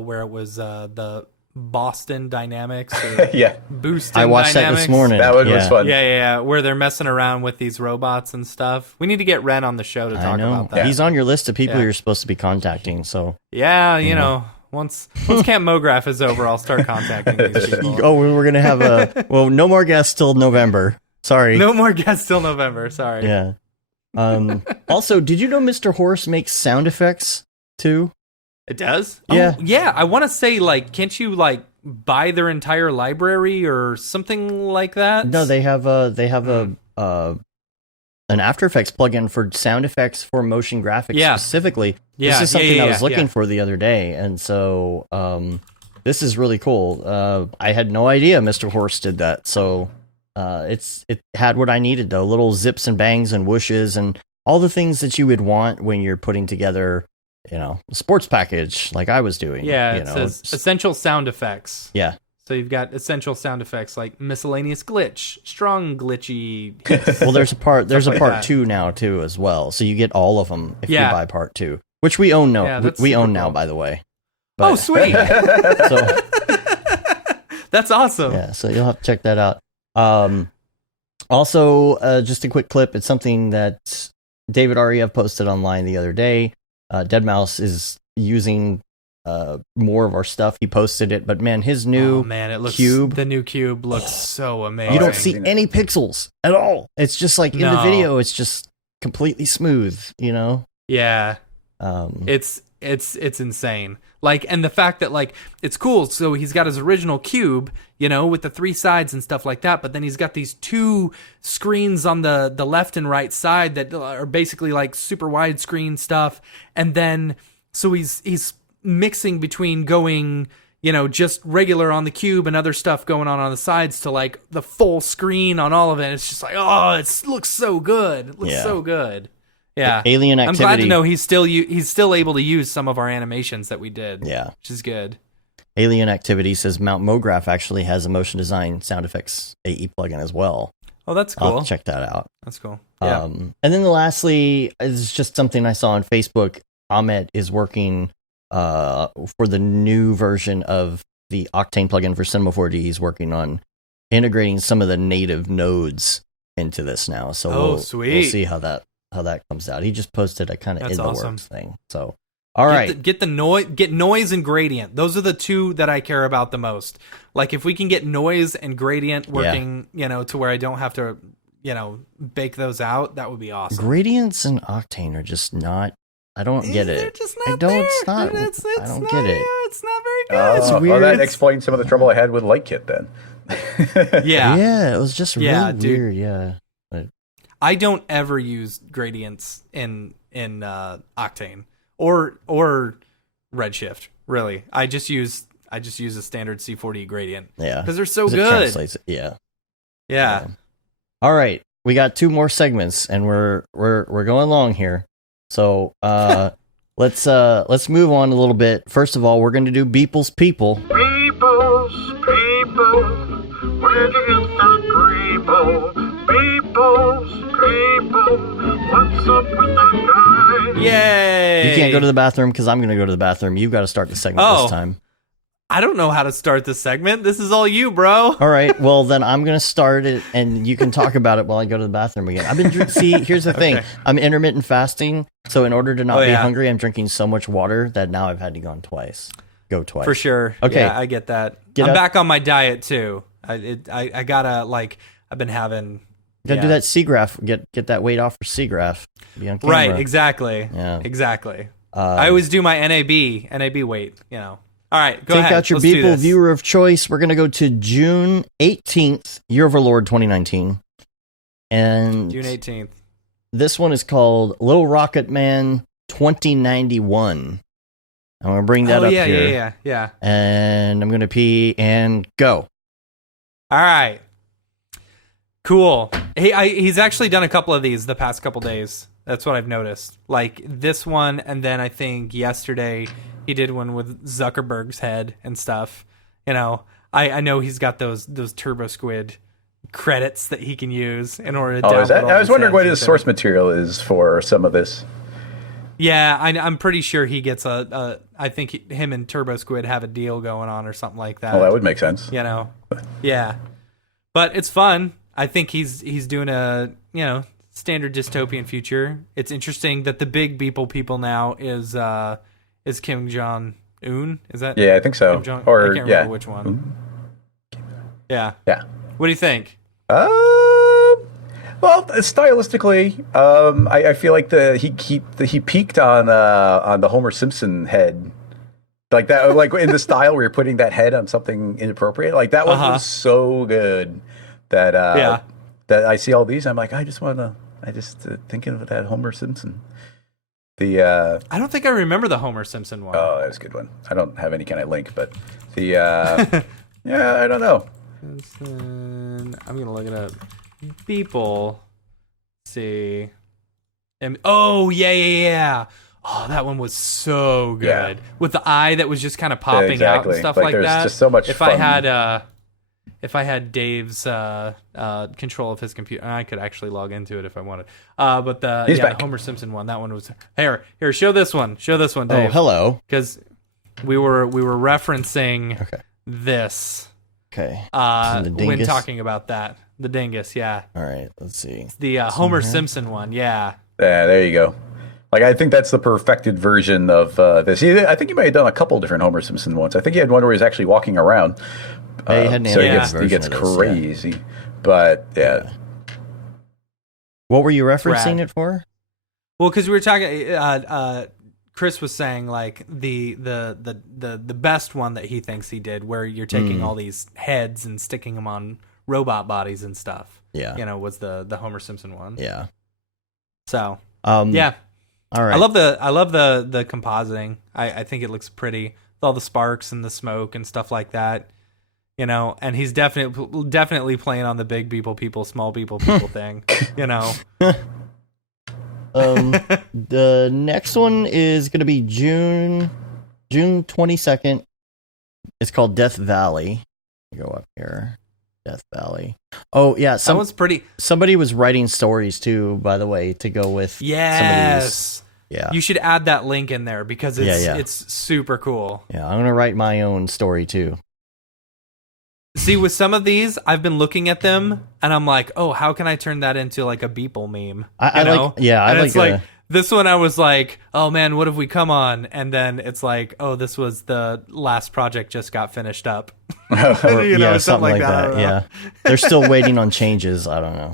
where it was the Boston Dynamics or Yeah. Booston I watched Dynamics. that this morning. That one was Yeah. fun. Yeah, where they're messing around with these robots and stuff. We need to get Ren on the show to I talk know. about that. He's on your list of people Yeah. you're supposed to be contacting. So, Yeah, you know, once Camp Mograph is over, I'll start contacting these people. oh, we're gonna have no more guests till November. Sorry. No more guests till November. Sorry. Yeah. Also, did you know Mr. Horse makes sound effects too? It does? Yeah. Oh, yeah. I want to say, like, can't you, like, buy their entire library or something like that? No, they have an After Effects plugin for sound effects for motion graphics specifically. Yeah, This is something I was looking yeah. for the other day, and so this is really cool. I had no idea Mr. Horse did that, so it had what I needed though, little zips and bangs and whooshes and all the things that you would want when you're putting together, a sports package like I was doing. Yeah, it says essential sound effects. Yeah. So you've got essential sound effects like miscellaneous glitch, strong glitchy. Well, there's a part like part that. 2 now too as well. So you get all of them if Yeah. you buy part 2, which we own now. Yeah, that's we own super now, cool. by the way. Oh, sweet. So That's awesome. yeah, so you'll have to check that out. Also, just a quick clip. It's something that David Ariev posted online the other day. Deadmau5 is using more of our stuff. He posted it, but man, his new it looks cube. The new cube looks so amazing. You don't haven't see seen it. any pixels at all. It's just like in the No. video, it's just completely smooth, Yeah. Um, It's insane. Like, and the fact that, like, it's cool. So he's got his original cube, with the 3 sides and stuff like that. But then he's got these 2 screens on the left and right side that are basically like super widescreen stuff. And then, so he's mixing between going, just regular on the cube and other stuff going on the sides to like the full screen on all of it. It's just like, oh, it looks so good. It looks Yeah. so good. Yeah. Alien I'm Activity. glad to know he's still able to use some of our animations that we did. Yeah. Which is good. Alien Activity says Mount Mograph actually has a motion design sound effects AE plugin as well. Oh, that's I'll cool. have to check that out. That's cool. Yeah. And then lastly is just something I saw on Facebook. Ahmet is working for the new version of the Octane plugin for Cinema 4D. He's working on integrating some of the native nodes into this now. So we'll sweet. see how that comes out. He just posted a kind of That's in the awesome. works thing. So all right. Get noise and gradient. Those are the 2 that I care about the most. Like if we can get noise and gradient working, to where I don't have to, bake those out, that would be awesome. Gradients and Octane are just not. I don't get They're it. just I not don't. there. It's not. It's I don't not, get it. It's not very good. It's Well, weird. that explains some of the trouble I had with LightKit then. Yeah. Yeah, it was just Yeah, really dude. weird. Yeah. I don't ever use gradients in Octane or Redshift. Really, I just use a standard C4D gradient. Yeah. Because they're so 'Cause it good. translates it. Yeah. Yeah. All right, we got 2 more segments, and we're going long here. So let's move on a little bit. First of all, we're going to do Beeple's People. People's people, where'd you get that people? People's people, what's up with that guy? Yay! You can't go to the bathroom because I'm going to go to the bathroom. You've got to start the segment Oh. this time. I don't know how to start this segment. This is all you, bro. All right, well then I'm going to start it, and you can talk about it while I go to the bathroom again. I've been see. Here's the thing: Okay. I'm intermittent fasting, so in order to not Oh, be yeah. hungry, I'm drinking so much water that now I've had to go twice. For sure. Okay. Yeah, I get that. Get I'm up. back on my diet too. I gotta I've been having. You gotta yeah. do that Seagraph. Get that weight off for Seagraph. Be on camera. Right. Exactly. Yeah. Exactly. I always do my NAB weight. All right. Go Take ahead. out your Let's do Beeple this. viewer of choice. We're gonna go to June 18th, Year of Our Lord 2019, and June 18th. this one is called Little Rocket Man 2091. I'm gonna bring that Oh up yeah, here. yeah. And I'm gonna pee and go. All right. Cool. He's actually done a couple of these the past couple days. That's what I've noticed. Like this one, and then I think yesterday he did one with Zuckerberg's head and stuff. I know he's got those Turbo Squid credits that he can use in order to. Oh, is download that? all I was his wondering heads what and his stuff. source material is for some of this. Yeah, I'm pretty sure he gets I think him and Turbo Squid have a deal going on or something like that. Well, that would make sense. You know, yeah. But it's fun. I think he's doing a standard dystopian future. It's interesting that the big people now is Kim Jong Un. Is that? Yeah, I think so. Kim Jong? Or I can't remember which one. Yeah. Yeah. What do you think? Well, stylistically, I feel like he peaked on the Homer Simpson head, like that, like in the style where you're putting that head on something inappropriate. Like that one was so good that that I see all these. I'm like, I just thinking of that Homer Simpson. I don't think I remember the Homer Simpson one. Oh, that was a good one. I don't have any kind of link, but yeah, I don't know. I'm gonna look it up. People, see, oh yeah. Oh, that one was so good with the eye that was just kind of popping out and stuff like that. Just so much if fun. If I had Dave's control of his computer, I could actually log into it if I wanted. But the Homer Simpson one, that one was here. Show this one, Dave. Oh, hello. Because we were referencing this. Okay. When talking about that, the dingus, yeah. All right, let's see. It's the Homer Simpson one, yeah. Yeah, there you go. Like, I think that's the perfected version of this. I think he might have done a couple different Homer Simpson ones. I think he had one where he's actually walking around. He had he gets crazy. Yeah. But yeah. What were you referencing it for? Well, because we were talking. Chris was saying like the best one that he thinks he did, where you're taking all these heads and sticking them on robot bodies and stuff. Yeah, was the Homer Simpson one. Yeah. So yeah. All right. I love the compositing. I think it looks pretty with all the sparks and the smoke and stuff like that. And he's definitely playing on the big people, small people thing. The next one is going to be June 22nd. It's called Death Valley. Go up here. Death Valley. Oh yeah, that one's pretty. Somebody was writing stories too, by the way, to go with. Yes. Yeah. You should add that link in there because it's super cool. Yeah, I'm gonna write my own story too. See, with some of these, I've been looking at them and I'm like, oh, how can I turn that into like a Beeple meme? I like this one. I was like, oh man, what have we come on? And then it's like, oh, this was the last project just got finished up. Something like that. Yeah, they're still waiting on changes. I don't know.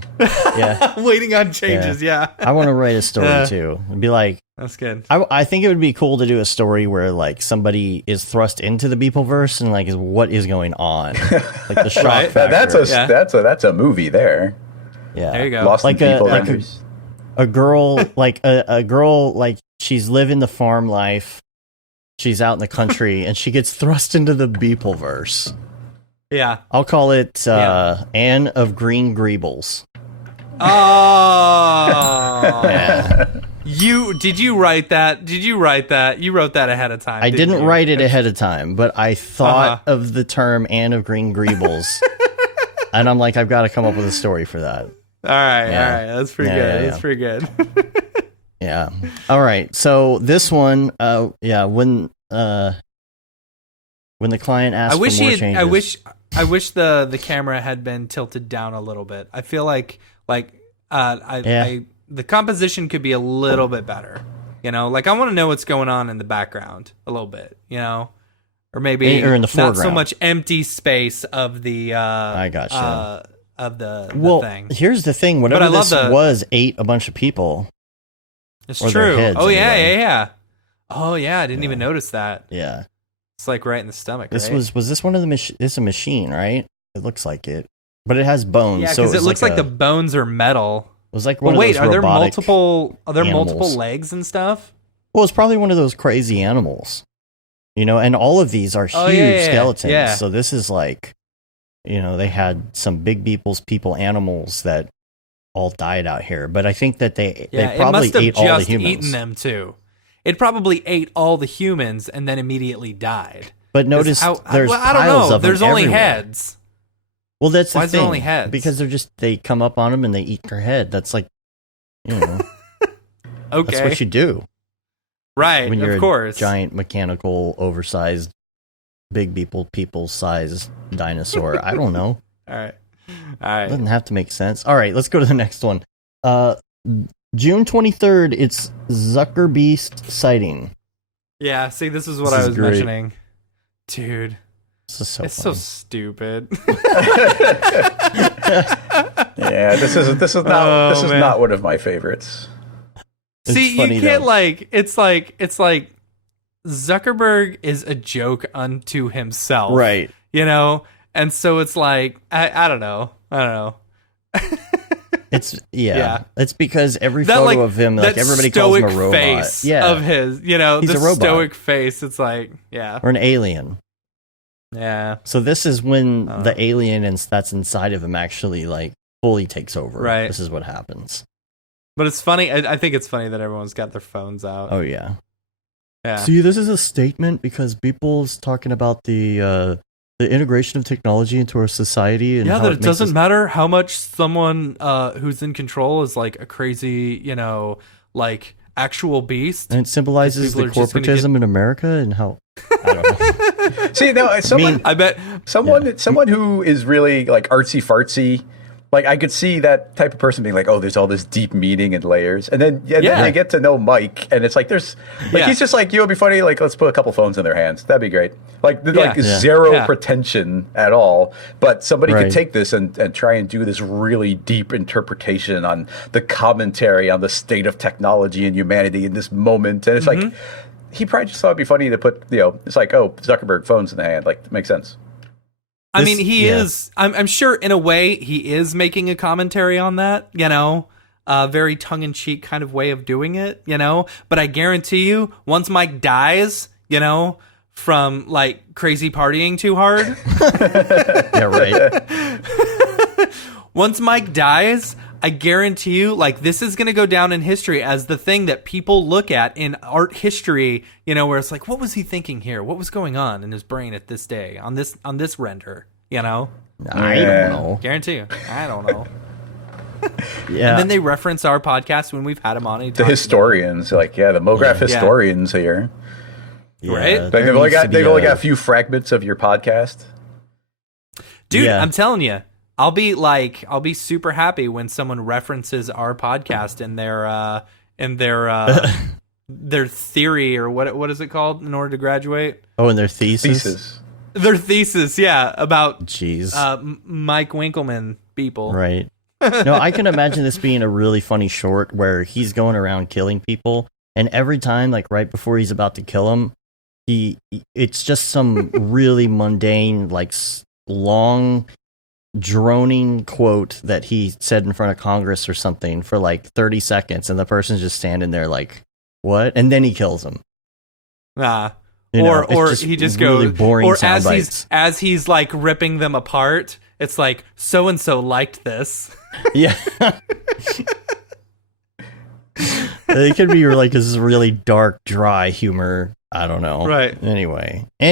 Yeah, waiting on changes. Yeah. I want to write a story too. It'd be like, that's good. I think it would be cool to do a story where like somebody is thrust into the Beepleverse and like is what is going on, like the shock factor. That's a movie there. Yeah, there you go. Lost like in People a girl like a girl like she's living the farm life. She's out in the country and she gets thrust into the Beepleverse. Yeah, I'll call it Anne of Green Greebles. Oh. Yeah. Did you write that? You wrote that ahead of time. I didn't write it ahead of time, but I thought of the term Anne of Green Greebles. And I'm like, I've got to come up with a story for that. All right. That's pretty good. That's pretty good. Yeah. All right. So this one, when the client asked for more changes. I wish the camera had been tilted down a little bit. I feel like the composition could be a little bit better. Like I want to know what's going on in the background a little bit, or maybe or in the foreground. Not so much empty space of the I gotcha. Of the thing. Here's the thing, whatever this ate a bunch of people. It's true. Oh yeah, anyway. yeah. Oh yeah, I didn't even notice that. Yeah. It's like right in the stomach. This right? was this one of the this is a machine, right? It looks like it. But it has bones. Yeah, because it looks like the bones are metal. It was like one of those are there multiple animals. legs and stuff? Well, it's probably one of those crazy animals. And all of these are huge skeletons. Yeah. So this is like, they had some big people animals that all died out here. But I think that they probably ate all the humans. Eaten them too. It probably ate all the humans and then immediately died. But notice there's I don't piles know. of There's them only everywhere. heads. Well, that's the Why thing. is there only heads? Because they come up on them and they eat their head. That's like, Okay. That's what you do. Right, when you're of course. a giant mechanical, oversized, big people sized dinosaur. I don't know. All right. Doesn't have to make sense. All right, let's go to the next one. June 23rd, it's Zuckerbeast sighting. Yeah, see, this is what This I is was great. mentioning. Dude, This is so it's funny. so stupid. Yeah, this is man. not one of my favorites. It's See, funny, you can't though. it's like Zuckerberg is a joke unto himself. Right. You know? And so it's like I don't know. It's Yeah. It's because every That, photo like, of him, like that everybody calls him a stoic robot. face Yeah, of his, you know, He's the a robot. stoic face. It's like, yeah. or an alien. Yeah. So this is when the alien that's inside of him actually like fully takes over. Right. This is what happens. But it's funny. I think it's funny that everyone's got their phones out. Oh yeah. Yeah. See, this is a statement because people's talking about the integration of technology into our society and Yeah, how that it it makes doesn't us- matter how much someone who's in control is like a crazy, you know, like actual beast. and it symbolizes people the are just gonna corporatism in America and how I don't know. See, no, someone I bet. someone who is really like artsy fartsy, like I could see that type of person being like, oh, there's all this deep meaning and layers, and then then Yeah. they get to know Mike, and it's like there's like Yeah. he's just like, you know, it'd be funny, like let's put a couple phones in their hands, that'd be great, like Yeah. like zero Yeah. pretension at all, but somebody Right. could take this and try and do this really deep interpretation on the commentary on the state of technology and humanity in this moment, and it's like he probably just thought it'd be funny to put, you know, it's like, oh, Zuckerberg phones in the hand, like it makes sense. I This- mean, he yeah. is. I'm sure in a way he is making a commentary on that. You know, a very tongue-in-cheek kind of way of doing it. You know, but I guarantee you, once Mike dies, you know, from like crazy partying too hard. Yeah, right. Once Mike dies, I guarantee you, like, this is going to go down in history as the thing that people look at in art history, you know, where it's like, what was he thinking here? What was going on in his brain at this day on this render, you know? I Yeah. don't know. Guarantee you. I don't know. Yeah. And then they reference our podcast when we've had him on. The historians, like, yeah, the Mograph Yeah. historians here. Yeah, right? Like, there they've only needs to got be they've only got a few fragments of your podcast. Dude, Yeah. I'm telling you, I'll be super happy when someone references our podcast in their theory, or what is it called in order to graduate? Oh, and their thesis. Thesis. Their thesis, yeah, about Jeez. Mike Winkleman people. Right. No, I can imagine this being a really funny short where he's going around killing people, and every time, like right before he's about to kill him, it's just some really mundane, like long, droning quote that he said in front of Congress or something for like 30 seconds, and the person's just standing there like, "What?" And then he kills him. Ah. You know, or it's he just really goes, boring or sound as bites. he's like ripping them apart, it's like so and so liked this. Yeah. It could be like this is really dark, dry humor. I don't know. Right. Anyway. All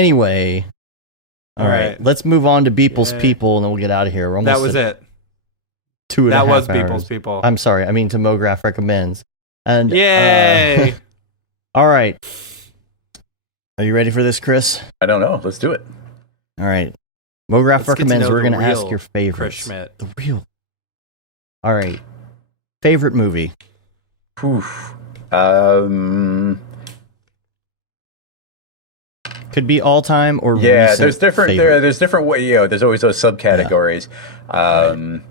All right. right. Let's move on to Beeple's Yeah. People, and then we'll get out of here. We're almost That was at it. 2.5 That was hours. People's People. I'm sorry. I mean, to Mograph recommends. And Yay! all right. Are you ready for this, Chris? I don't know. Let's do it. All right. Mograph Let's get to recommends. know We're the going to ask real your Chris favorites. Schmidt. The real. All right. Favorite movie. Oof. Um. Could be all time or Yeah, recent there's different. favorite. There's different way. You know, there's always those subcategories. And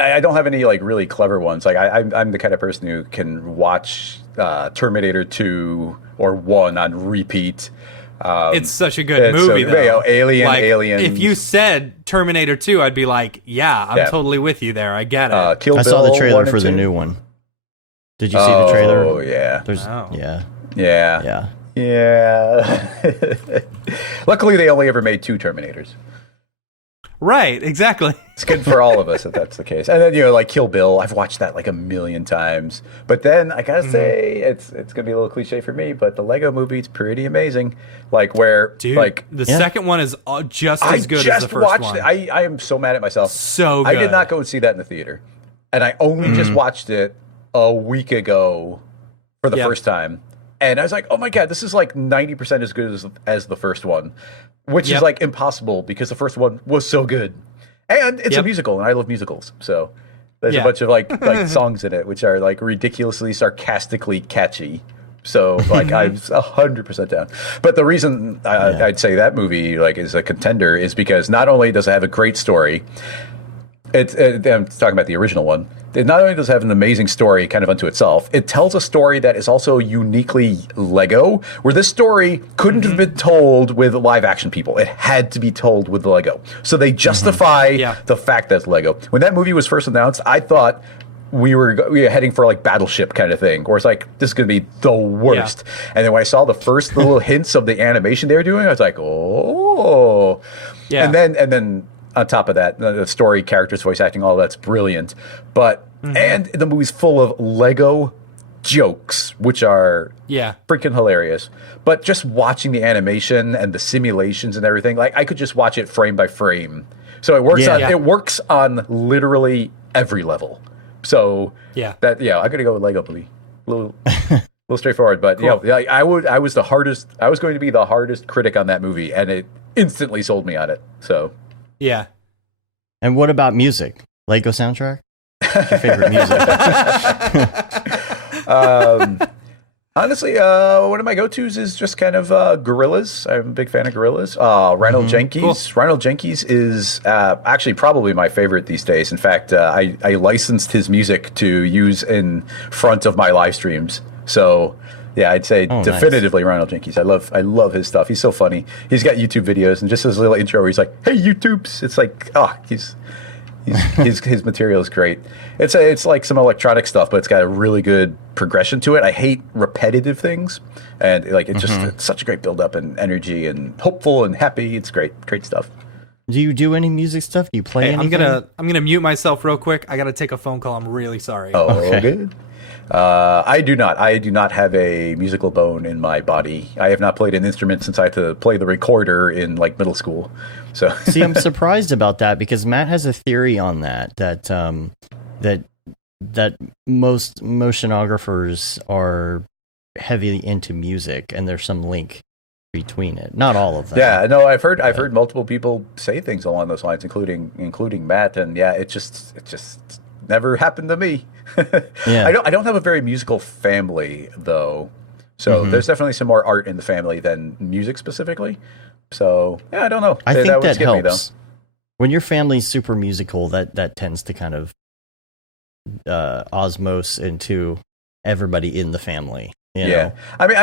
I don't have any like really clever ones. Like I'm the kind of person who can watch Terminator 2 or 1 on repeat. It's such a good it's movie, so- though. you know, Aliens. If you said Terminator 2, I'd be like, yeah, I'm Yeah. totally with you there. I get it. Kill I Bill saw the trailer 1 and for the 2. new one. Did you see the trailer? Oh yeah, There's Oh. yeah. yeah. Luckily, they only ever made 2 Terminators. Right, exactly. It's good for all of us if that's the case. And then, you know, like Kill Bill, I've watched that like a million times. But then I gotta say, it's gonna be a little cliche for me, but the Lego movie's pretty amazing. Like where, Dude, like the Yeah. second one is just I as good just as the first watched one. it. I am so mad at myself. So I did good. not go and see that in the theater, and I only just watched it a week ago for the Yep. first time. And I was like, oh my God, this is like 90% as good as the first one, which is like impossible because the first one was so good. And it's a musical, and I love musicals. So there's a bunch of like songs in it, which are like ridiculously sarcastically catchy. So like I'm 100% down. But the reason I'd say that movie like is a contender is because not only does it have a great story, I'm talking about the original one. It not only does it have an amazing story kind of unto itself, it tells a story that is also uniquely Lego, where this story couldn't have been told with live action people. It had to be told with Lego. So they justify the fact that it's Lego. When that movie was first announced, I thought we were heading for like Battleship kind of thing, where it's like, this is going to be the worst. And then when I saw the first little hints of the animation they were doing, I was like, oh. Yeah. And then on top of that, the story, characters, voice acting, all that's brilliant. But and the movie's full of Lego jokes, which are freaking hilarious. But just watching the animation and the simulations and everything, like I could just watch it frame by frame. So it works it works on literally every level. So I'm gonna go with Lego movie. A little straightforward, but I was going to be the hardest critic on that movie, and it instantly sold me on it. So yeah. And what about music? Lego soundtrack? What's your favorite music? Honestly, one of my go-tos is just kind of Gorillaz. I'm a big fan of Gorillaz. Ronald Jenkins. Cool. Ronald Jenkins is actually probably my favorite these days. In fact, I licensed his music to use in front of my live streams. So yeah, I'd say definitively nice. Ronald Jenkins. I love his stuff. He's so funny. He's got YouTube videos, and just his little intro where he's like, "Hey, YouTubes." It's like, his material is great. It's like some electronic stuff, but it's got a really good progression to it. I hate repetitive things, and like it's such a great build up and energy and hopeful and happy. It's great stuff. Do you do any music stuff? Do you play anything? I'm gonna mute myself real quick. I gotta take a phone call. I'm really sorry. Oh, okay. Good. I do not have a musical bone in my body. I have not played an instrument since I had to play the recorder in like middle school. So see, I'm surprised about that because Matt has a theory on that most motionographers are heavily into music, and there's some link between it. Not all of them. Yeah, no, I've heard multiple people say things along those lines, including Matt, and yeah, it just never happened to me. I don't have a very musical family though, so there's definitely some more art in the family than music specifically. So yeah, I don't know. I think that helps. When your family's super musical, that tends to kind of osmose into everybody in the family. You know? I mean,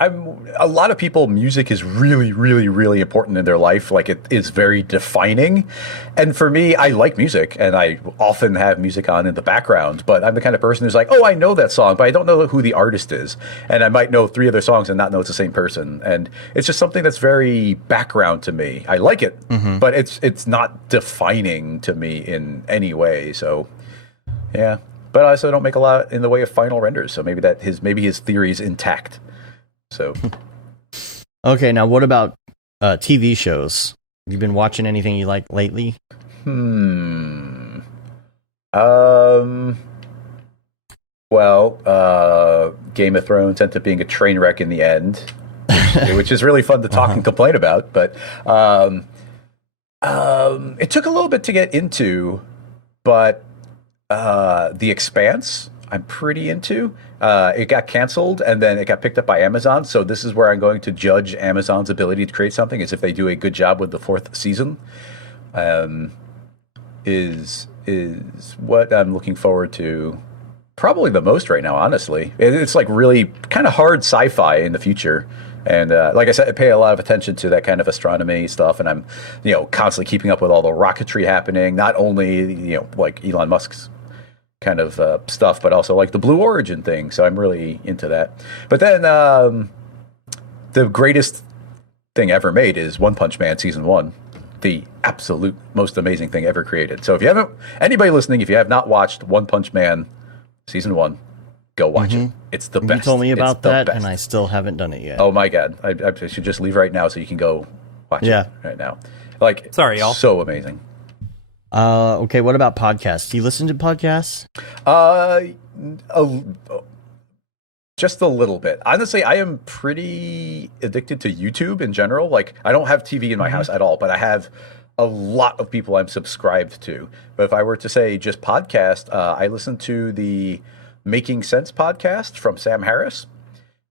I'm a lot of people. Music is really, really, really important in their life. Like it is very defining. And for me, I like music, and I often have music on in the background. But I'm the kind of person who's like, oh, I know that song, but I don't know who the artist is, and I might know 3 other songs and not know it's the same person. And it's just something that's very background to me. I like it, but it's not defining to me in any way. So, yeah. But I also don't make a lot in the way of final renders, so maybe his theory is intact. So, okay, now what about TV shows? Have you been watching anything you like lately? Well, Game of Thrones ended up being a train wreck in the end, which is really fun to talk and complain about. But it took a little bit to get into, but. The Expanse, I'm pretty into. It got canceled and then it got picked up by Amazon. So this is where I'm going to judge Amazon's ability to create something, is if they do a good job with the 4th season. Is what I'm looking forward to probably the most right now, honestly. It's like really kind of hard sci-fi in the future. And like I said, I pay a lot of attention to that kind of astronomy stuff, and I'm, constantly keeping up with all the rocketry happening. Not only, like Elon Musk's kind of stuff, but also like the Blue Origin thing. So I'm really into that. But then the greatest thing ever made is One Punch Man Season 1. The absolute most amazing thing ever created. So if you haven't, anybody listening, if you have not watched One Punch Man Season 1, go watch it. It's the best. You told me about that, and I still haven't done it yet. Oh my God. I should just leave right now so you can go watch it right now. Like, sorry, y'all. So amazing. Okay, what about podcasts? Do you listen to podcasts? Just a little bit. Honestly, I am pretty addicted to YouTube in general. Like, I don't have TV in my house at all, but I have a lot of people I'm subscribed to. But if I were to say just podcast, I listen to the Making Sense podcast from Sam Harris.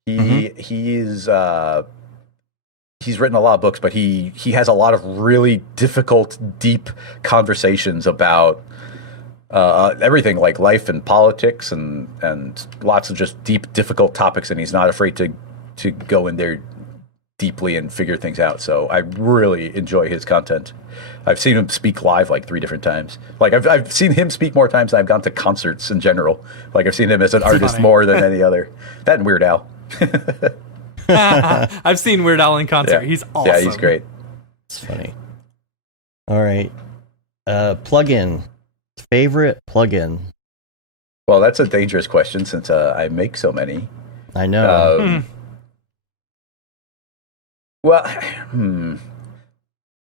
He's written a lot of books, but he has a lot of really difficult, deep conversations about everything, like life and politics and lots of just deep, difficult topics, and he's not afraid to go in there deeply and figure things out. So I really enjoy his content. I've seen him speak live like 3 different times. Like I've seen him speak more times than I've gone to concerts in general. Like I've seen him as an artist more than any other. That and Weird Al. I've seen Weird Al in concert. Yeah. He's awesome. Yeah, he's great. It's funny. All right. Plugin. Favorite plugin? Well, that's a dangerous question since I make so many. I know. Well,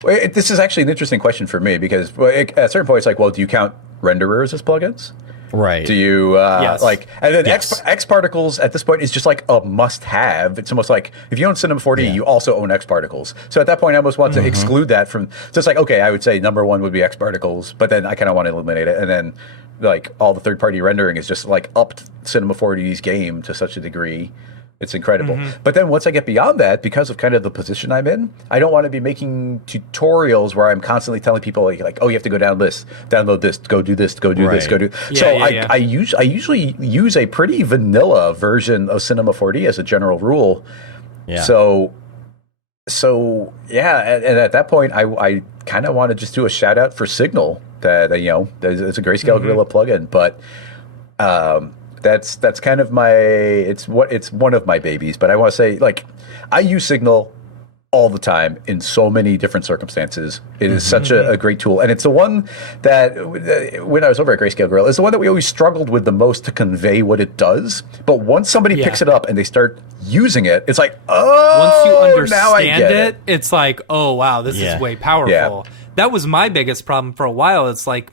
this is actually an interesting question for me because at a certain point it's like, well, do you count renderers as plugins? Right. Do you Yes. like? And then Yes. X Particles at this point is just like a must-have. It's almost like if you own Cinema 4D, you also own X Particles. So at that point, I almost want to exclude that from. So it's like, okay, I would say number 1 would be X Particles, but then I kind of want to eliminate it, and then like all the third-party rendering is just like upped Cinema 4D's game to such a degree. It's incredible. But then once I get beyond that, because of kind of the position I'm in, I don't want to be making tutorials where I'm constantly telling people like, oh, you have to go download this, go do this, go do this, go do. Yeah, so yeah. I usually use a pretty vanilla version of Cinema 4D as a general rule. Yeah. So yeah, and at that point, I kind of want to just do a shout out for Signal that it's a Grayscale Gorilla plugin, but. That's kind of it's one of my babies, but I want to say like I use Signal all the time in so many different circumstances. It is such a great tool, and it's the one that when I was over at Grayscale Gorilla, it's the one that we always struggled with the most to convey what it does. But once somebody picks it up and they start using it, it's like, Once you oh, now I understand get it, it's like, oh wow, this is way powerful. Yeah. That was my biggest problem for a while. It's like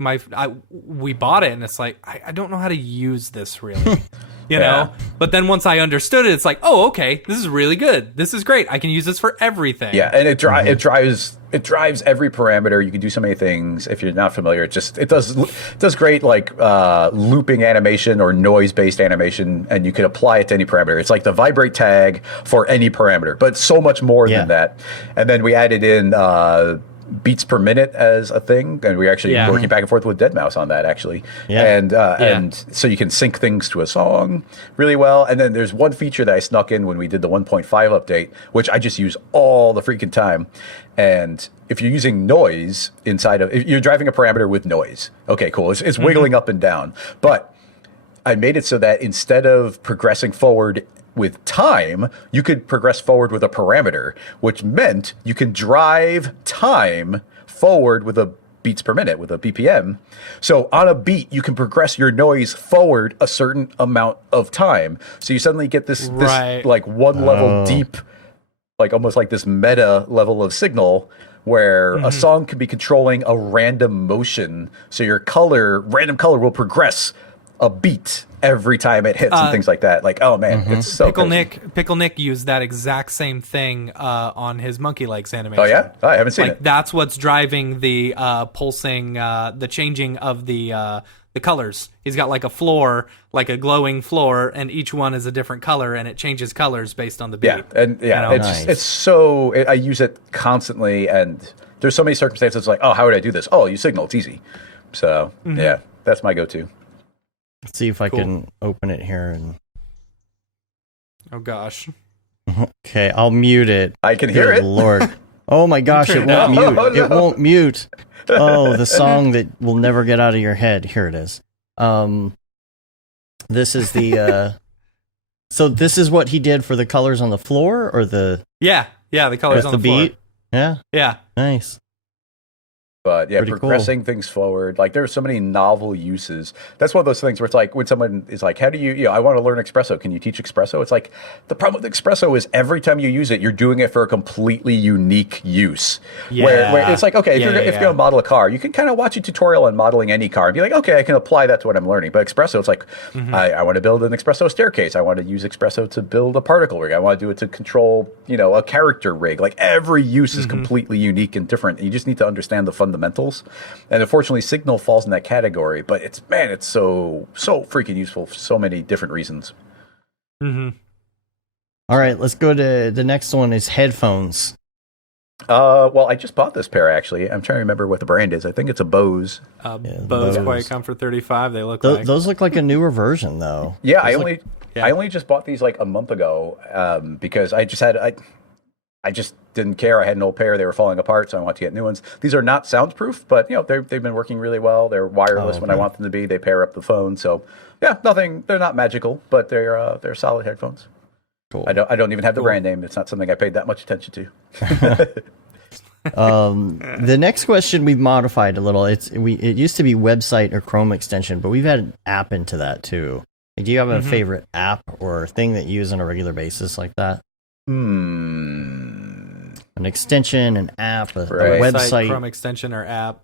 we bought it, and it's like I don't know how to use this really, you know. But then once I understood it, it's like, oh, okay, this is really good. This is great. I can use this for everything. Yeah, and it drives every parameter. You can do so many things. If you're not familiar, it does great like looping animation or noise based animation, and you can apply it to any parameter. It's like the vibrate tag for any parameter, but so much more than that. And then we added in beats per minute as a thing, and we're actually working back and forth with deadmau5 on that actually. And so you can sync things to a song really well. And then there's one feature that I snuck in when we did the 1.5 update, which I just use all the freaking time. And if you're using noise if you're driving a parameter with noise, okay, cool, it's wiggling up and down, but I made it so that instead of progressing forward with time, you could progress forward with a parameter, which meant you can drive time forward with a beats per minute, with a BPM. So on a beat, you can progress your noise forward a certain amount of time. So you suddenly get this like one level deep, like almost like this meta level of signal where a song can be controlling a random motion. So your random color will progress a beat every time it hits and things like that. Like, oh man, it's so Pickle Nick used that exact same thing on his Monkey Legs animation. Oh yeah? Oh, I haven't seen it. That's what's driving the pulsing, the changing of the colors. He's got like a floor, like a glowing floor, and each one is a different color, and it changes colors based on the beat. Yeah, and it's so I use it constantly, and there's so many circumstances like, oh, how would I do this? Oh, you Signal, it's easy. So yeah, that's my go-to. Let's see if I can open it here. And oh gosh. Okay, I'll mute it. I can hear it. Lord. Oh my gosh, it won't mute. It won't mute. Oh, the song that will never get out of your head. Here it is. This is the so this is what he did for the colors on the floor, or the the colors on the beat? floor. Yeah. Yeah. Nice. But yeah, Pretty cool. progressing things forward. Like there's so many novel uses. That's one of those things where it's like when someone is like, how do you I want to learn espresso. Can you teach espresso? It's like the problem with espresso is every time you use it, you're doing it for a completely unique use. Where it's like, okay, if you're going to model a car, you can kind of watch a tutorial on modeling any car and be like, okay, I can apply that to what I'm learning. But espresso, it's like, I want to build an espresso staircase. I want to use espresso to build a particle rig. I want to do it to control, a character rig. Like every use is completely unique and different. You just need to understand the fundamentals. And unfortunately, Signal falls in that category. But it's so freaking useful for so many different reasons. All right, let's go to the next one is headphones. Well, I just bought this pair actually. I'm trying to remember what the brand is. I think it's a Bose. Bose Quiet Comfort 35. They look like those look like a newer version though. Yeah, I only just bought these like a month ago because I just didn't care. I had an old pair; they were falling apart, so I wanted to get new ones. These are not soundproof, but they've been working really well. They're wireless when I want them to be. They pair up the phone, so yeah, nothing. They're not magical, but they're solid headphones. Cool. I don't even have the brand name. It's not something I paid that much attention to. The next question we've modified a little. It used to be website or Chrome extension, but we've had an app into that too. Like, do you have a favorite app or thing that you use on a regular basis like that? An extension, an app, a website, Chrome extension or app.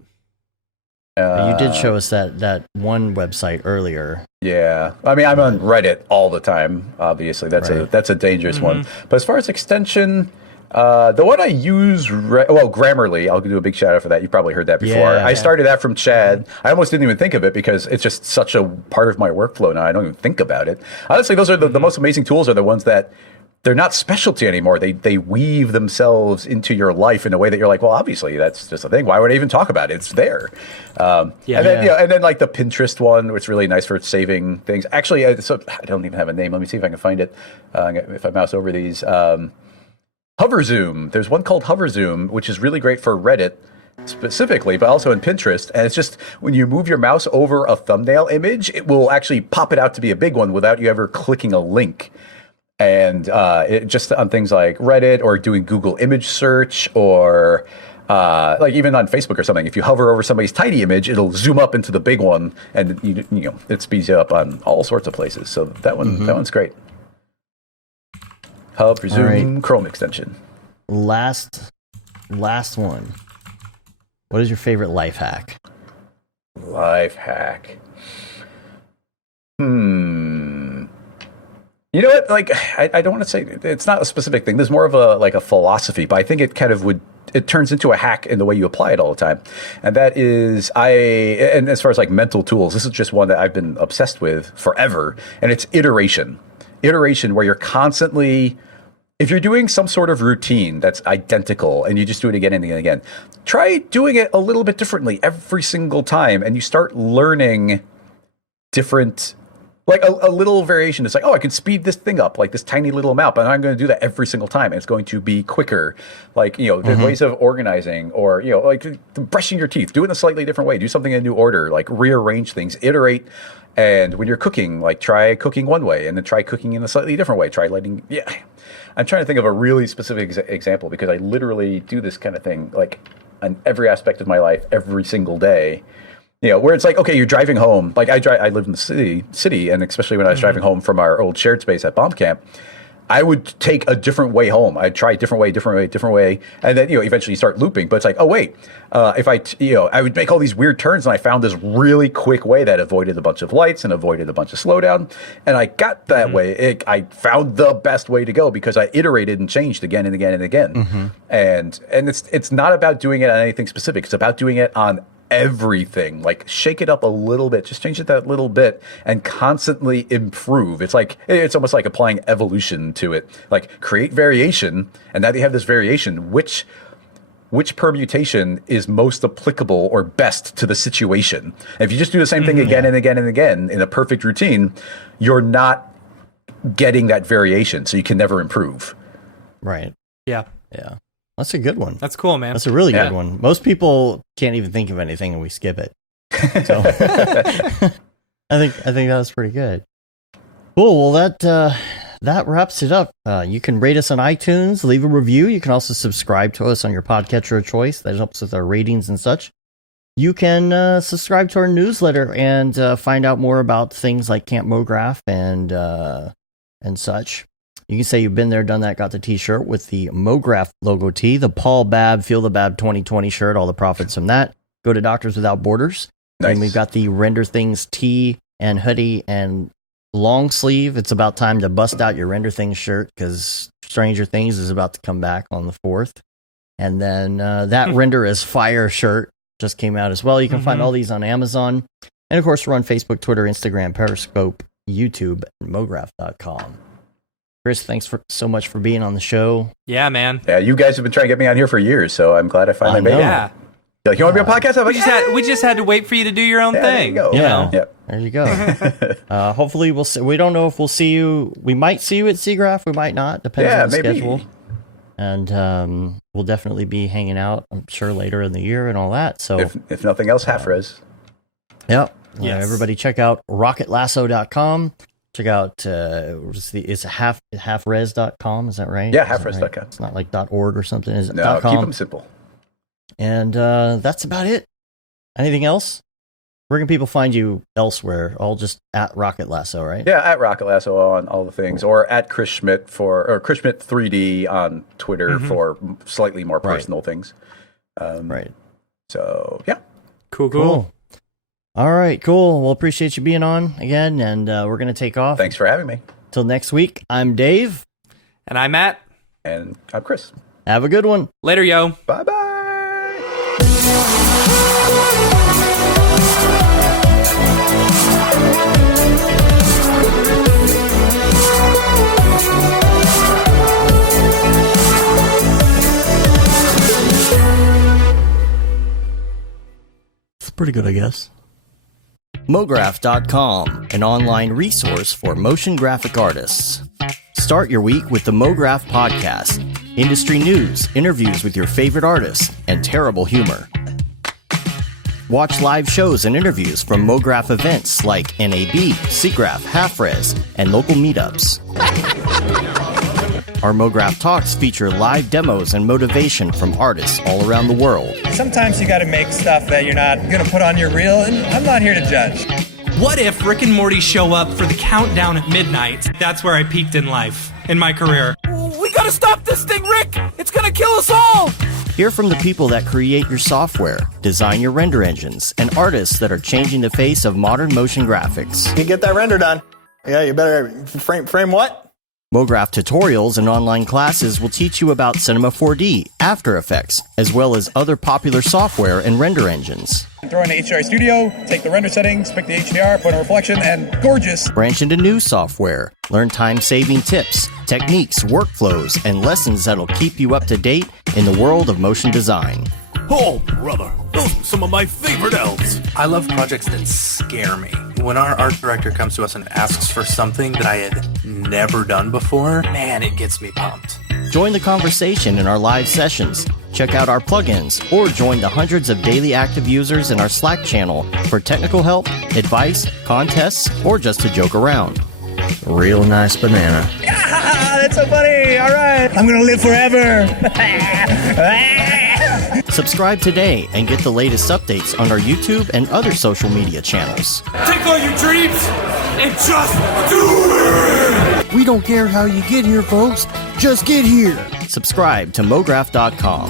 You did show us that one website earlier. Yeah, I mean, I'm on Reddit all the time. Obviously, that's a dangerous one. But as far as extension, the one I use, Grammarly. I'll do a big shout out for that. You've probably heard that before. Yeah. I started that from Chad. I almost didn't even think of it because it's just such a part of my workflow now. I don't even think about it. Honestly, those are the most amazing tools. Are the ones that they're not specialty anymore. They weave themselves into your life in a way that you're like, well, obviously that's just a thing. Why would I even talk about it? It's there. And then like the Pinterest one, which is really nice for saving things. Actually, I don't even have a name. Let me see if I can find it. If I mouse over these, Hover Zoom. There's one called Hover Zoom, which is really great for Reddit specifically, but also in Pinterest. And it's just when you move your mouse over a thumbnail image, it will actually pop it out to be a big one without you ever clicking a link. And it just on things like Reddit or doing Google image search or like even on Facebook or something, if you hover over somebody's tiny image, it'll zoom up into the big one, and it speeds you up on all sorts of places. So that one's great. Hover Zoom Chrome extension. Last one. What is your favorite life hack? Life hack. You know what? Like, I don't want to say it's not a specific thing. There's more of a philosophy, but I think it kind of it turns into a hack in the way you apply it all the time. And that is and as far as like mental tools, this is just one that I've been obsessed with forever. And it's iteration. Iteration where you're constantly, if you're doing some sort of routine that's identical and you just do it again and again and again, try doing it a little bit differently every single time. And you start learning different, like a little variation. It's like, I can speed this thing up like this tiny little amount, but I'm going to do that every single time. And it's going to be quicker. Like, there's ways of organizing or, like brushing your teeth, do it in a slightly different way, do something in a new order, like rearrange things, iterate. And when you're cooking, like try cooking one way and then try cooking in a slightly different way. Try lighting. Yeah. I'm trying to think of a really specific example because I literally do this kind of thing like on every aspect of my life every single day. Where it's like, okay, you're driving home. Like I live in the city, and especially when I was driving home from our old shared space at bomb camp, I would take a different way home. I'd try a different way, and then eventually you start looping. But it's like, oh wait, if I would make all these weird turns, and I found this really quick way that avoided a bunch of lights and avoided a bunch of slowdown, and I got that way. I found the best way to go because I iterated and changed again and again and again. And it's not about doing it on anything specific. It's about doing it on everything. Like shake it up a little bit, just change it that little bit and constantly improve. It's almost like applying evolution to it. Like create variation, and now that you have this variation, which permutation is most applicable or best to the situation. And if you just do the same thing again and again and again in a perfect routine, you're not getting that variation, so you can never improve. Right. Yeah. That's a good one. That's cool, man. That's a really good one. Most people can't even think of anything and we skip it. So I think that was pretty good. Cool. Well, that wraps it up. You can rate us on iTunes, leave a review. You can also subscribe to us on your podcatcher of choice. That helps with our ratings and such. you can subscribe to our newsletter and find out more about things like Camp Mograph and such. You can say you've been there, done that, got the t-shirt with the Mograph logo tee, the Paul Babb Feel the Babb 2020 shirt, all the profits from that go to Doctors Without Borders. Nice. And we've got the Render Things tee and hoodie and long sleeve. It's about time to bust out your Render Things shirt because Stranger Things is about to come back on the 4th. And then that Render is Fire shirt just came out as well. You can find all these on Amazon. And of course, we're on Facebook, Twitter, Instagram, Periscope, YouTube, and Mograph.com. Chris, thanks so much for being on the show. Yeah, man. Yeah, you guys have been trying to get me on here for years, so I'm glad I finally made it. Yeah. You're like, you want to be on a podcast? I'm like, We just had to wait for you to do your own thing. There you go. Yeah. Yep. There you go. Hopefully we'll see. We don't know if we'll see you. We might see you at SIGGRAPH. We might not. Depends on the schedule. And we'll definitely be hanging out, I'm sure, later in the year and all that. So if nothing else, HalfRez. Yep. Yes. Everybody check out RocketLasso.com. Check out it's HalfRez.com. Is that right? Yeah, HalfRez.com. Right? It's not like .org or something. Is it No, .com? keep them simple. And that's about it. Anything else? Where can people find you elsewhere? All just at Rocket Lasso, right? Yeah, at Rocket Lasso on all the things, or at Chris Schmidt or Chris Schmidt 3D on Twitter for slightly more personal things. Right. So yeah, Cool. All right, cool. Well, appreciate you being on again, and we're gonna take off. Thanks for having me. Till next week. I'm Dave, And I'm Matt. And I'm Chris. have a good one. Later, yo. Bye bye. It's pretty good, I guess. Mograph.com, an online resource for motion graphic artists. Start your week with the Mograph podcast. Industry news, interviews with your favorite artists, and terrible humor. Watch live shows and interviews from Mograph events like NAB, SIGGRAPH, HalfRez, and local meetups. Our Mograph Talks feature live demos and motivation from artists all around the world. Sometimes you gotta make stuff that you're not gonna put on your reel, and I'm not here to judge. What if Rick and Morty show up for the countdown at midnight? That's where I peaked in life, in my career. We gotta stop this thing, Rick! It's gonna kill us all! Hear from the people that create your software, design your render engines, and artists that are changing the face of modern motion graphics. You get that render done. Yeah, you better frame what? Mograph tutorials and online classes will teach you about Cinema 4D, After Effects, as well as other popular software and render engines. Throw in the HDR Studio, take the render settings, pick the HDR, put a reflection, and gorgeous. Branch into new software. Learn time-saving tips, techniques, workflows, and lessons that'll keep you up to date in the world of motion design. Oh, brother, those are some of my favorite elves. I love projects that scare me. When our art director comes to us and asks for something that I had never done before, man, it gets me pumped. Join the conversation in our live sessions. Check out our plugins, or join the hundreds of daily active users in our Slack channel for technical help, advice, contests, or just to joke around. Real nice banana. Ah, that's so funny. All right. I'm gonna live forever. Subscribe today and get the latest updates on our YouTube and other social media channels. Take all your dreams and just do it! We don't care how you get here, folks. Just get here. Subscribe to Mograph.com.